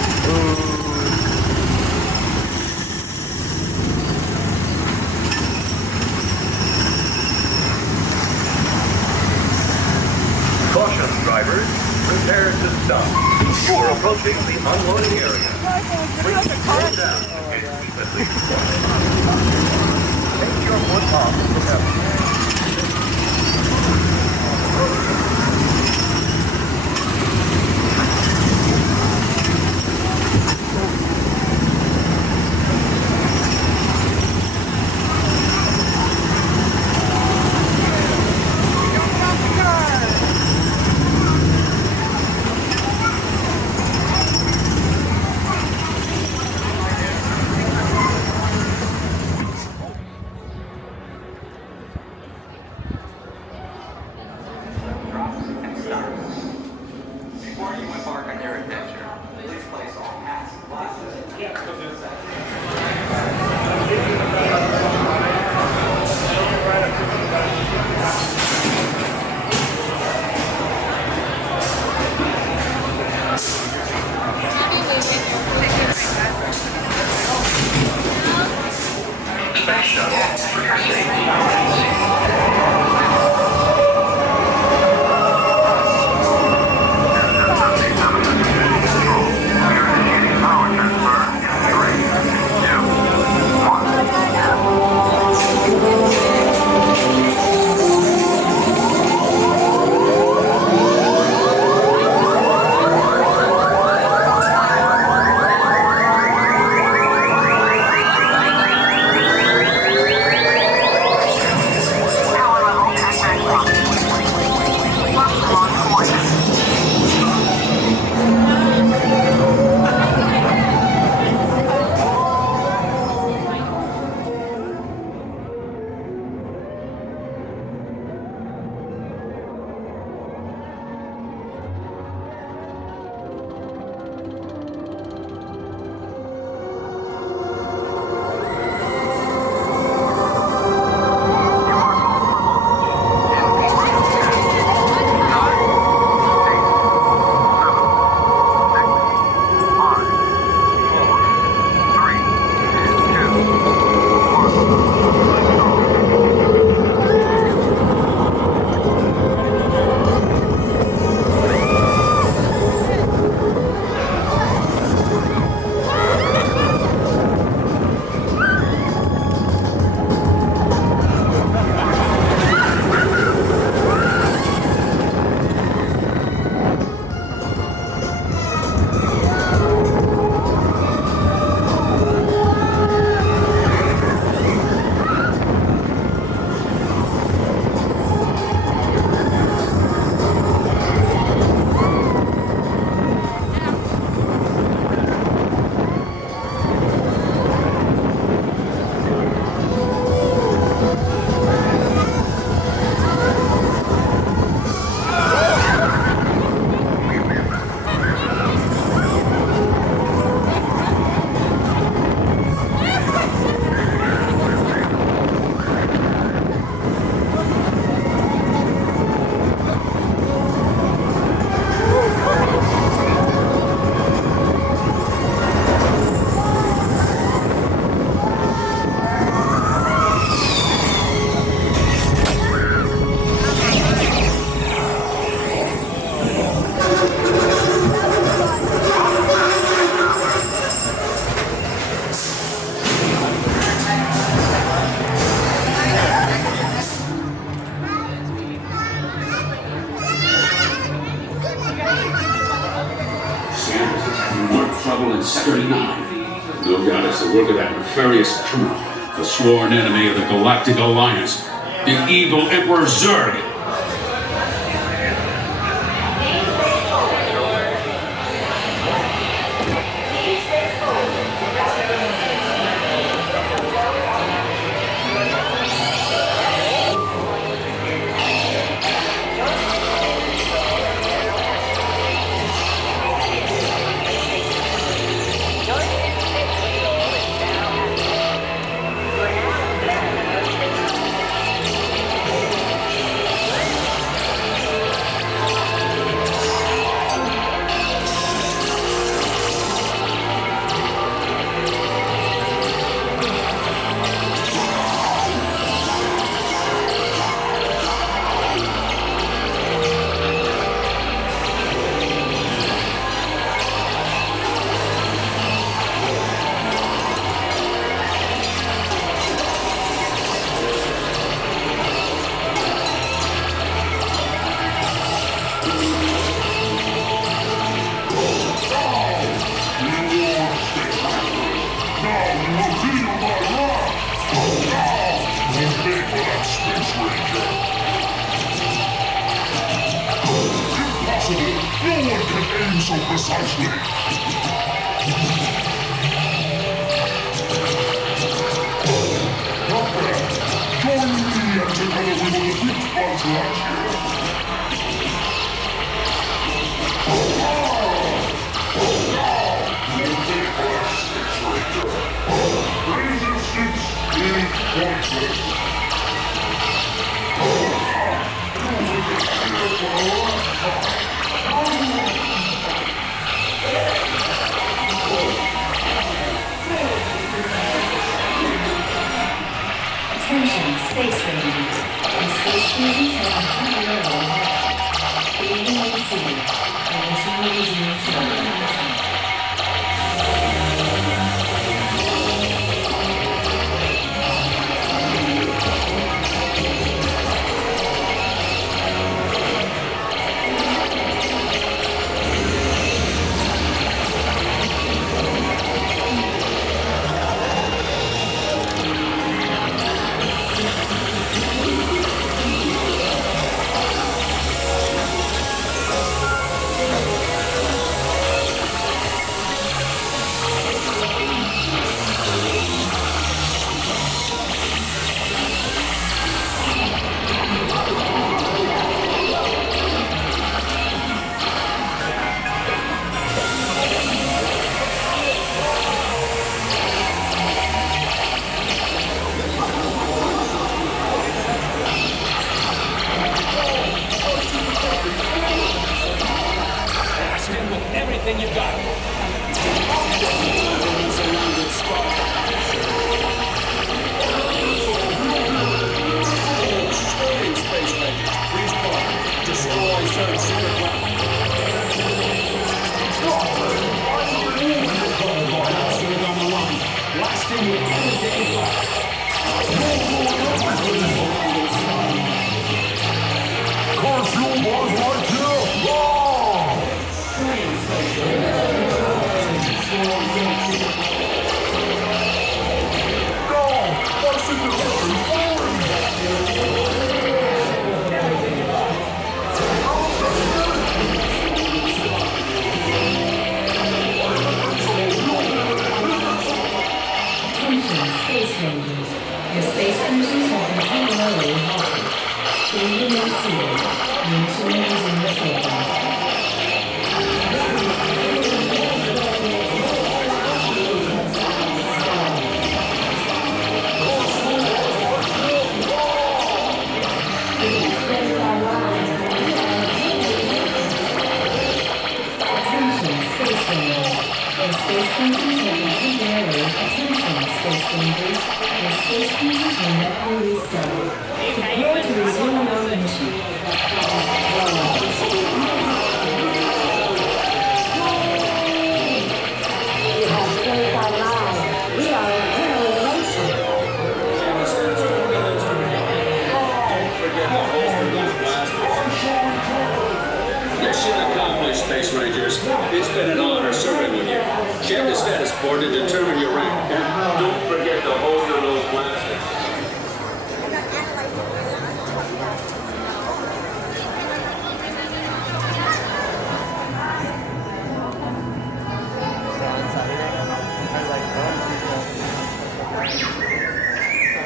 Caution, drivers. Prepare to stop. You are approaching the unloading area. Please slow down and keep at least take your foot off the pedal. No doubt it's the work of that nefarious crew, the sworn enemy of the Galactic Alliance, the evil Emperor Zurg. Attention, Space Rangers. The Space Cruisers have temporarily halted. Leaving the city. Initially resume shuttle. Check the status board to determine your rank. And don't forget to hold your little blasters.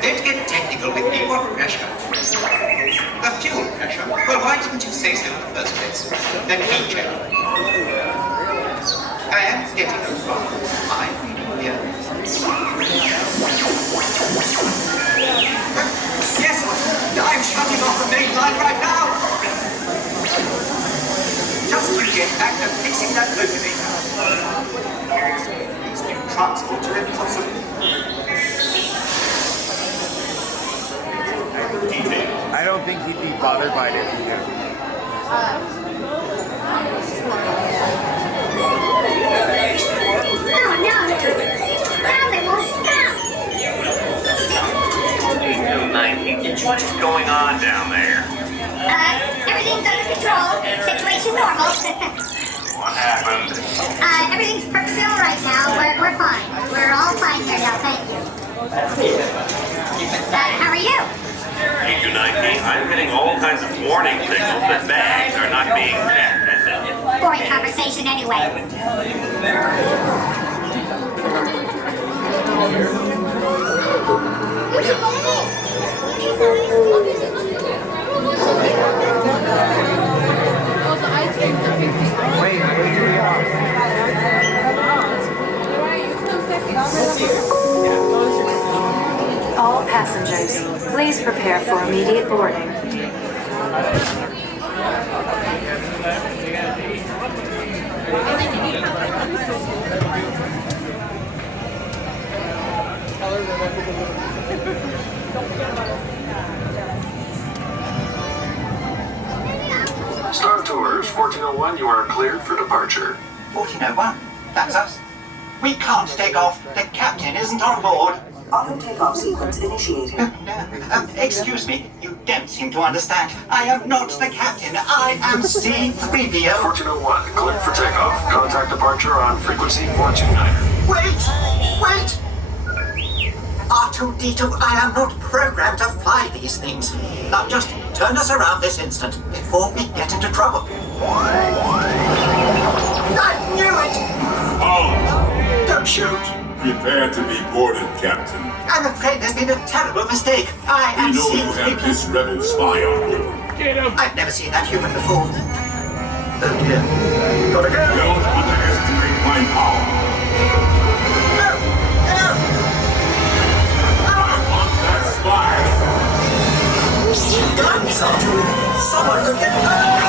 Don't get technical with me. What pressure? The fuel pressure. Well, why didn't you say so in the first place? The feature. I am getting along. I feel here. Yes, I'm shutting off the main line right now. Just you get back to fixing that motivator. These new transports are impossible. I don't think he'd be bothered by it if he knew. Oh no! Now they won't stop! What is going on down there? Everything's under control. Situation normal. What happened? Everything's perfectly all right now. We're fine. We're all fine here now, thank you. How are you? P219, I'm getting all kinds of warning signals that bags are not being checked. Boring conversation anyway. All passengers, please prepare for immediate boarding. Star Tours, 1401, you are cleared for departure. 1401? That's us. We can't take off. The captain isn't on board. Auto takeoff sequence initiated. Excuse me, you don't seem to understand. I am not the captain. I am C-3PO. 1401, cleared for takeoff. Contact departure on frequency 429. Wait! R2-D2, I am not programmed to fly these things. Now just turn us around this instant before we get into trouble. I knew it! Oh! Don't shoot! Prepare to be boarded, Captain. I'm afraid there's been a terrible mistake. I am We know you have this rebel spy on you. Get him! I've never seen that human before. Oh dear. Gotta go! Don't underestimate my power. I want that spy. Guns on you! Someone could get hurt!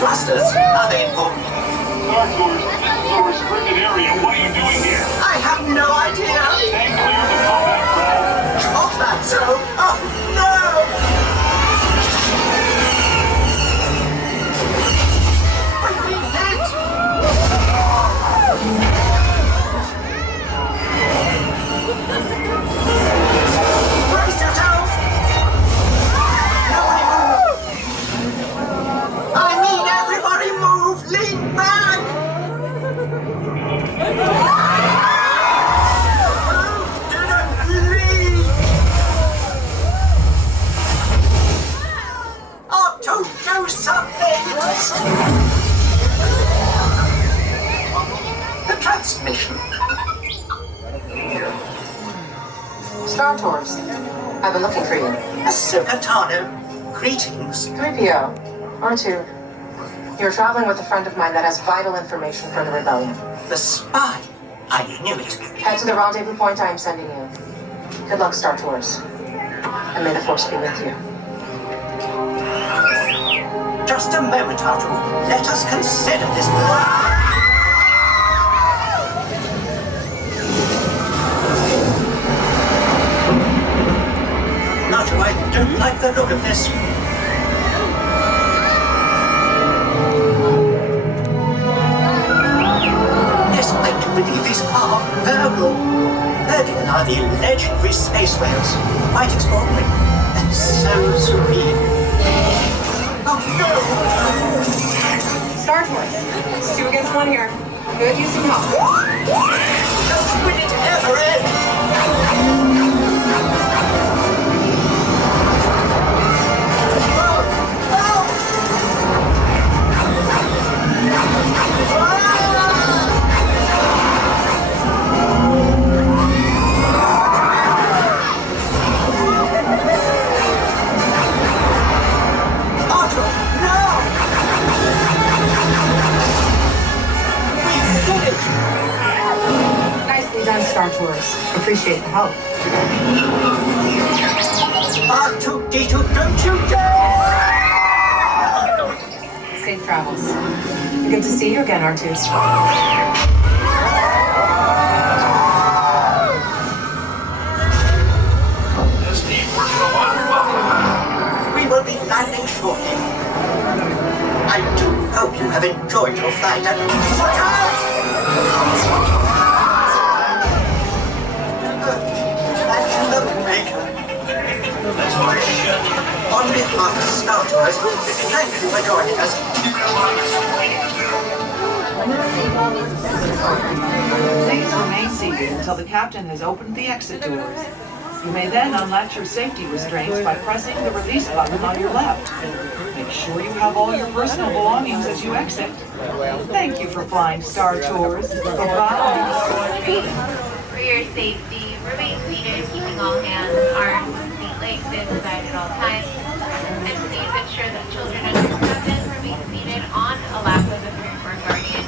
Thrusters? Are they important? Star Tours, this is a restricted area. What are you doing here? I have no idea. Stay clear of the combat zone. Combat zone? Oh, no! We've been hit! Brace yourselves! Nobody move! I need everybody move! Lean back! To do something! The transmission. Star Tours, I've been looking for you. Ahsoka Tano, greetings. 3PO, R2, you're traveling with a friend of mine that has vital information for the rebellion. The spy? I knew it. Head to the rendezvous point I am sending you. Good luck, Star Tours. And may the Force be with you. Just a moment, R2. Let us consider this. R2, I don't like the look of this. These are Virgo. Virgin are the legendary space whales. Quite extraordinary. And so serene. Oh no! Star Tours. It's 2 against 1 here. Good using help. Will it ever end? Nicely done, Star Tours. Appreciate the help. R2-D2, don't you dare! Safe travels. Good to see you again, R2. We will be landing shortly. I do hope you have enjoyed your flight and watch out! On behalf of Star Tours, thank you for joining us. Please remain seated until the captain has opened the exit doors. You may then unlatch your safety restraints by pressing the release button on your left. Make sure you have all your personal belongings as you exit. Thank you for flying Star Tours. Goodbye. For your safety, remain seated, keeping all hands, arms, feet, legs inside at all times. And please ensure that children under 7 remain seated on a lap of the parent or guardian,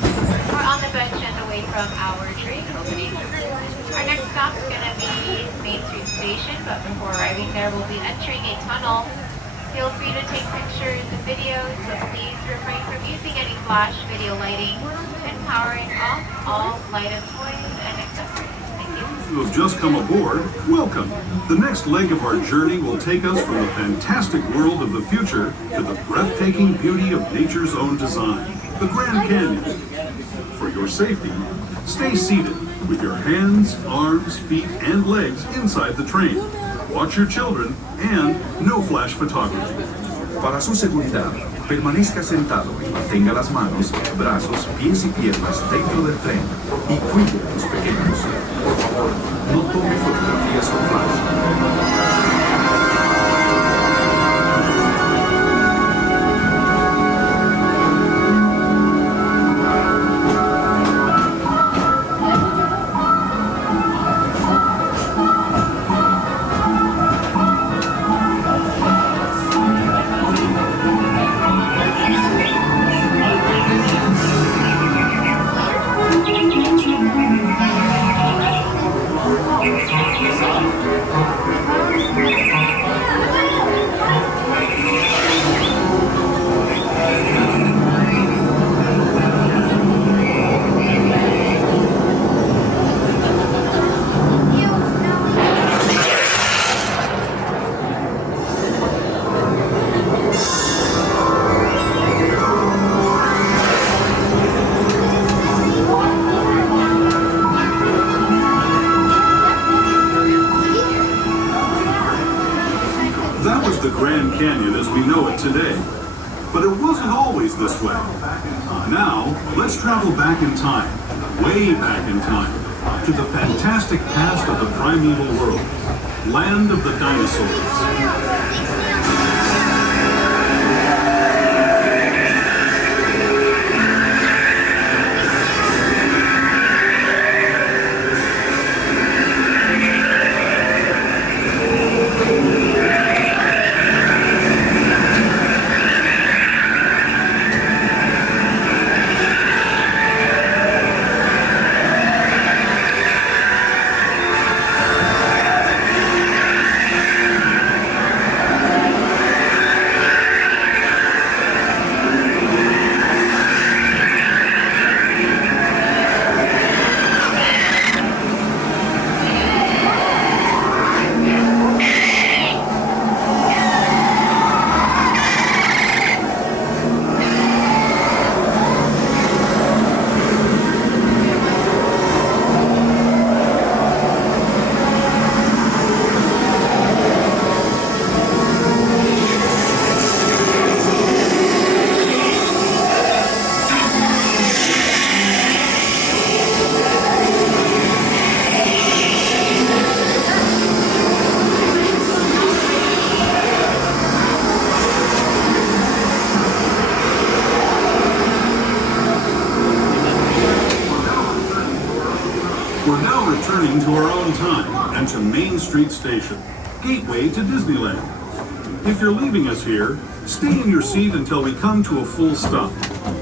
or on the bench and away from our train opening. Our next stop is going to be Main Street Station, but before arriving there, we'll be entering a tunnel. Feel free to take pictures and videos, so please refrain from using any flash, video lighting, and powering off all light and toys and accessories. You have just come aboard, welcome. The next leg of our journey will take us from the fantastic world of the future to the breathtaking beauty of nature's own design, the Grand Canyon. For your safety, stay seated with your hands, arms, feet, and legs inside the train. Watch your children and no flash photography. Para su seguridad, permanezca sentado y mantenga las manos, brazos, pies y piernas dentro del tren y cuide a los pequeños. Por favor, no tome fotografías con flash. Canyon as we know it today. But it wasn't always this way. Now, let's travel back in time, way back in time, to the fantastic past of the primeval world, land of the dinosaurs. We're now returning to our own time and to Main Street Station, gateway to Disneyland. If you're leaving us here, stay in your seat until we come to a full stop.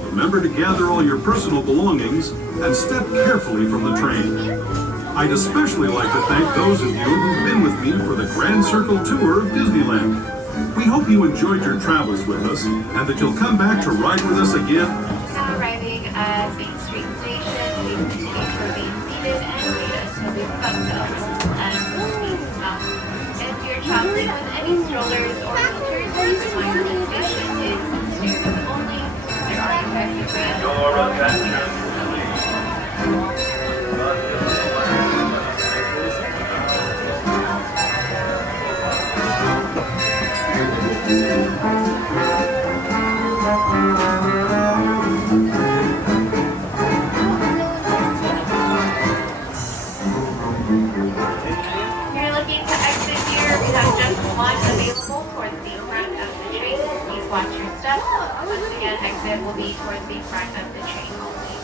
Remember to gather all your personal belongings and step carefully from the train. I'd especially like to thank those of you who've been with me for the Grand Circle Tour of Disneyland. We hope you enjoyed your travels with us and that you'll come back to ride with us again. Now arriving at Main Street Station, we are being seated and data swimming cocktails and speed stop. If you're traveling with any strollers or wheelchairs, keep in mind that the station is stairs only. There are effective ramps. Your attention, If you're looking to exit here, we have just one available towards the front of the train. Please watch your step. Once again, exit will be towards the front of the train only.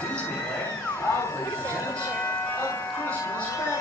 Disneyland proudly presents a Christmas festival.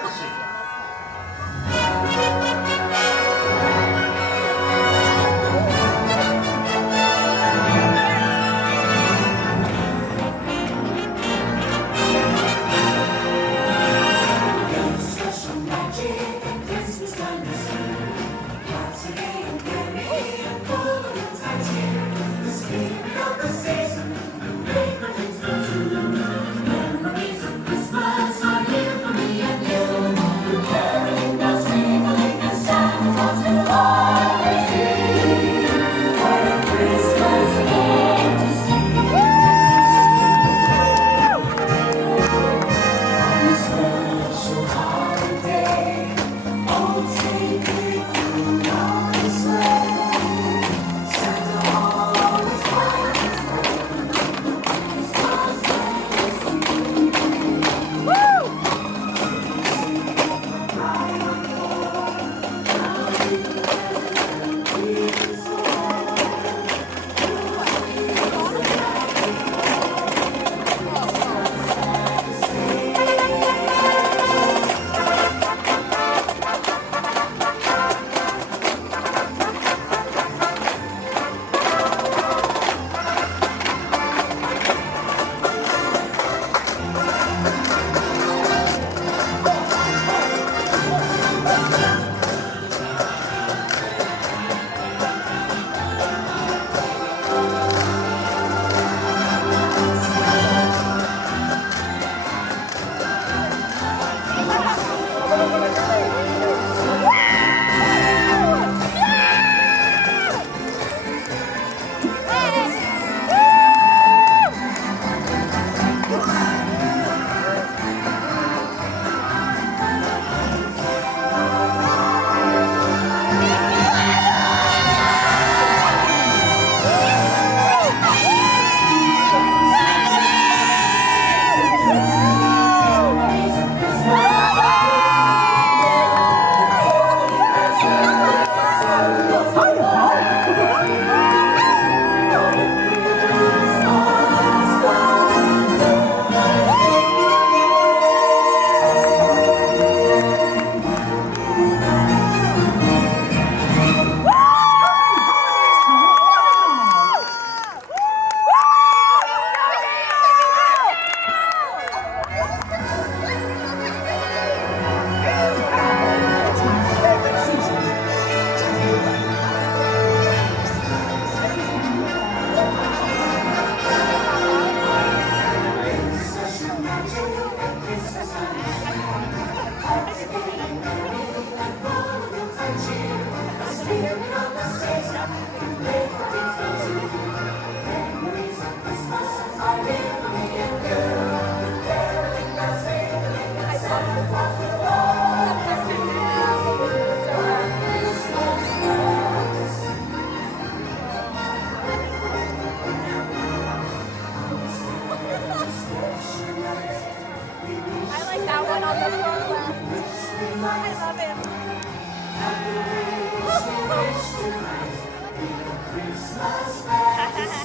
love him.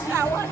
That one.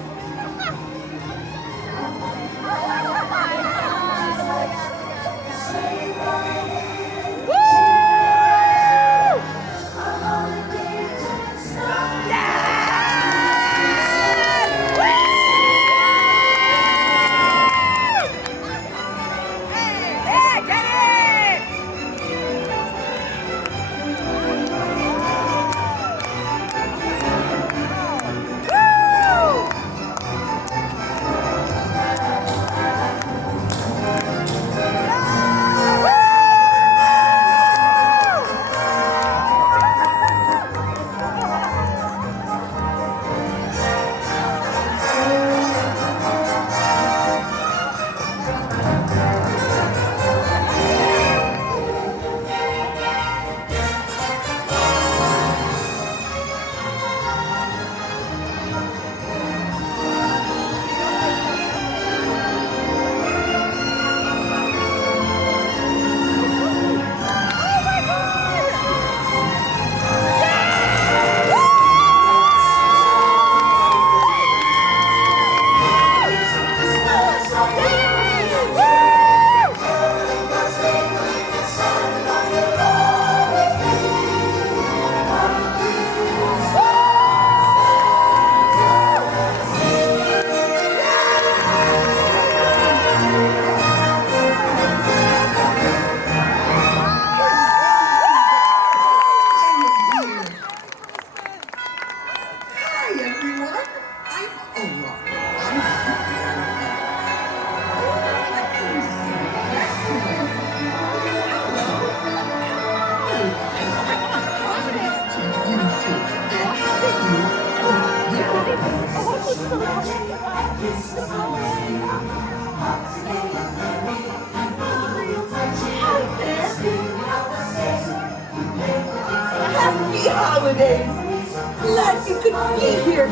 Happy holidays! Glad you could be here.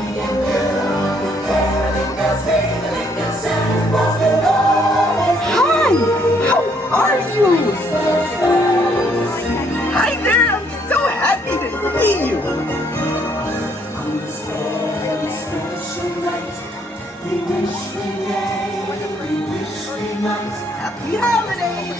Hi! How are you? Hi there! I'm so happy to see you. Happy holidays!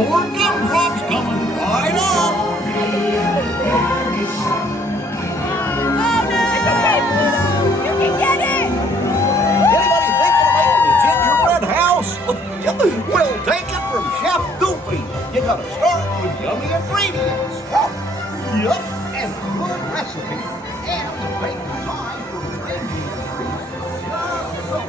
more gumdrops coming right up. You can get it! Anybody thinking of making a gingerbread house? Well, take it from Chef Goofy. You gotta start with yummy ingredients. Yup, and a good recipe. And make time for ranging treats. Just so.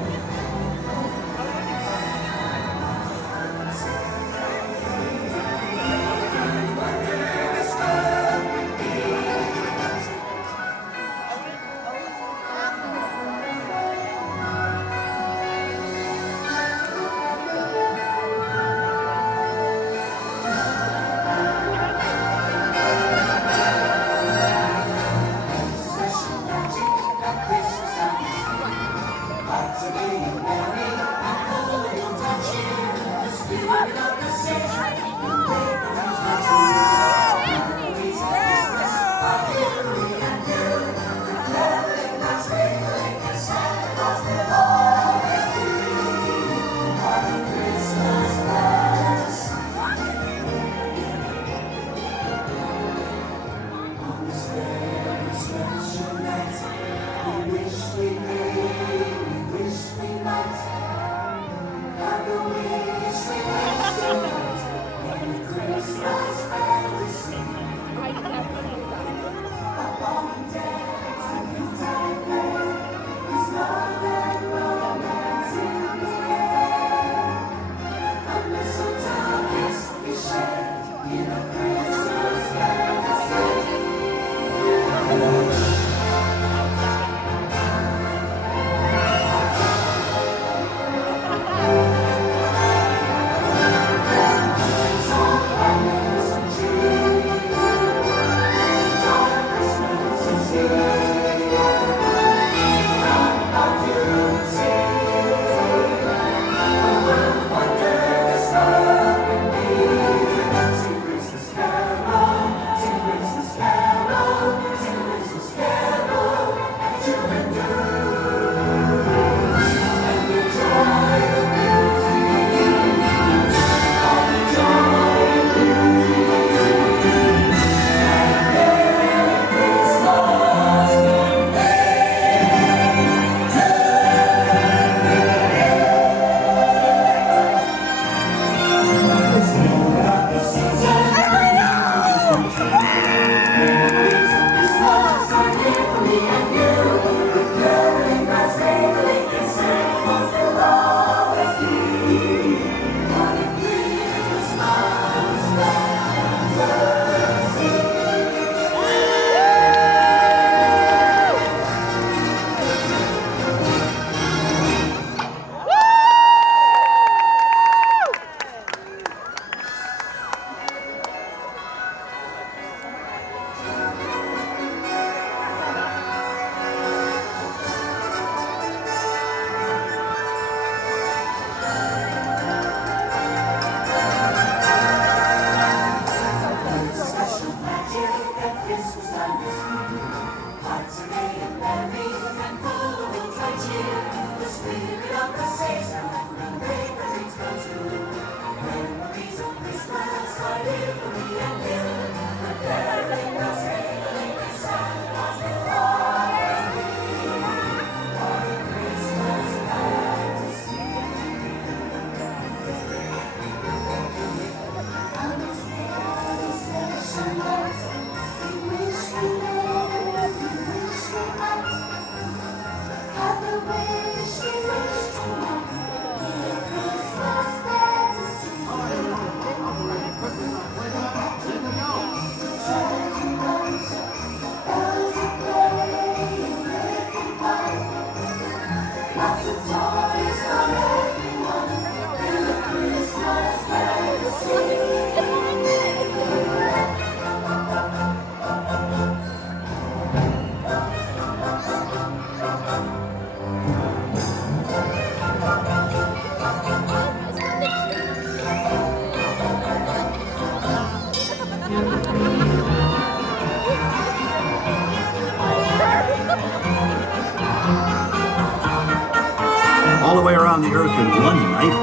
All the way around the Earth in one night?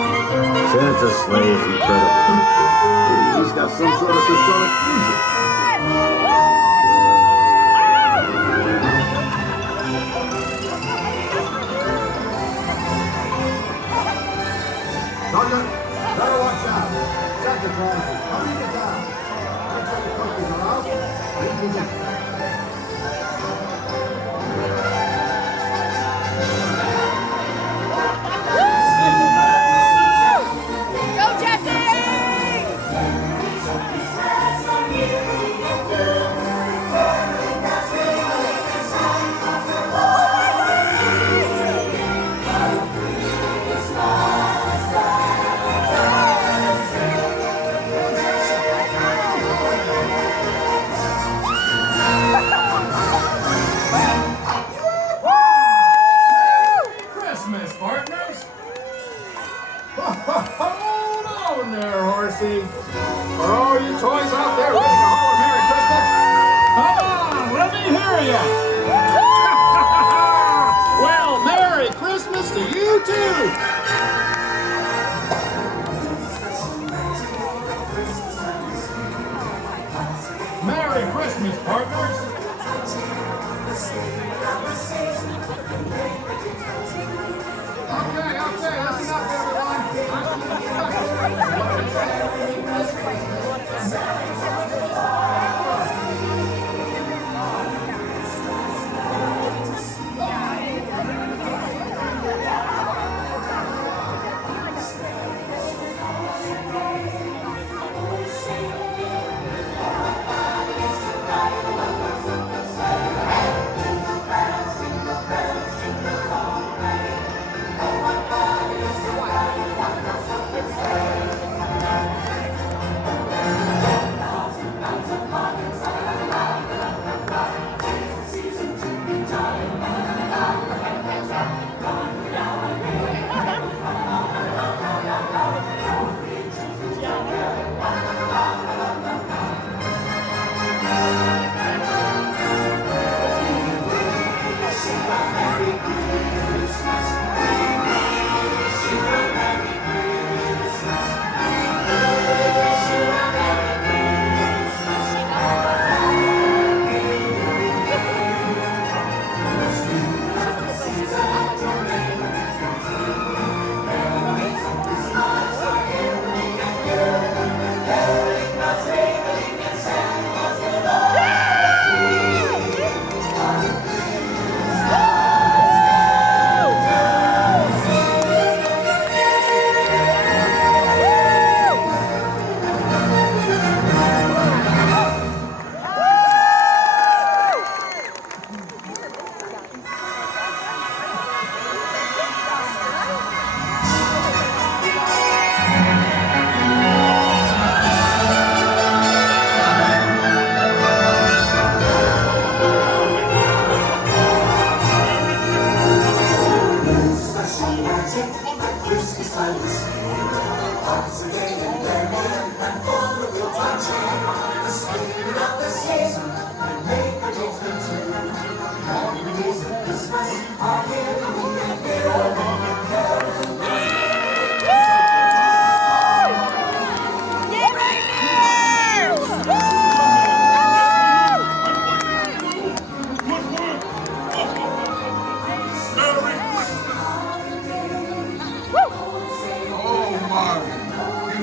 Santa's sleigh is incredible. He's got some sort of historic fusion. Thunder, better watch out. Santa Claus is coming to town. Make sure the cookies are out. Leave music. Go, Jesse! Christmas, partners! Hold on there, horsey. Are all you toys out there ready to holler Merry Christmas? Come on, let me hear ya! Well, Merry Christmas to you too! Merry Christmas, partners! Okay, listen up, everyone.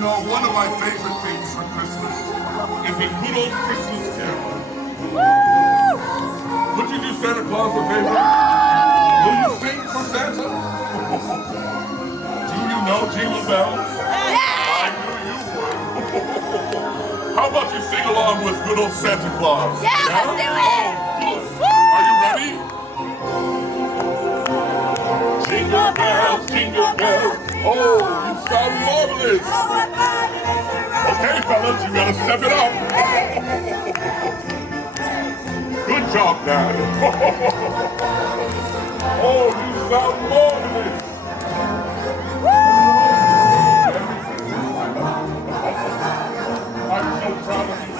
One of my favorite things for Christmas is a good old Christmas carol. Would you do Santa Claus a favor? Will you sing for Santa? Do you know Jingle Bells? I knew you would. How about you sing along with good old Santa Claus? Yeah, let's do it! Oh, good. Are you ready? Jingle bells, jingle bells. Oh, you sound marvelous. Okay, fellas, you gotta step it up. Good job, Dad. Oh, you sound marvelous. I'm so proud of you.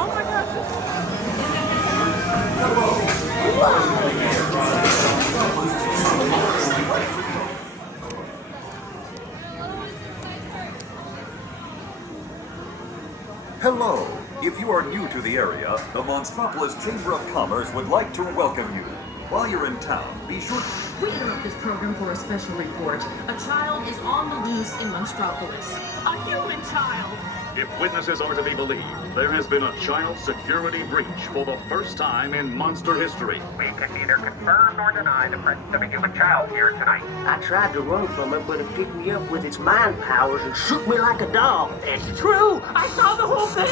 Oh Hello. If you are new to the area, the Monstropolis Chamber of Commerce would like to welcome you. While you're in town, be sure to... We interrupt this program for a special report. A child is on the loose in Monstropolis. A human child! If witnesses are to be believed, there has been a child security breach for the first time in monster history. We can neither confirm nor deny the presence of a human child here tonight. I tried to run from it, but it picked me up with its mind powers and shook me like a dog. It's true! I saw the whole thing!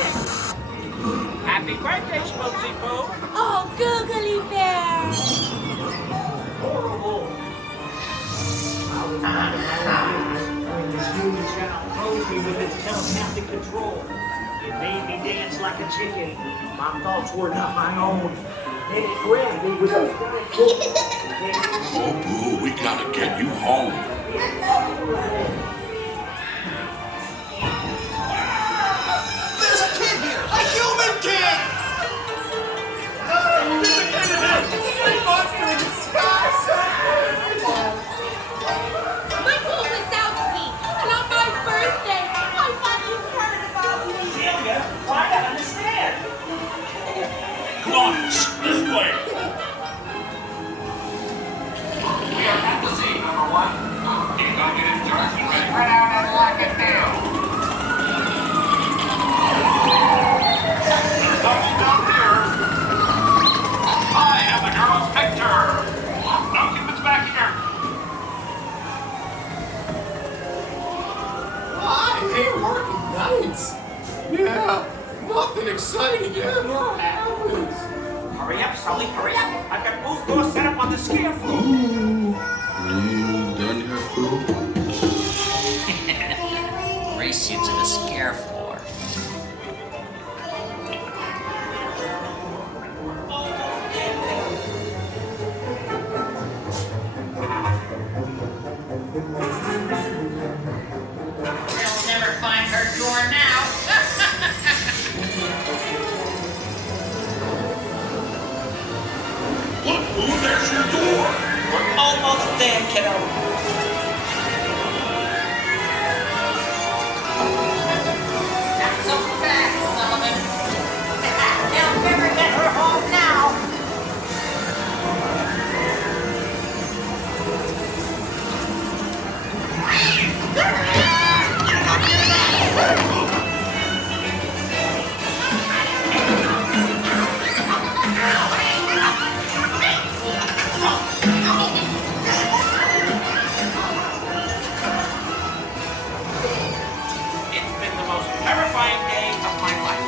Happy birthday, Smokesy Pooh! Oh, googly bear! When this human child posed me with its telepathic control, it made me dance like a chicken. My thoughts were not my own. Then it grabbed me with a... Oh, Pooh, we gotta get you home. There's a kid here! A human kid! There's a kid in there! A monster in disguise! My pool was Wazowski, and on my birthday, I thought you heard about me. Celia, try to understand. Come on, this way. We are at the scene, number one. He's gonna get his direction ready. Spread out and lock it down. There's something down here. I have the girl's picture. No humans back here. I hate working nights. Yeah, nothing exciting ever happens. Hurry up, Sully, hurry up! I've got both doors set up on the scare floor. Done here, Pooh? Race you to the scare floor. They'll never find her door now. Look, Pooh, there's your door. We're almost there, kiddo. Not so fast, Sullivan. They'll never get her home now. It's been the most terrifying day of my life.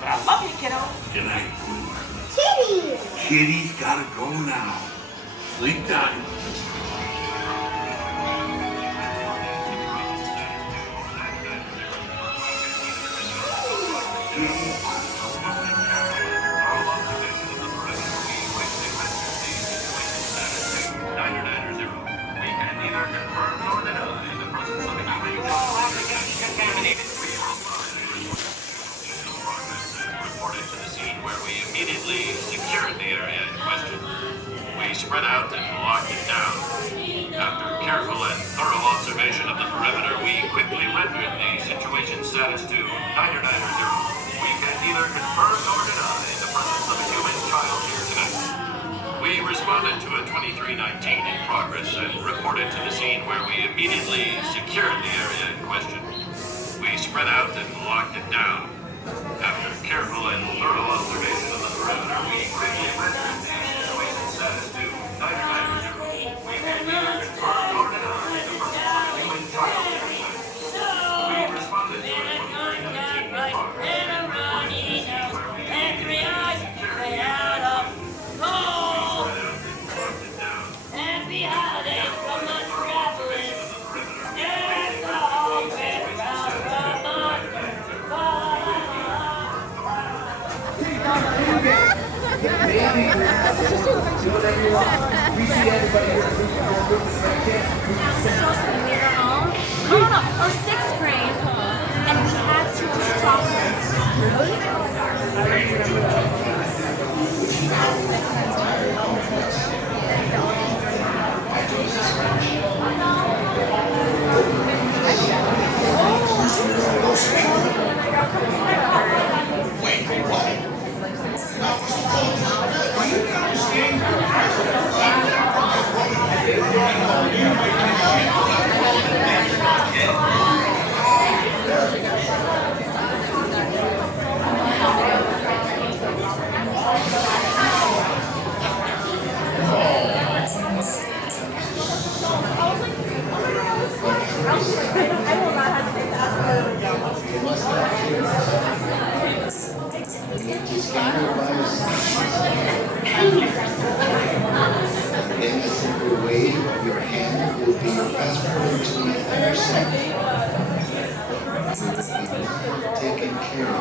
But I love you, kiddo. Good night. Kitty! Kitty's gotta go now. Sleep time. Immediately secured the area in question. We spread out and locked it down. After careful and thorough observation of the perimeter, we quickly rendered the situation status to 990. We can neither confirm nor deny the presence of a human child here tonight. We responded to a 2319 in progress and reported to the scene where we immediately secured the area in question. We spread out and locked it down. After careful and thorough observation of the perimeter, we quickly rendered the situation status to 990. We can neither confirm nor deny the presence of a human child here tonight. We responded to a 2319 in progress and reported to the scene where we immediately secured the area in question. We spread out and locked it down. Happy holidays from Metropolis. Yes, all been Or sixth grade, and we had to eat chocolates. Then a simple wave of your hand will be your passport to the other side. Taken care of.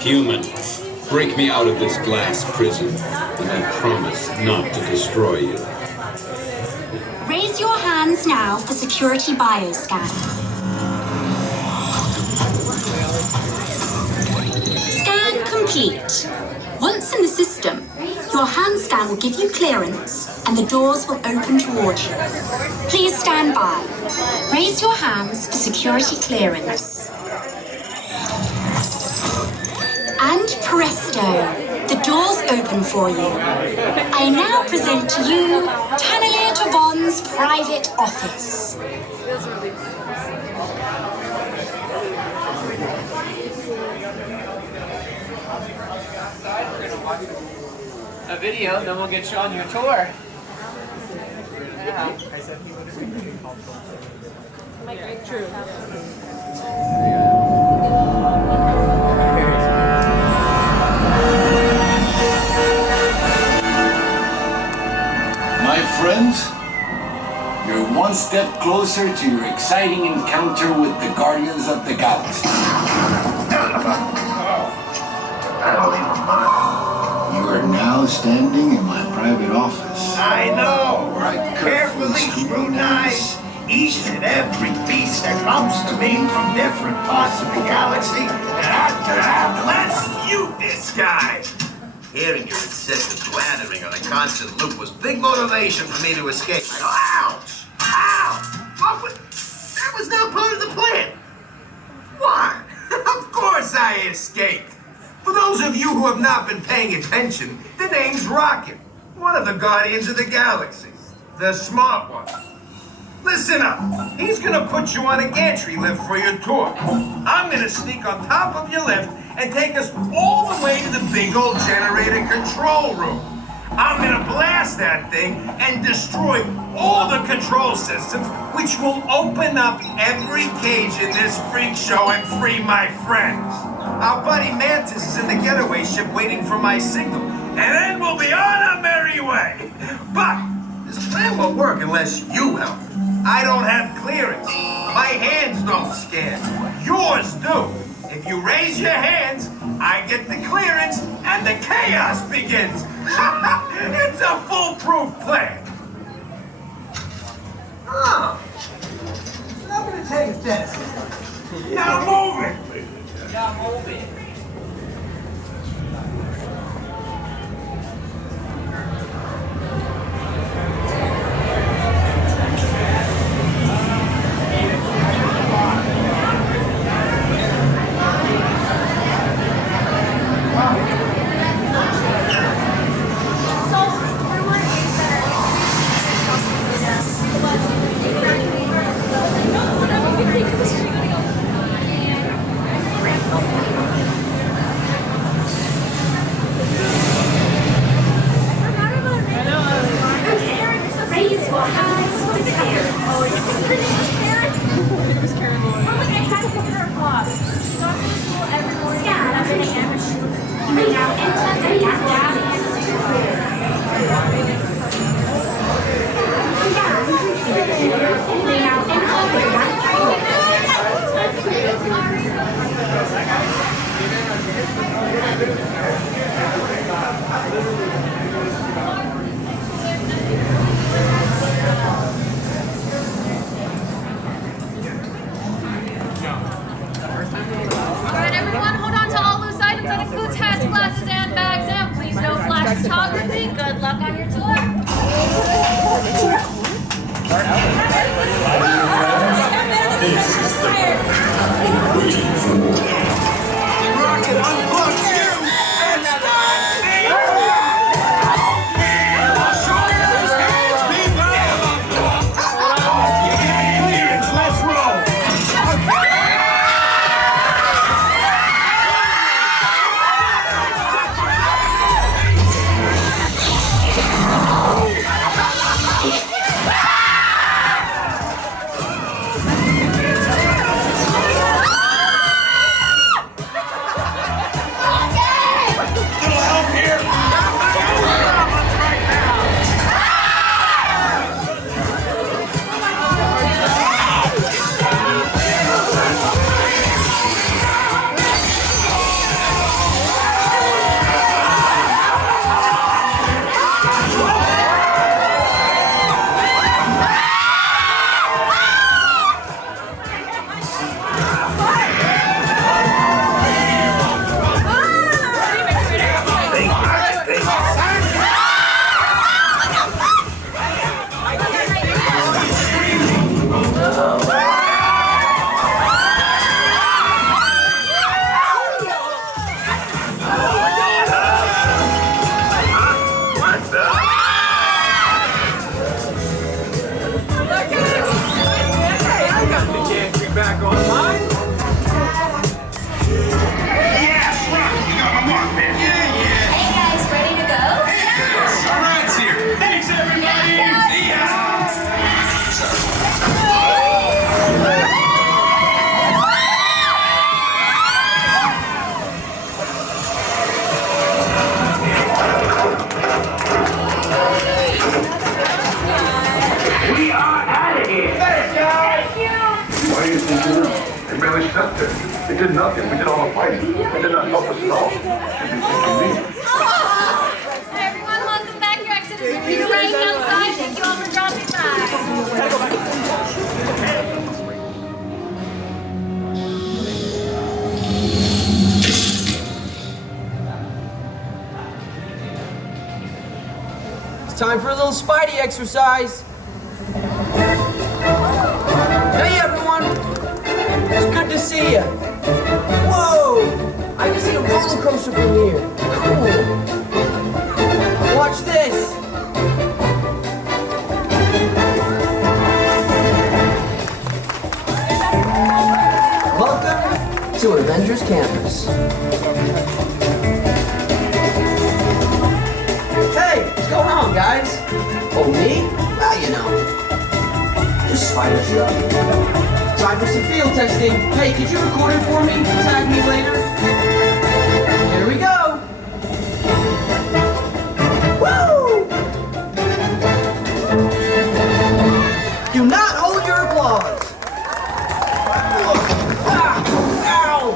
Human, break me out of this glass prison, and I promise not to destroy you. Raise your hands now for security bioscan. Scan complete. Once in the system, your hand scan will give you clearance and the doors will open toward you. Please stand by. Raise your hands for security clearance. And presto, the doors open for you. I now present to you Tannelier Tavon's private office. A video, then we'll get you on your tour. Yeah. True. My friends, you're one step closer to your exciting encounter with the Guardians of the Galaxy. I don't even mind. You are now standing in my private office. I know. Where I Carefully scrutinize each and every piece that comes to me from different parts of the galaxy, and after that, let's mute this guy. Hearing your incessant blathering on a constant loop was big motivation for me to escape. Ouch! Ow! That was not part of the plan. Why? Of course I escaped. For those of you who have not been paying attention, the name's Rocket, one of the Guardians of the Galaxy. The smart one. Listen up. He's gonna put you on a gantry lift for your tour. I'm gonna sneak on top of your lift and take us all the way to the big old generator control room. I'm gonna blast that thing and destroy all the control systems, which will open up every cage in this freak show and free my friends. Our buddy Mantis is in the getaway ship waiting for my signal, and then we'll be on our merry way. But this plan won't work unless you help. I don't have clearance. My hands don't scan. Yours do. If you raise your hands, I get the clearance and the chaos begins. It's a foolproof plan. Oh. I'm gonna take a test. Now move it. Now move it. It did nothing. We did all the fighting. It did not help us at all. Should be thanking me. Everyone, welcome back. Your exit is right outside. Thank you all for dropping by. It's time for a little Spidey exercise. Hey everyone! It's good to see you. Whoa! I can see a roller coaster from here. Cool. Watch this. Welcome to Avengers Campus. Hey, what's going on, guys? Oh, me? Well, you know. Just spider stuff. Time for some field testing. Hey, could you record it for me? Tag me later. Here we go. Woo! Do not hold your applause. Ah, ow!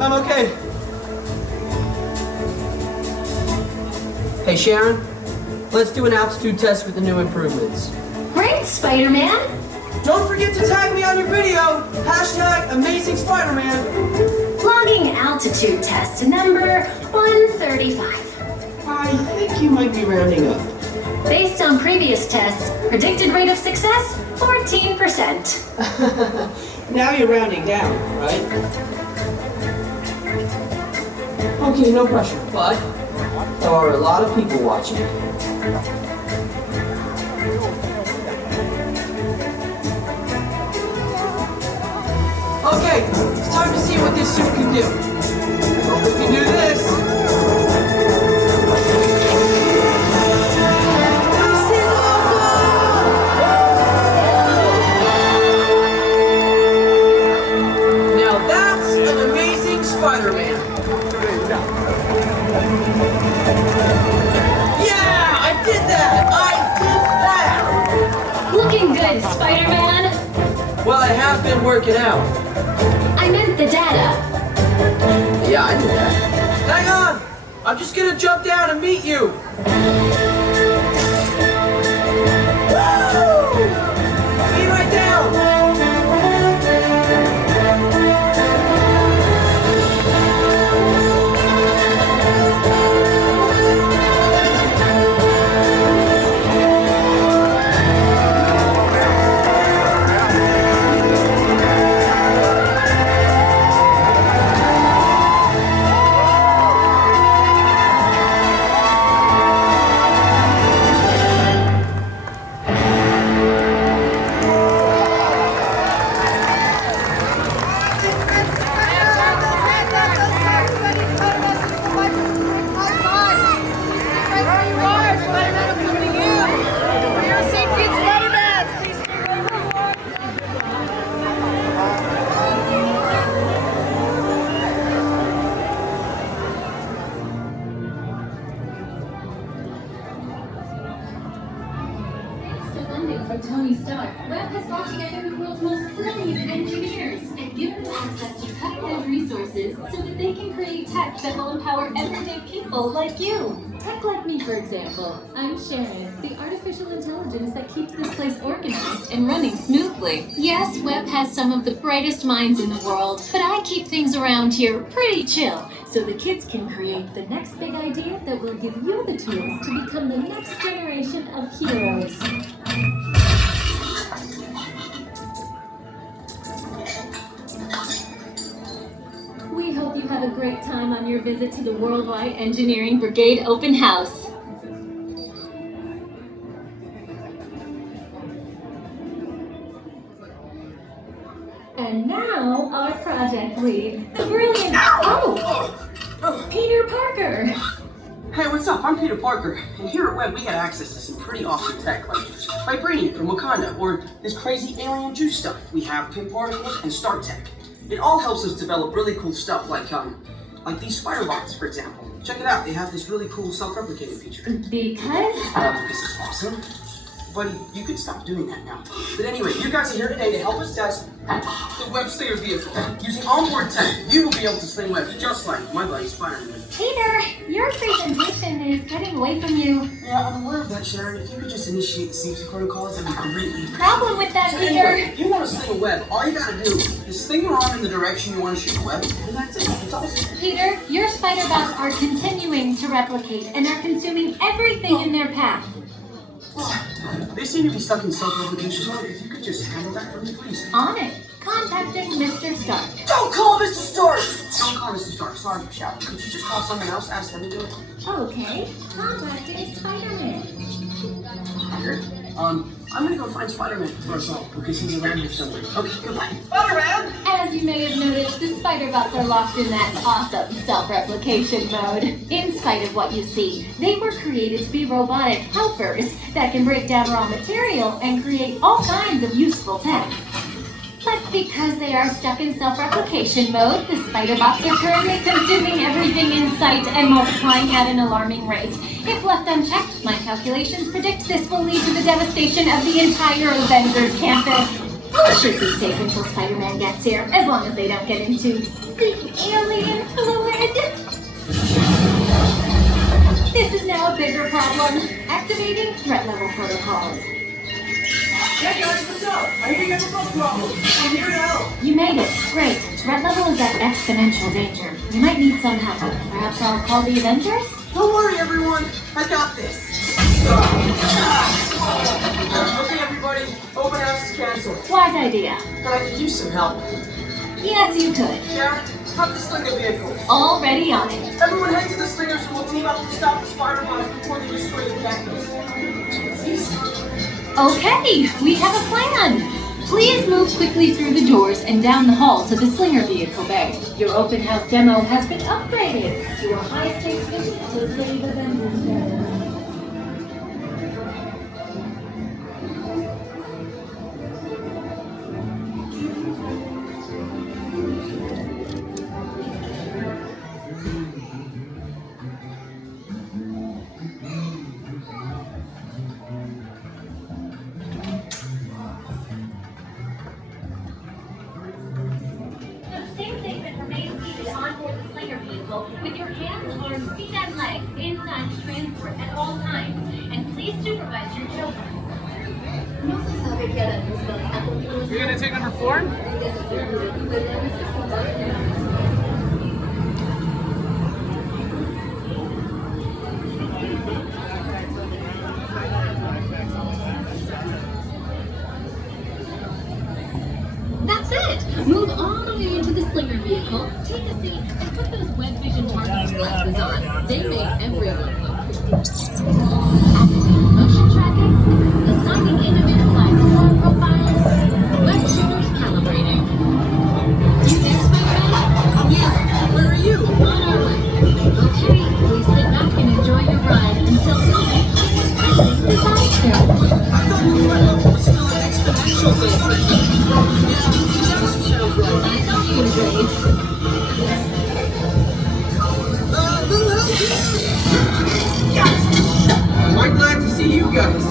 I'm okay. Hey, Sharon. Let's do an altitude test with the new improvements. Great, Spider-Man. Don't forget to tag me on your video. Hashtag Amazing Spider-Man. Logging altitude test number 135. I think you might be rounding up. Based on previous tests, predicted rate of success, 14%. Now you're rounding down, right? Okay, no pressure, but there are a lot of people watching. Okay, it's time to see what this suit can do. Hope we can do this. This is awesome! Now that's an amazing Spider-Man. Yeah, I did that! Looking good, Spider-Man. Well, I have been working out. I meant the data. Yeah, I knew that. Hang on! I'm just gonna jump down and meet you. Woo! Be right down. Finally, from Tony Stark, Webb has brought together the world's most brilliant engineers and given them access to cutting-edge resources so that they can create tech that will empower everyday people like you. Tech like me, for example. I'm Sharon, the artificial intelligence that keeps this place organized and running smoothly. Yes, Webb has some of the brightest minds in the world, but I keep things around here pretty chill, so the kids can create the next big idea that will give you the tools to become the next generation of heroes. We hope you have a great time on your visit to the Worldwide Engineering Brigade Open House. And now, our project lead, the brilliant... Peter Parker! Hey, what's up? I'm Peter Parker, and here at Webb we got access to some pretty awesome tech, like vibranium from Wakanda, or this crazy alien juice stuff. We have pin particles and star tech. It all helps us develop really cool stuff, like these spider bots, for example. Check it out. They have this really cool self-replicating feature. Because it's awesome. Buddy, you could stop doing that now. But anyway, you guys are here today to help us test the Web Slinger vehicle. Using onboard tech, you will be able to sling webs just like my buddy Spider-Man. Peter, your presentation is getting away from you. Yeah, I'm aware of that, Sharon. If you could just initiate the safety protocols, that'd be great. Problem with that, So Peter. anyway, if you want to sling a web, all you gotta do is sling your arm in the direction you want to shoot a web, and that's it. It's awesome. Peter, your spider bots are continuing to replicate and are consuming everything in their path. They seem to be stuck in self-replication mode. If you could just handle that for me, please. On it. Contacting Mr. Stark. Don't call Mr. Stark! Don't call Mr. Stark. Sorry for shouting. Could you just call someone else? Ask them to do it. Okay. Contacting Spider-Man. Here. I'm gonna go find Spider-Man for ourselves because he's around here somewhere. Okay, goodbye. Spider-Man! As you may have noticed, the spider bots are locked in that awesome self-replication mode. In spite of what you see, they were created to be robotic helpers that can break down raw material and create all kinds of useful tech. But because they are stuck in self-replication mode, the spider bots are currently consuming everything in sight and multiplying at an alarming rate. If left unchecked, my calculations predict this will lead to the devastation of the entire Avengers campus. We should be safe until Spider-Man gets here, as long as they don't get into the alien fluid. This is now a bigger problem. Activating threat level protocols. Hey guys, what's up? I hear you have a bug problem. I'm here to help. You made it. Great. Threat level is at exponential danger. You might need some help. Perhaps I'll call the Avengers? Don't worry, everyone. I got this. Okay, everybody. Open house is canceled. Wise idea. But I could use some help. Yes, you could. Sharon, have the Slinger vehicle. Already on it. Everyone head to the Slingers and we'll team up to stop the spider bots before they destroy the campus. Okay, we have a plan. Please move quickly through the doors and down the hall to the Slinger vehicle bay. Your open house demo has been upgraded to a high-stakes mission to save Avengers Day. With your hands, arms, feet, and legs inside the transport at all times. And please supervise your children. You're gonna take number 4? That's it! Move all the way into the Slinger vehicle, take a seat, and put those web vision targeting glasses on. They make everyone look cool. Activate motion tracking, assigning individualized form profiles, web shooters calibrating. You there, Spider-Man? I'm here. Where are you? On our way. Okay, please sit back and enjoy your ride until disaster. I thought the threat level was still an exponential thing. I thought you agreed. Yes! I'm glad to see you guys.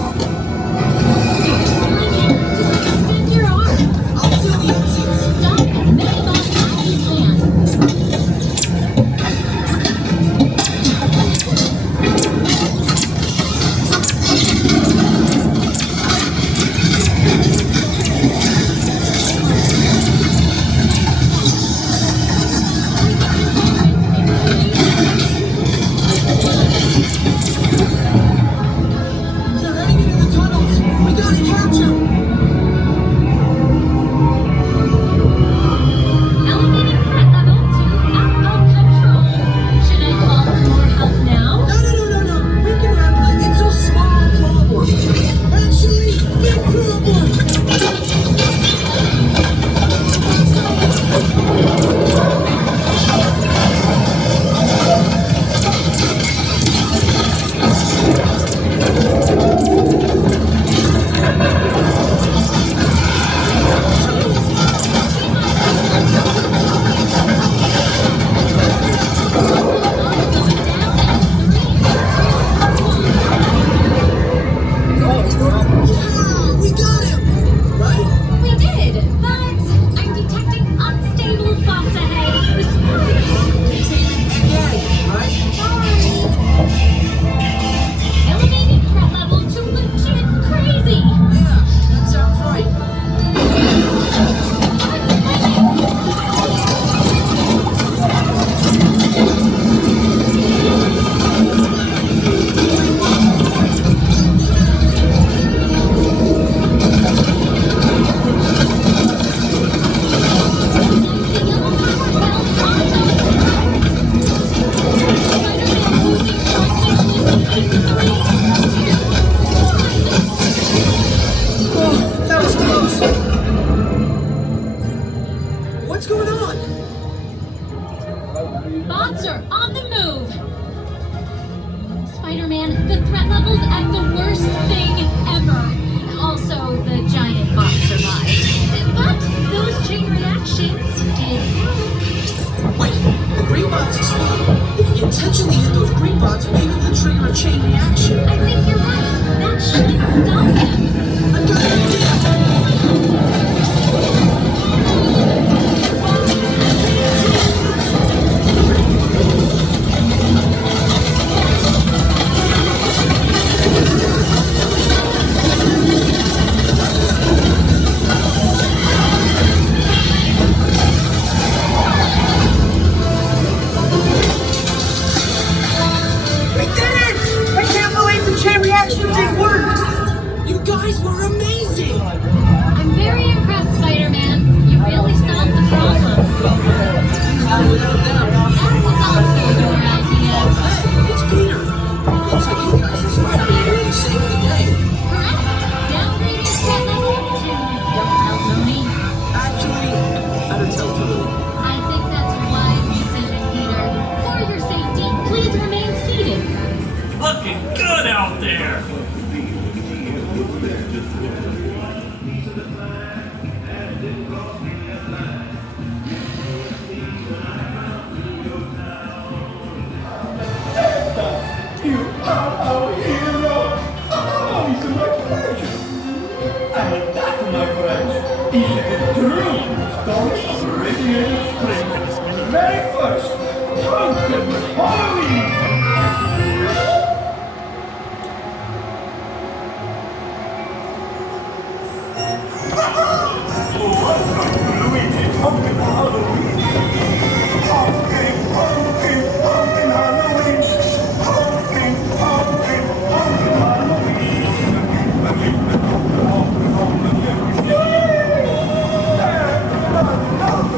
guys were amazing! I'm very impressed, Spider-Man. You really solved the problem. That was also your idea. Hey, it's Peter. Looks like you guys are Spider-Man really saving the day. Correct. Downgrading Trackless to don't tell Tony. Actually, better tell Toon. I think that's a wise decision, Peter. For your safety, please remain seated. Looking good out there. You are our hero. Oh, it's my pleasure. And that, my friends, is the true story of Radiator Springs' very first Pumpkin Haul-O-Ween. Welcome to Luigi's Pumpkin Haul-O-Ween. Pumpkin, pumpkin, pumpkin Halloween. Pumpkin, pumpkin, pumpkin Halloween. Everybody knows to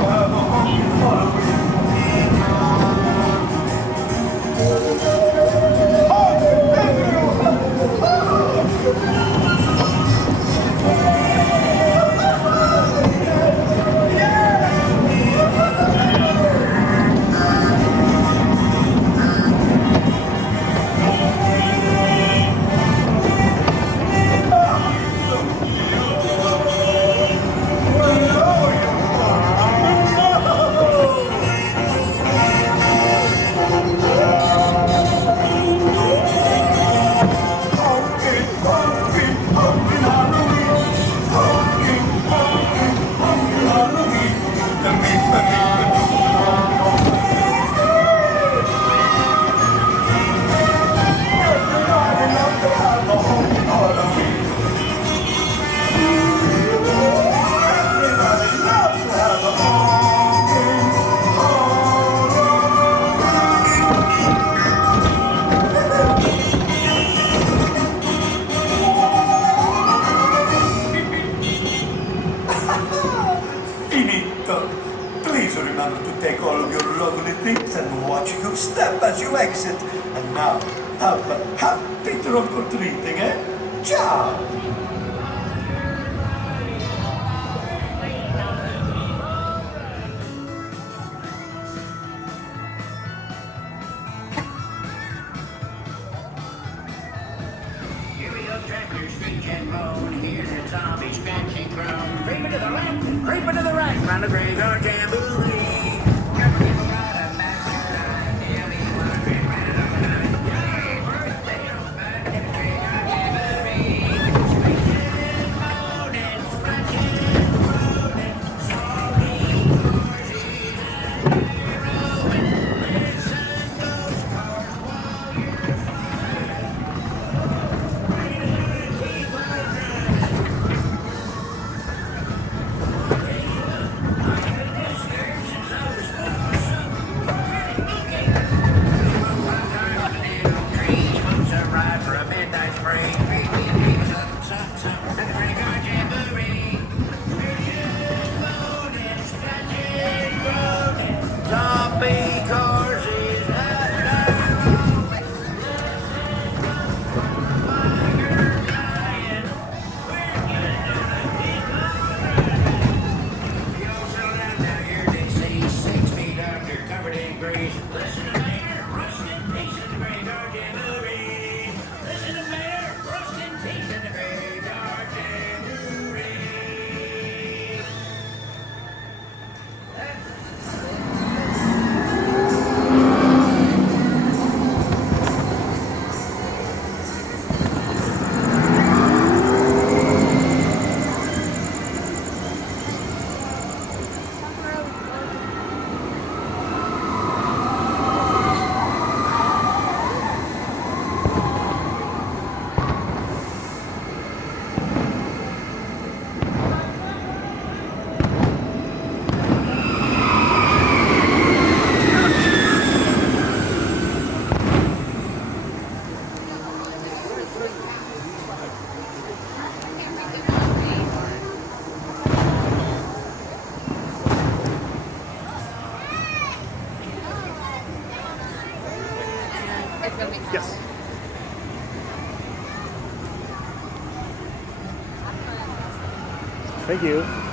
have a pumpkin Halloween. Please remember to take all of your lovely things and watch your step as you exit. And now, have a happy trunk or treating, eh? Ciao! Creeping to the left, creeping to the right, round the graveyard jamboree. Thank you.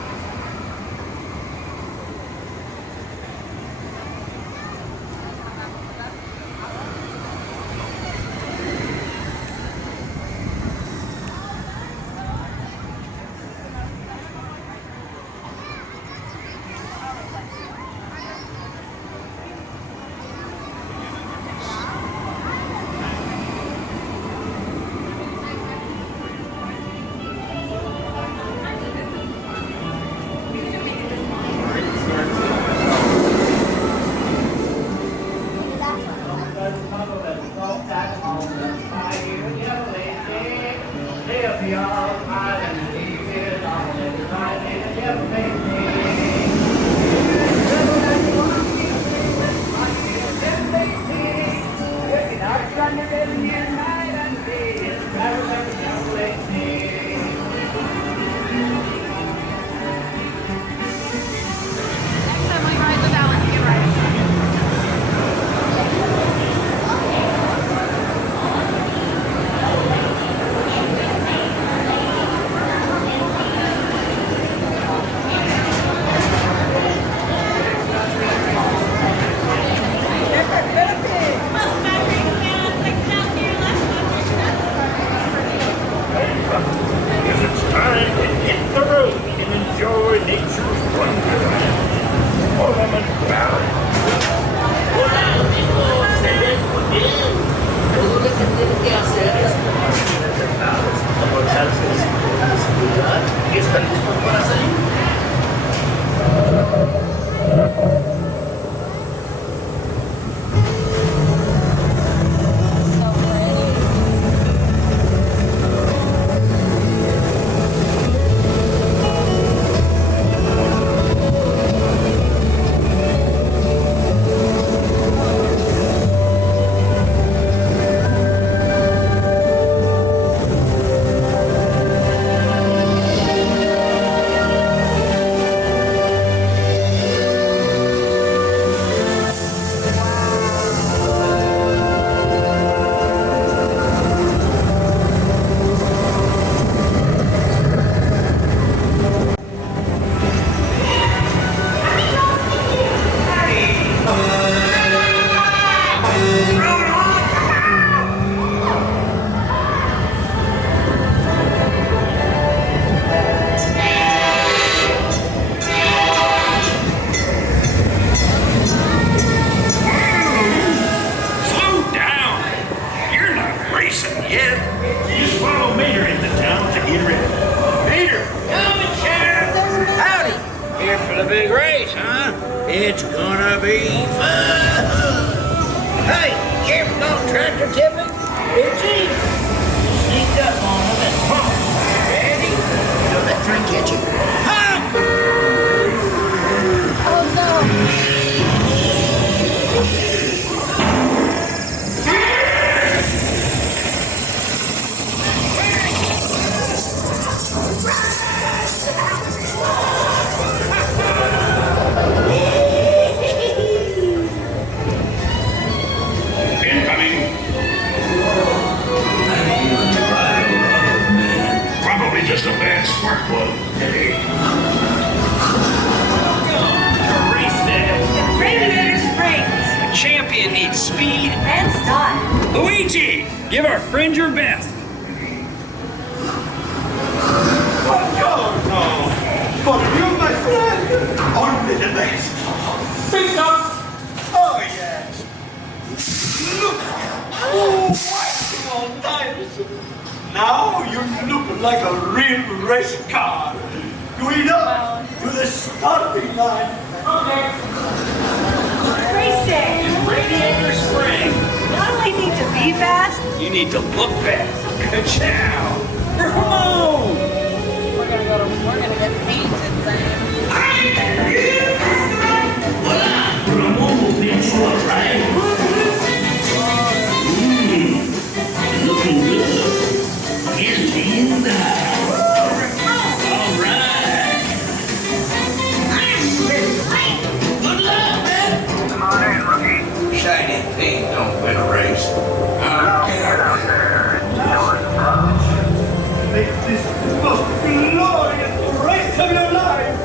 This most glorious race race of your life.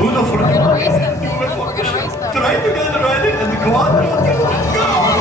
Uno for the try to get ready and the quadro. Go!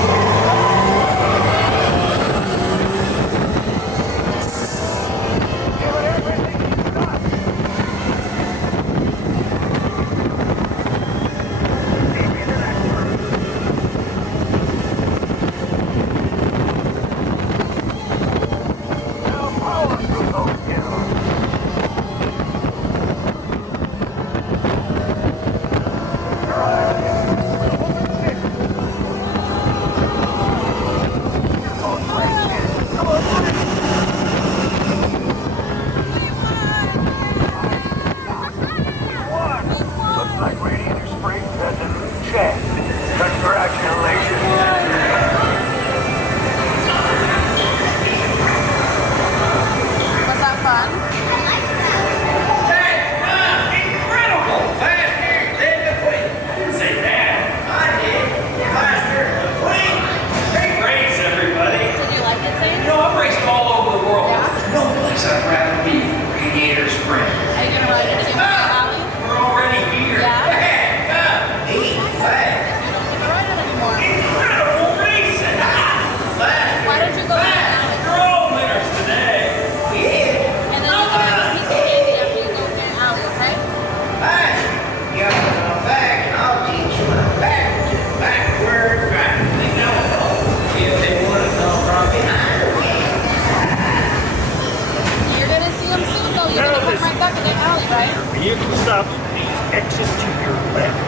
Vehicle stops, please exit to your left.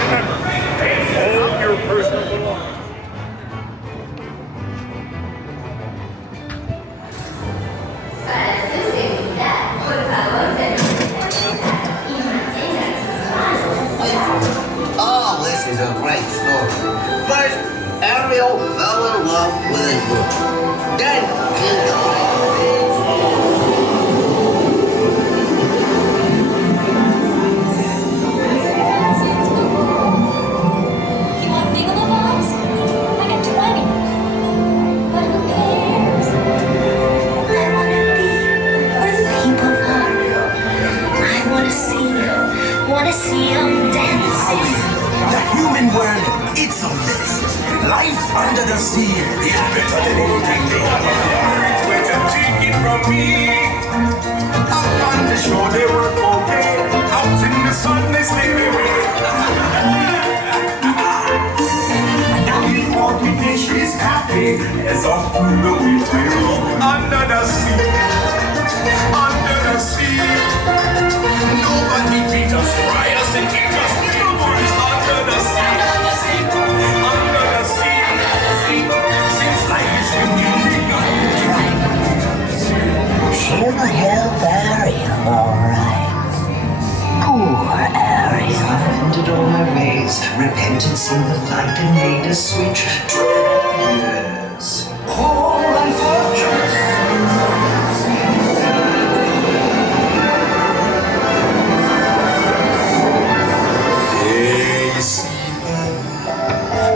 Remember, take all your personal belongings. Oh, this is a great story. First, Ariel fell in love with his book. Then, See him dancing. The human world, it's a mess. Life under the sea is better than anything they ever heard. With a ticket from me. Up on the shore they work okay. Out in the sun they slip away. Now the orky fish is happy as a the will under the sea. Under the sea. Nobody beat us, fry us, and eat us. Rivers under the sea. Under the sea. Since life is renewed. She'll help Ariel, alright. Poor Ariel. I've amended all my ways, repented, seen the light, and made a switch. Yes. Poor unfortunate.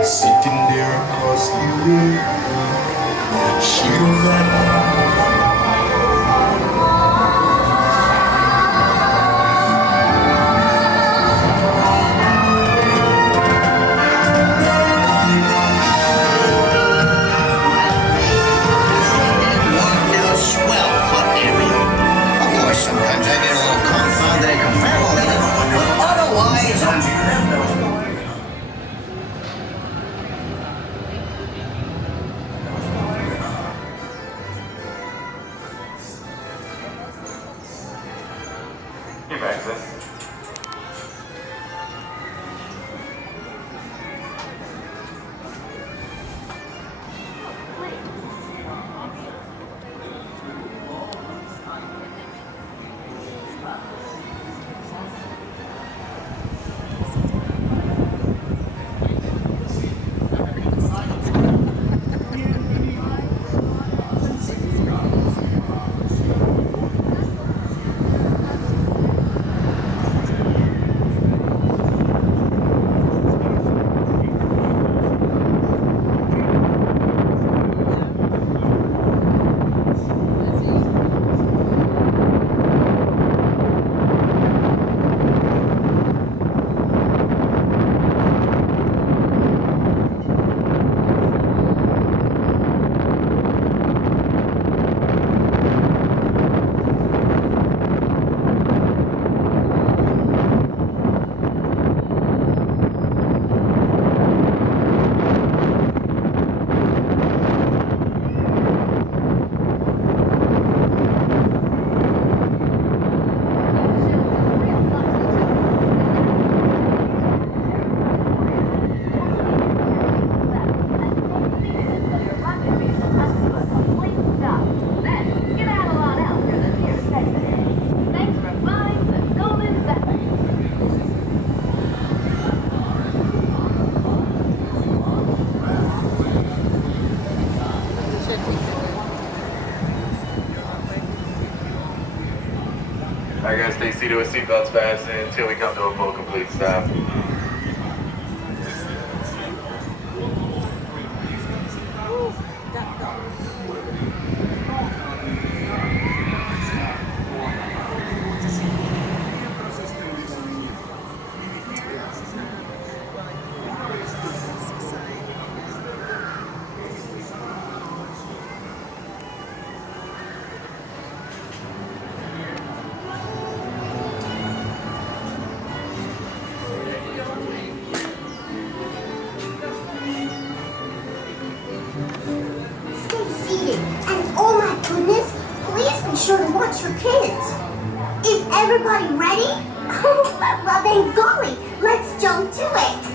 Sitting there across the way, she don't Sometimes I get a little confounded and confabulated, but otherwise I'm... Give access. I gotta stay seated with seatbelts fastened until we come to a full complete stop. Sure to watch your kids. Is everybody ready? Well then golly, let's jump to it.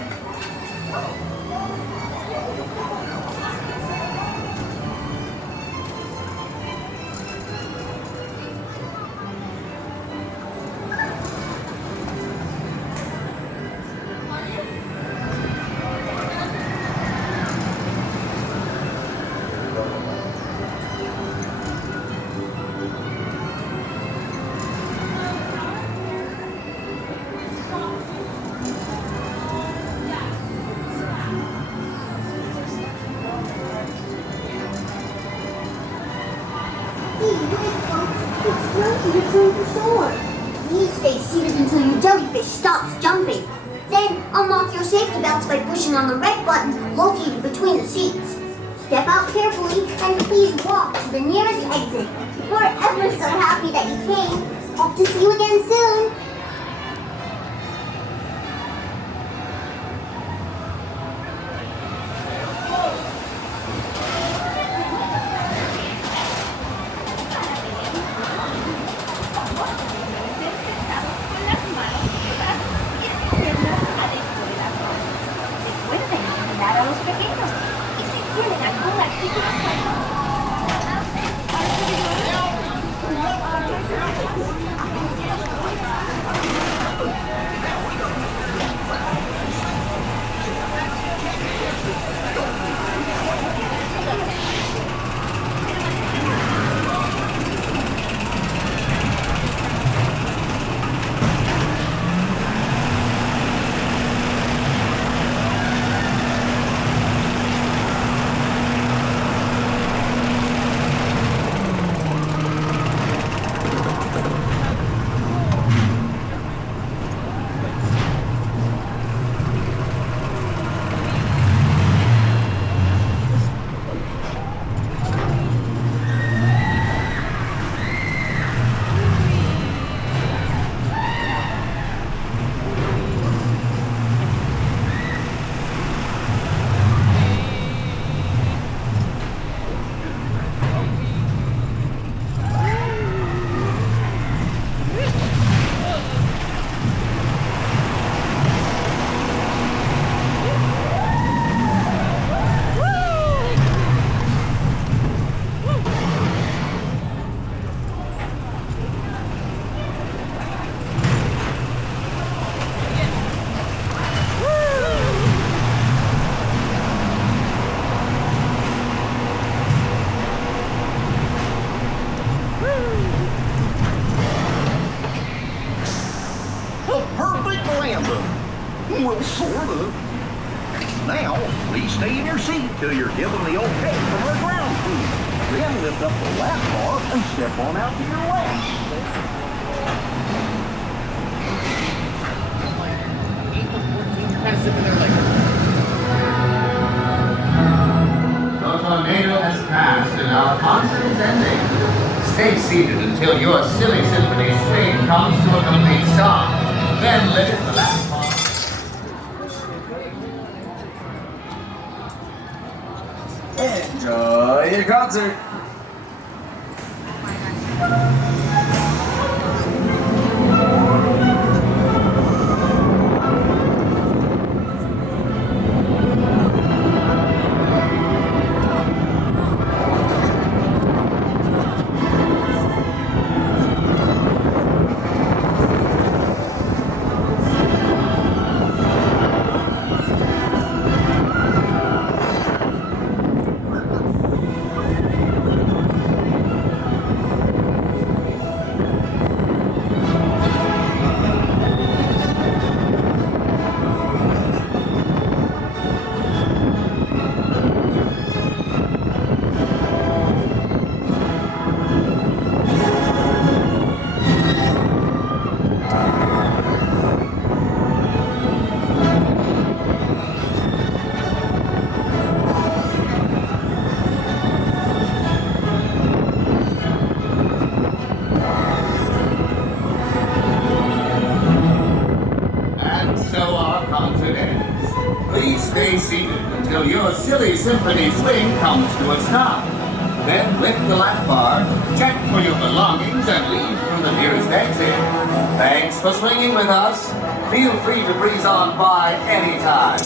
Please stay seated until your jellyfish stops jumping. Then unlock your safety belts by pushing on the red button located between the seats. Step out carefully and please walk to the nearest exit. We're ever so happy that you came. Hope to see you again soon. Well, sort of. Now, please stay in your seat till you're given the okay from our ground crew. Then lift up the lap bar and step on out to your left. The tornado has passed and our concert is ending. Stay seated until your silly symphony swing comes to a complete stop. Then lift the lap bar. Enjoy your concert. stay seated until your silly symphony swing comes to a stop. Then lift the lap bar, check for your belongings, and leave for the nearest exit. Thanks for swinging with us. Feel free to breeze on by anytime.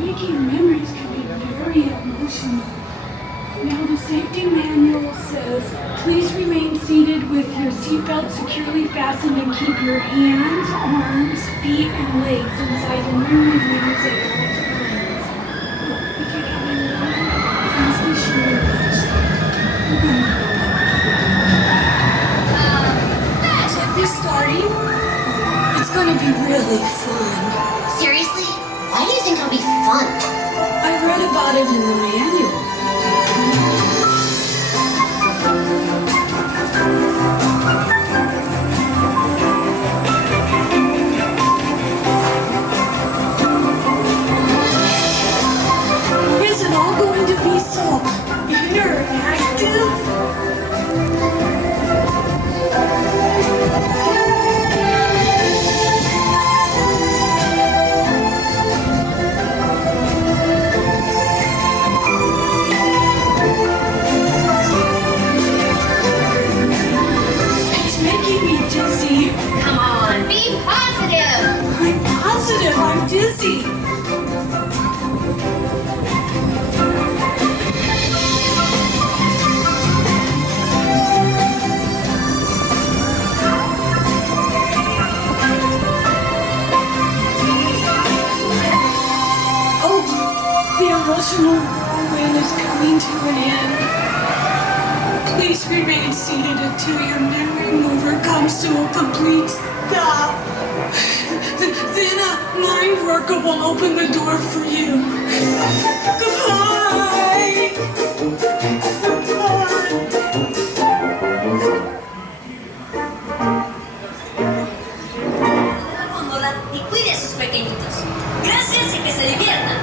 Making memories can be very emotional. Now the safety manual says, please remain seated with your seatbelt securely fastened and keep your hands, arms, feet, and legs inside the memory readers at all times. If you have any please be sure to watch them. Check this starting. It's gonna be really fun. Seriously? Why do you think it'll be fun? I read about it in the manual. Is it all going to be so interactive? Come on, be positive! I'm positive, I'm dizzy. Oh, the emotional whirlwind is coming to an end. Please remain seated until your memory mover comes to a complete stop. Then a mind worker will open the door for you. Goodbye! Y cuide a sus pequeñitos. Gracias y que se diviertan.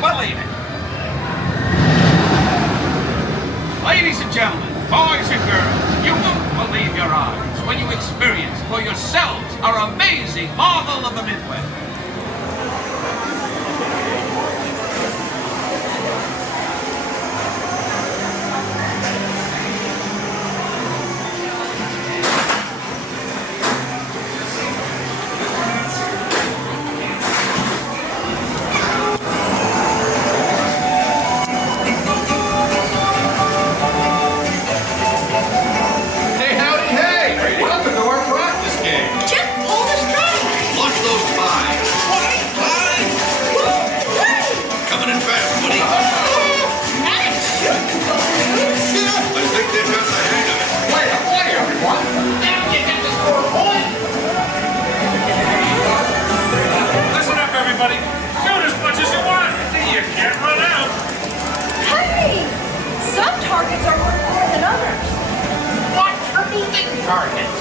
I believe it. Ladies and gentlemen, boys and girls, you won't believe your eyes when you experience for yourselves our amazing marvel of the Midwest. Targets are worth more than others. Watch for moving targets.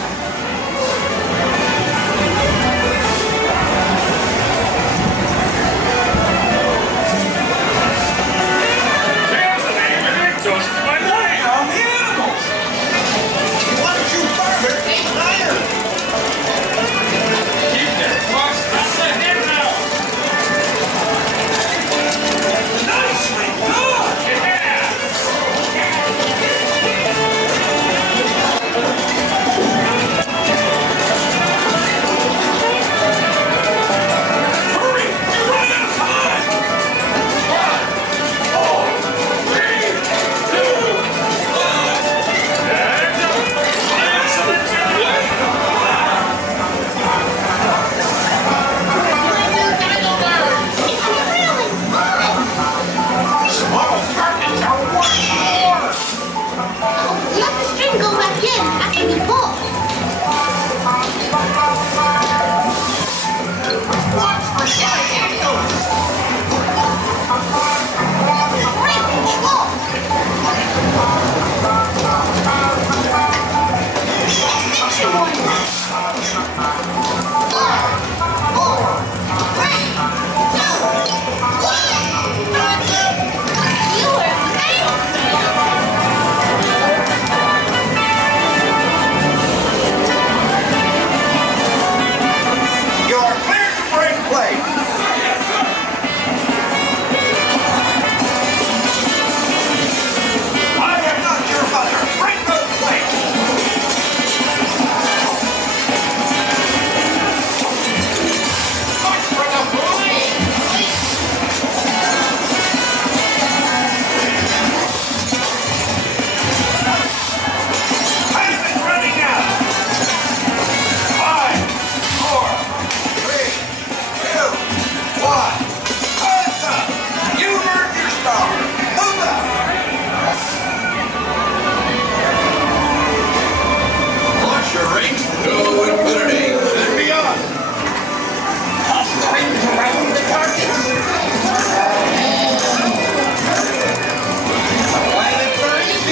There's the name of it. Just my name. On the animals. Why don't you farm it? Ain't higher. Keep their cross on the head now. Nicely done.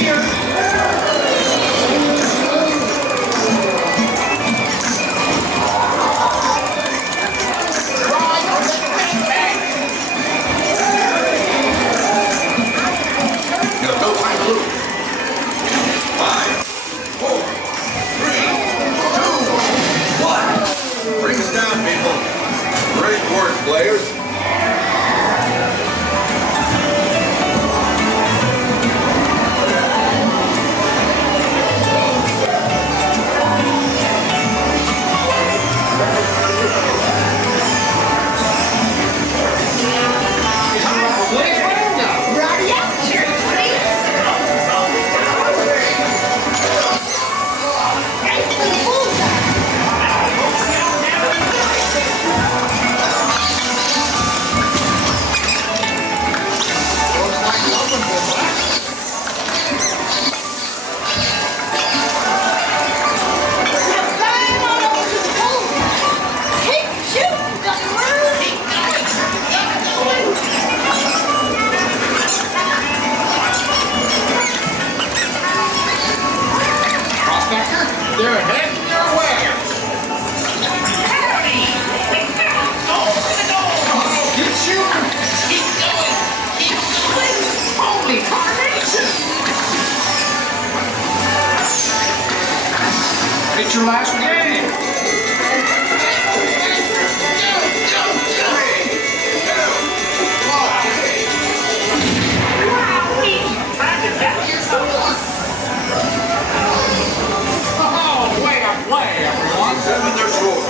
Yeah. They're heading your way. Howdy! Go for the goal! Keep shooting. Keep going! It's your last game. Oh, way to play, everyone. Seven, there's four.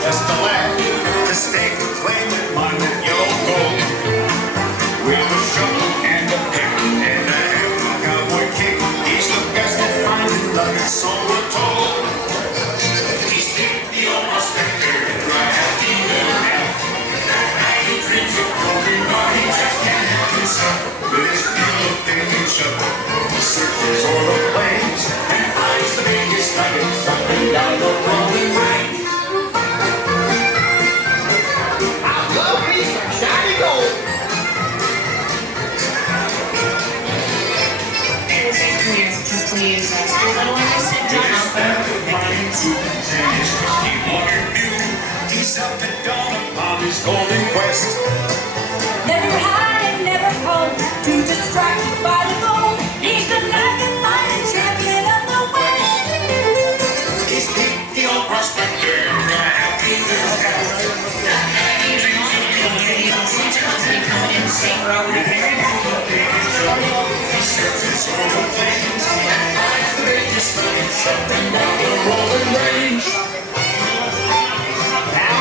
Just a lad, to stake a claim with mine with yellow gold. With a shovel and a pick and a heavy cowboy kick, he's the best at finding nuggets, so we're told. He's the old prospector, right at the little elf. He dreams of going, but he just can't help himself. With his little thing and shovel, he searches all the plains and finds the biggest nuggets up and down the rolling range. He's up and down upon his golden quest. Never hide and never cold, too distracted by the gold. He's the nugget mining champion of the West. He's Pete, the old prospector, a happy little cat. He dreams of going, he tells me come and sing. He searches for the things and finds the biggest nuggets up and down the rolling range.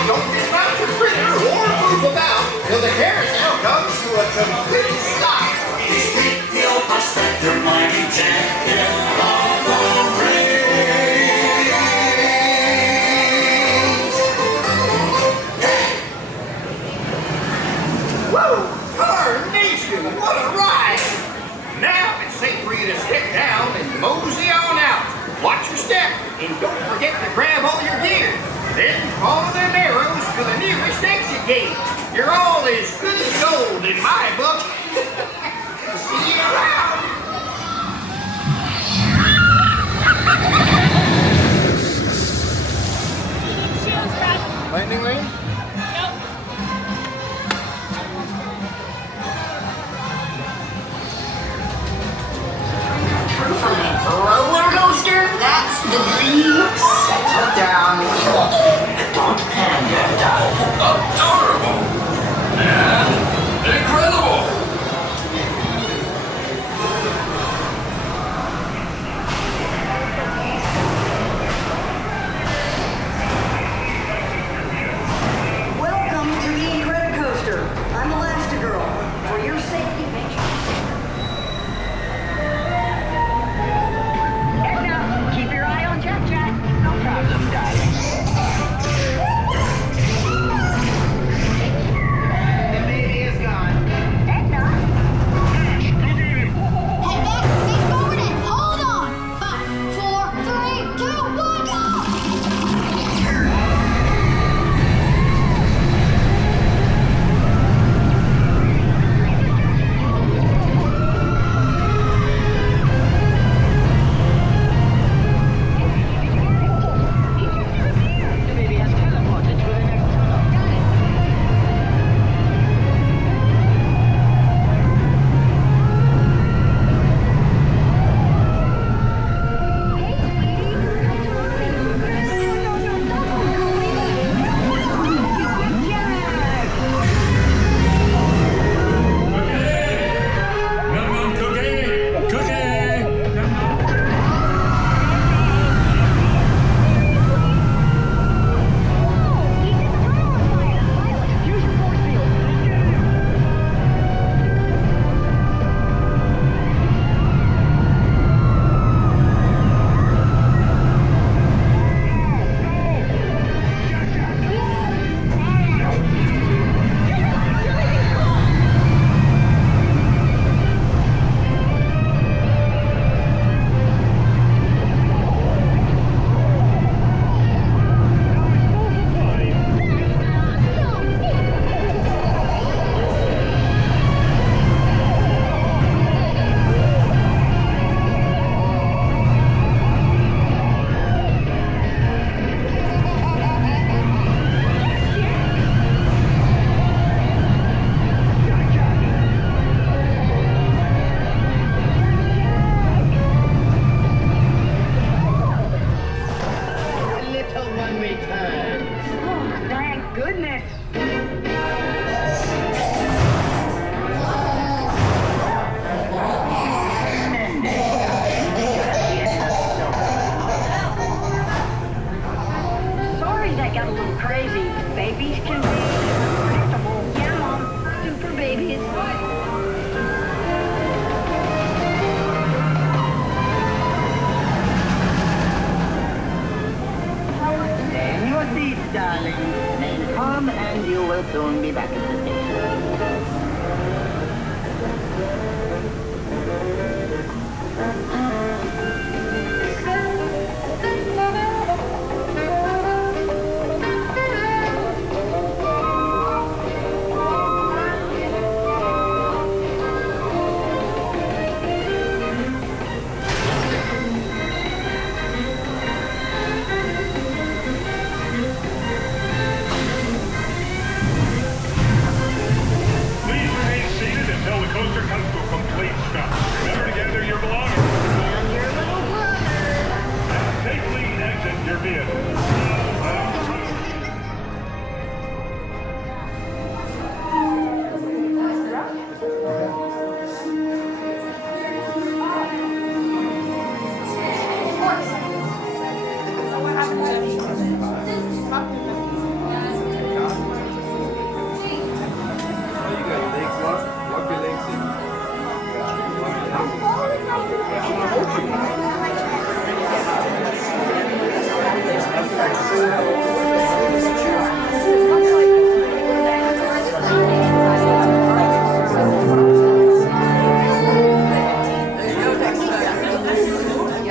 Don't dismount your critter or move about till the carousel comes to a complete stop. He's Pete, the old prospector, mighty champion of the range. Woo! Carnation, what a ride! Now it's safe for you to sit down and mosey on out. Watch your step and don't forget to grab all your gear. Then follow them arrows to the nearest exit gate. You're all as good as gold in my book. See you around. Lightning lane? Roller coaster? That's the dream. Settle down. Adorable.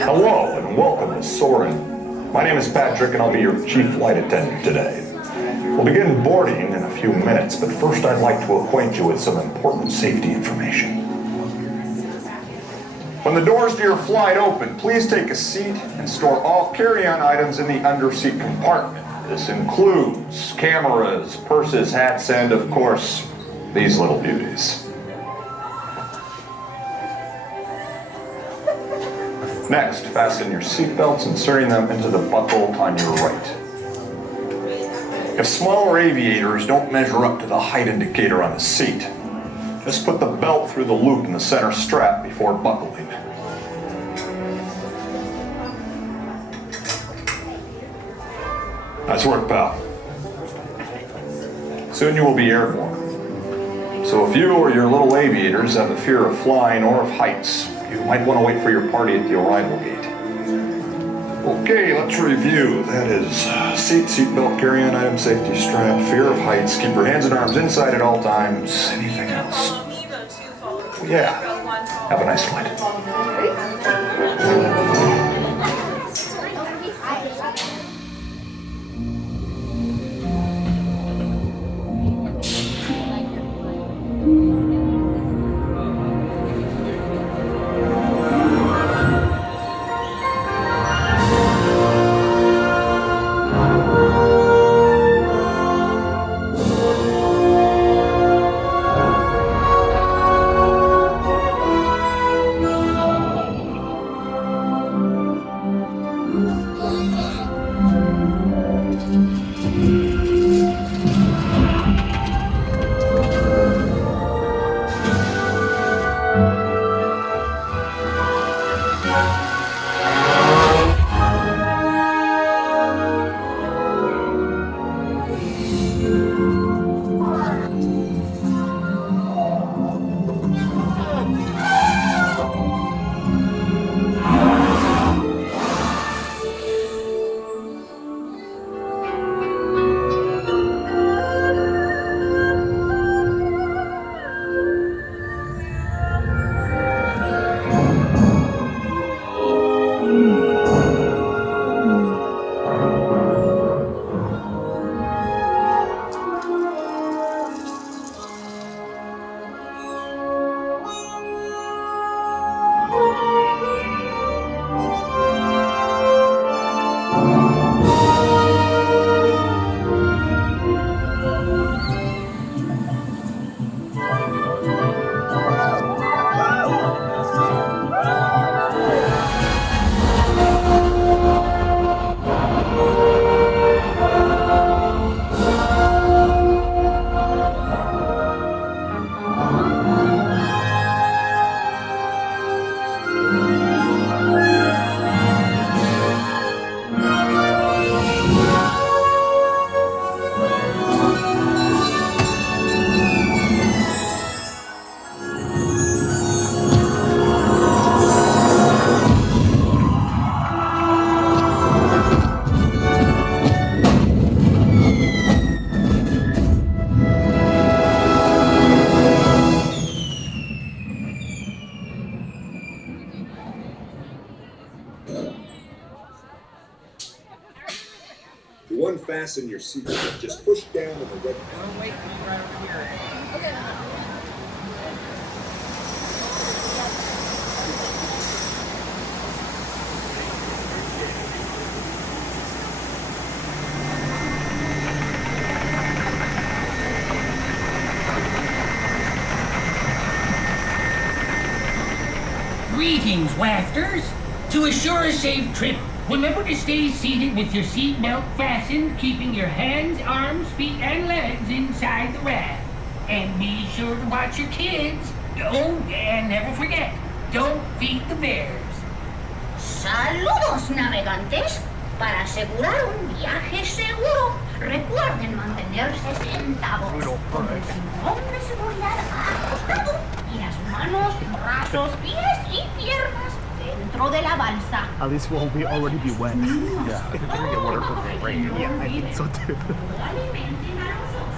Hello and welcome to Soarin'. My name is Patrick and I'll be your chief flight attendant today. We'll begin boarding in a few minutes, but first I'd like to acquaint you with some important safety information. When the doors to your flight open, please take a seat and store all carry-on items in the underseat compartment. This includes cameras, purses, hats, and of course, these little beauties. Next, fasten your seatbelts, inserting them into the buckle on your right. If smaller aviators don't measure up to the height indicator on the seat, just put the belt through the loop in the center strap before buckling. Nice work, pal. Soon you will be airborne. So if you or your little aviators have a fear of flying or of heights, you might want to wait for your party at the arrival gate. Okay, let's review. That is seatbelt, carry-on item, safety strap, fear of heights, keep your hands and arms inside at all times. Anything else? Yeah. Have a nice flight. unfasten your seatbelt, just push down on the red button. Wait for you right over here. Okay. Greetings, wafters. To assure a safe trip, remember to stay seated with your seatbelt fastened, keeping your hands, arms, feet, and legs inside the raft. And be sure to watch your kids. Oh, and never forget, don't feed the bears. Saludos, navegantes. Para asegurar un viaje seguro, recuerden mantenerse sentados con el cinturón de seguridad acostado y las manos, brazos, pies y piernas dentro de la balsa. At least we'll already be wet. Yeah. I think we're gonna get water from the rain. Yeah, I think so too. Alimenten a los osos.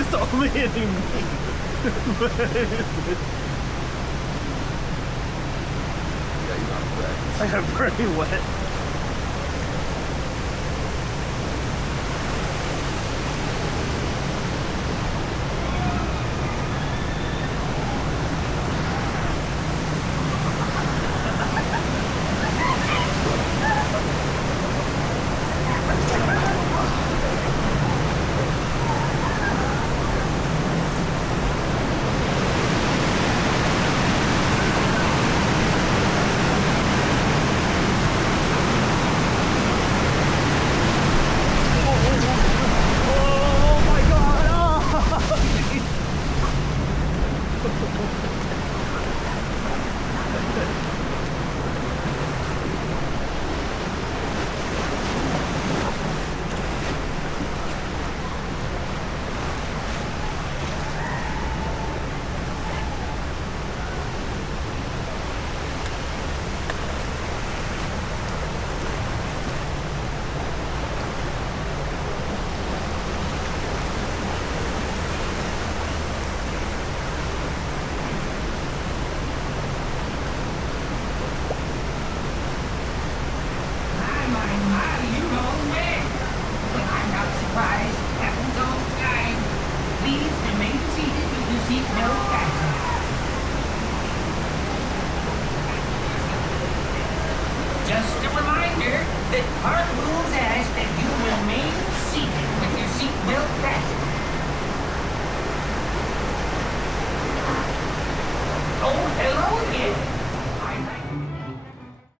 It's only hitting me. I got pretty wet. seatbelt fastened. Just a reminder that park rules ask that you remain seated with your seatbelt fastened.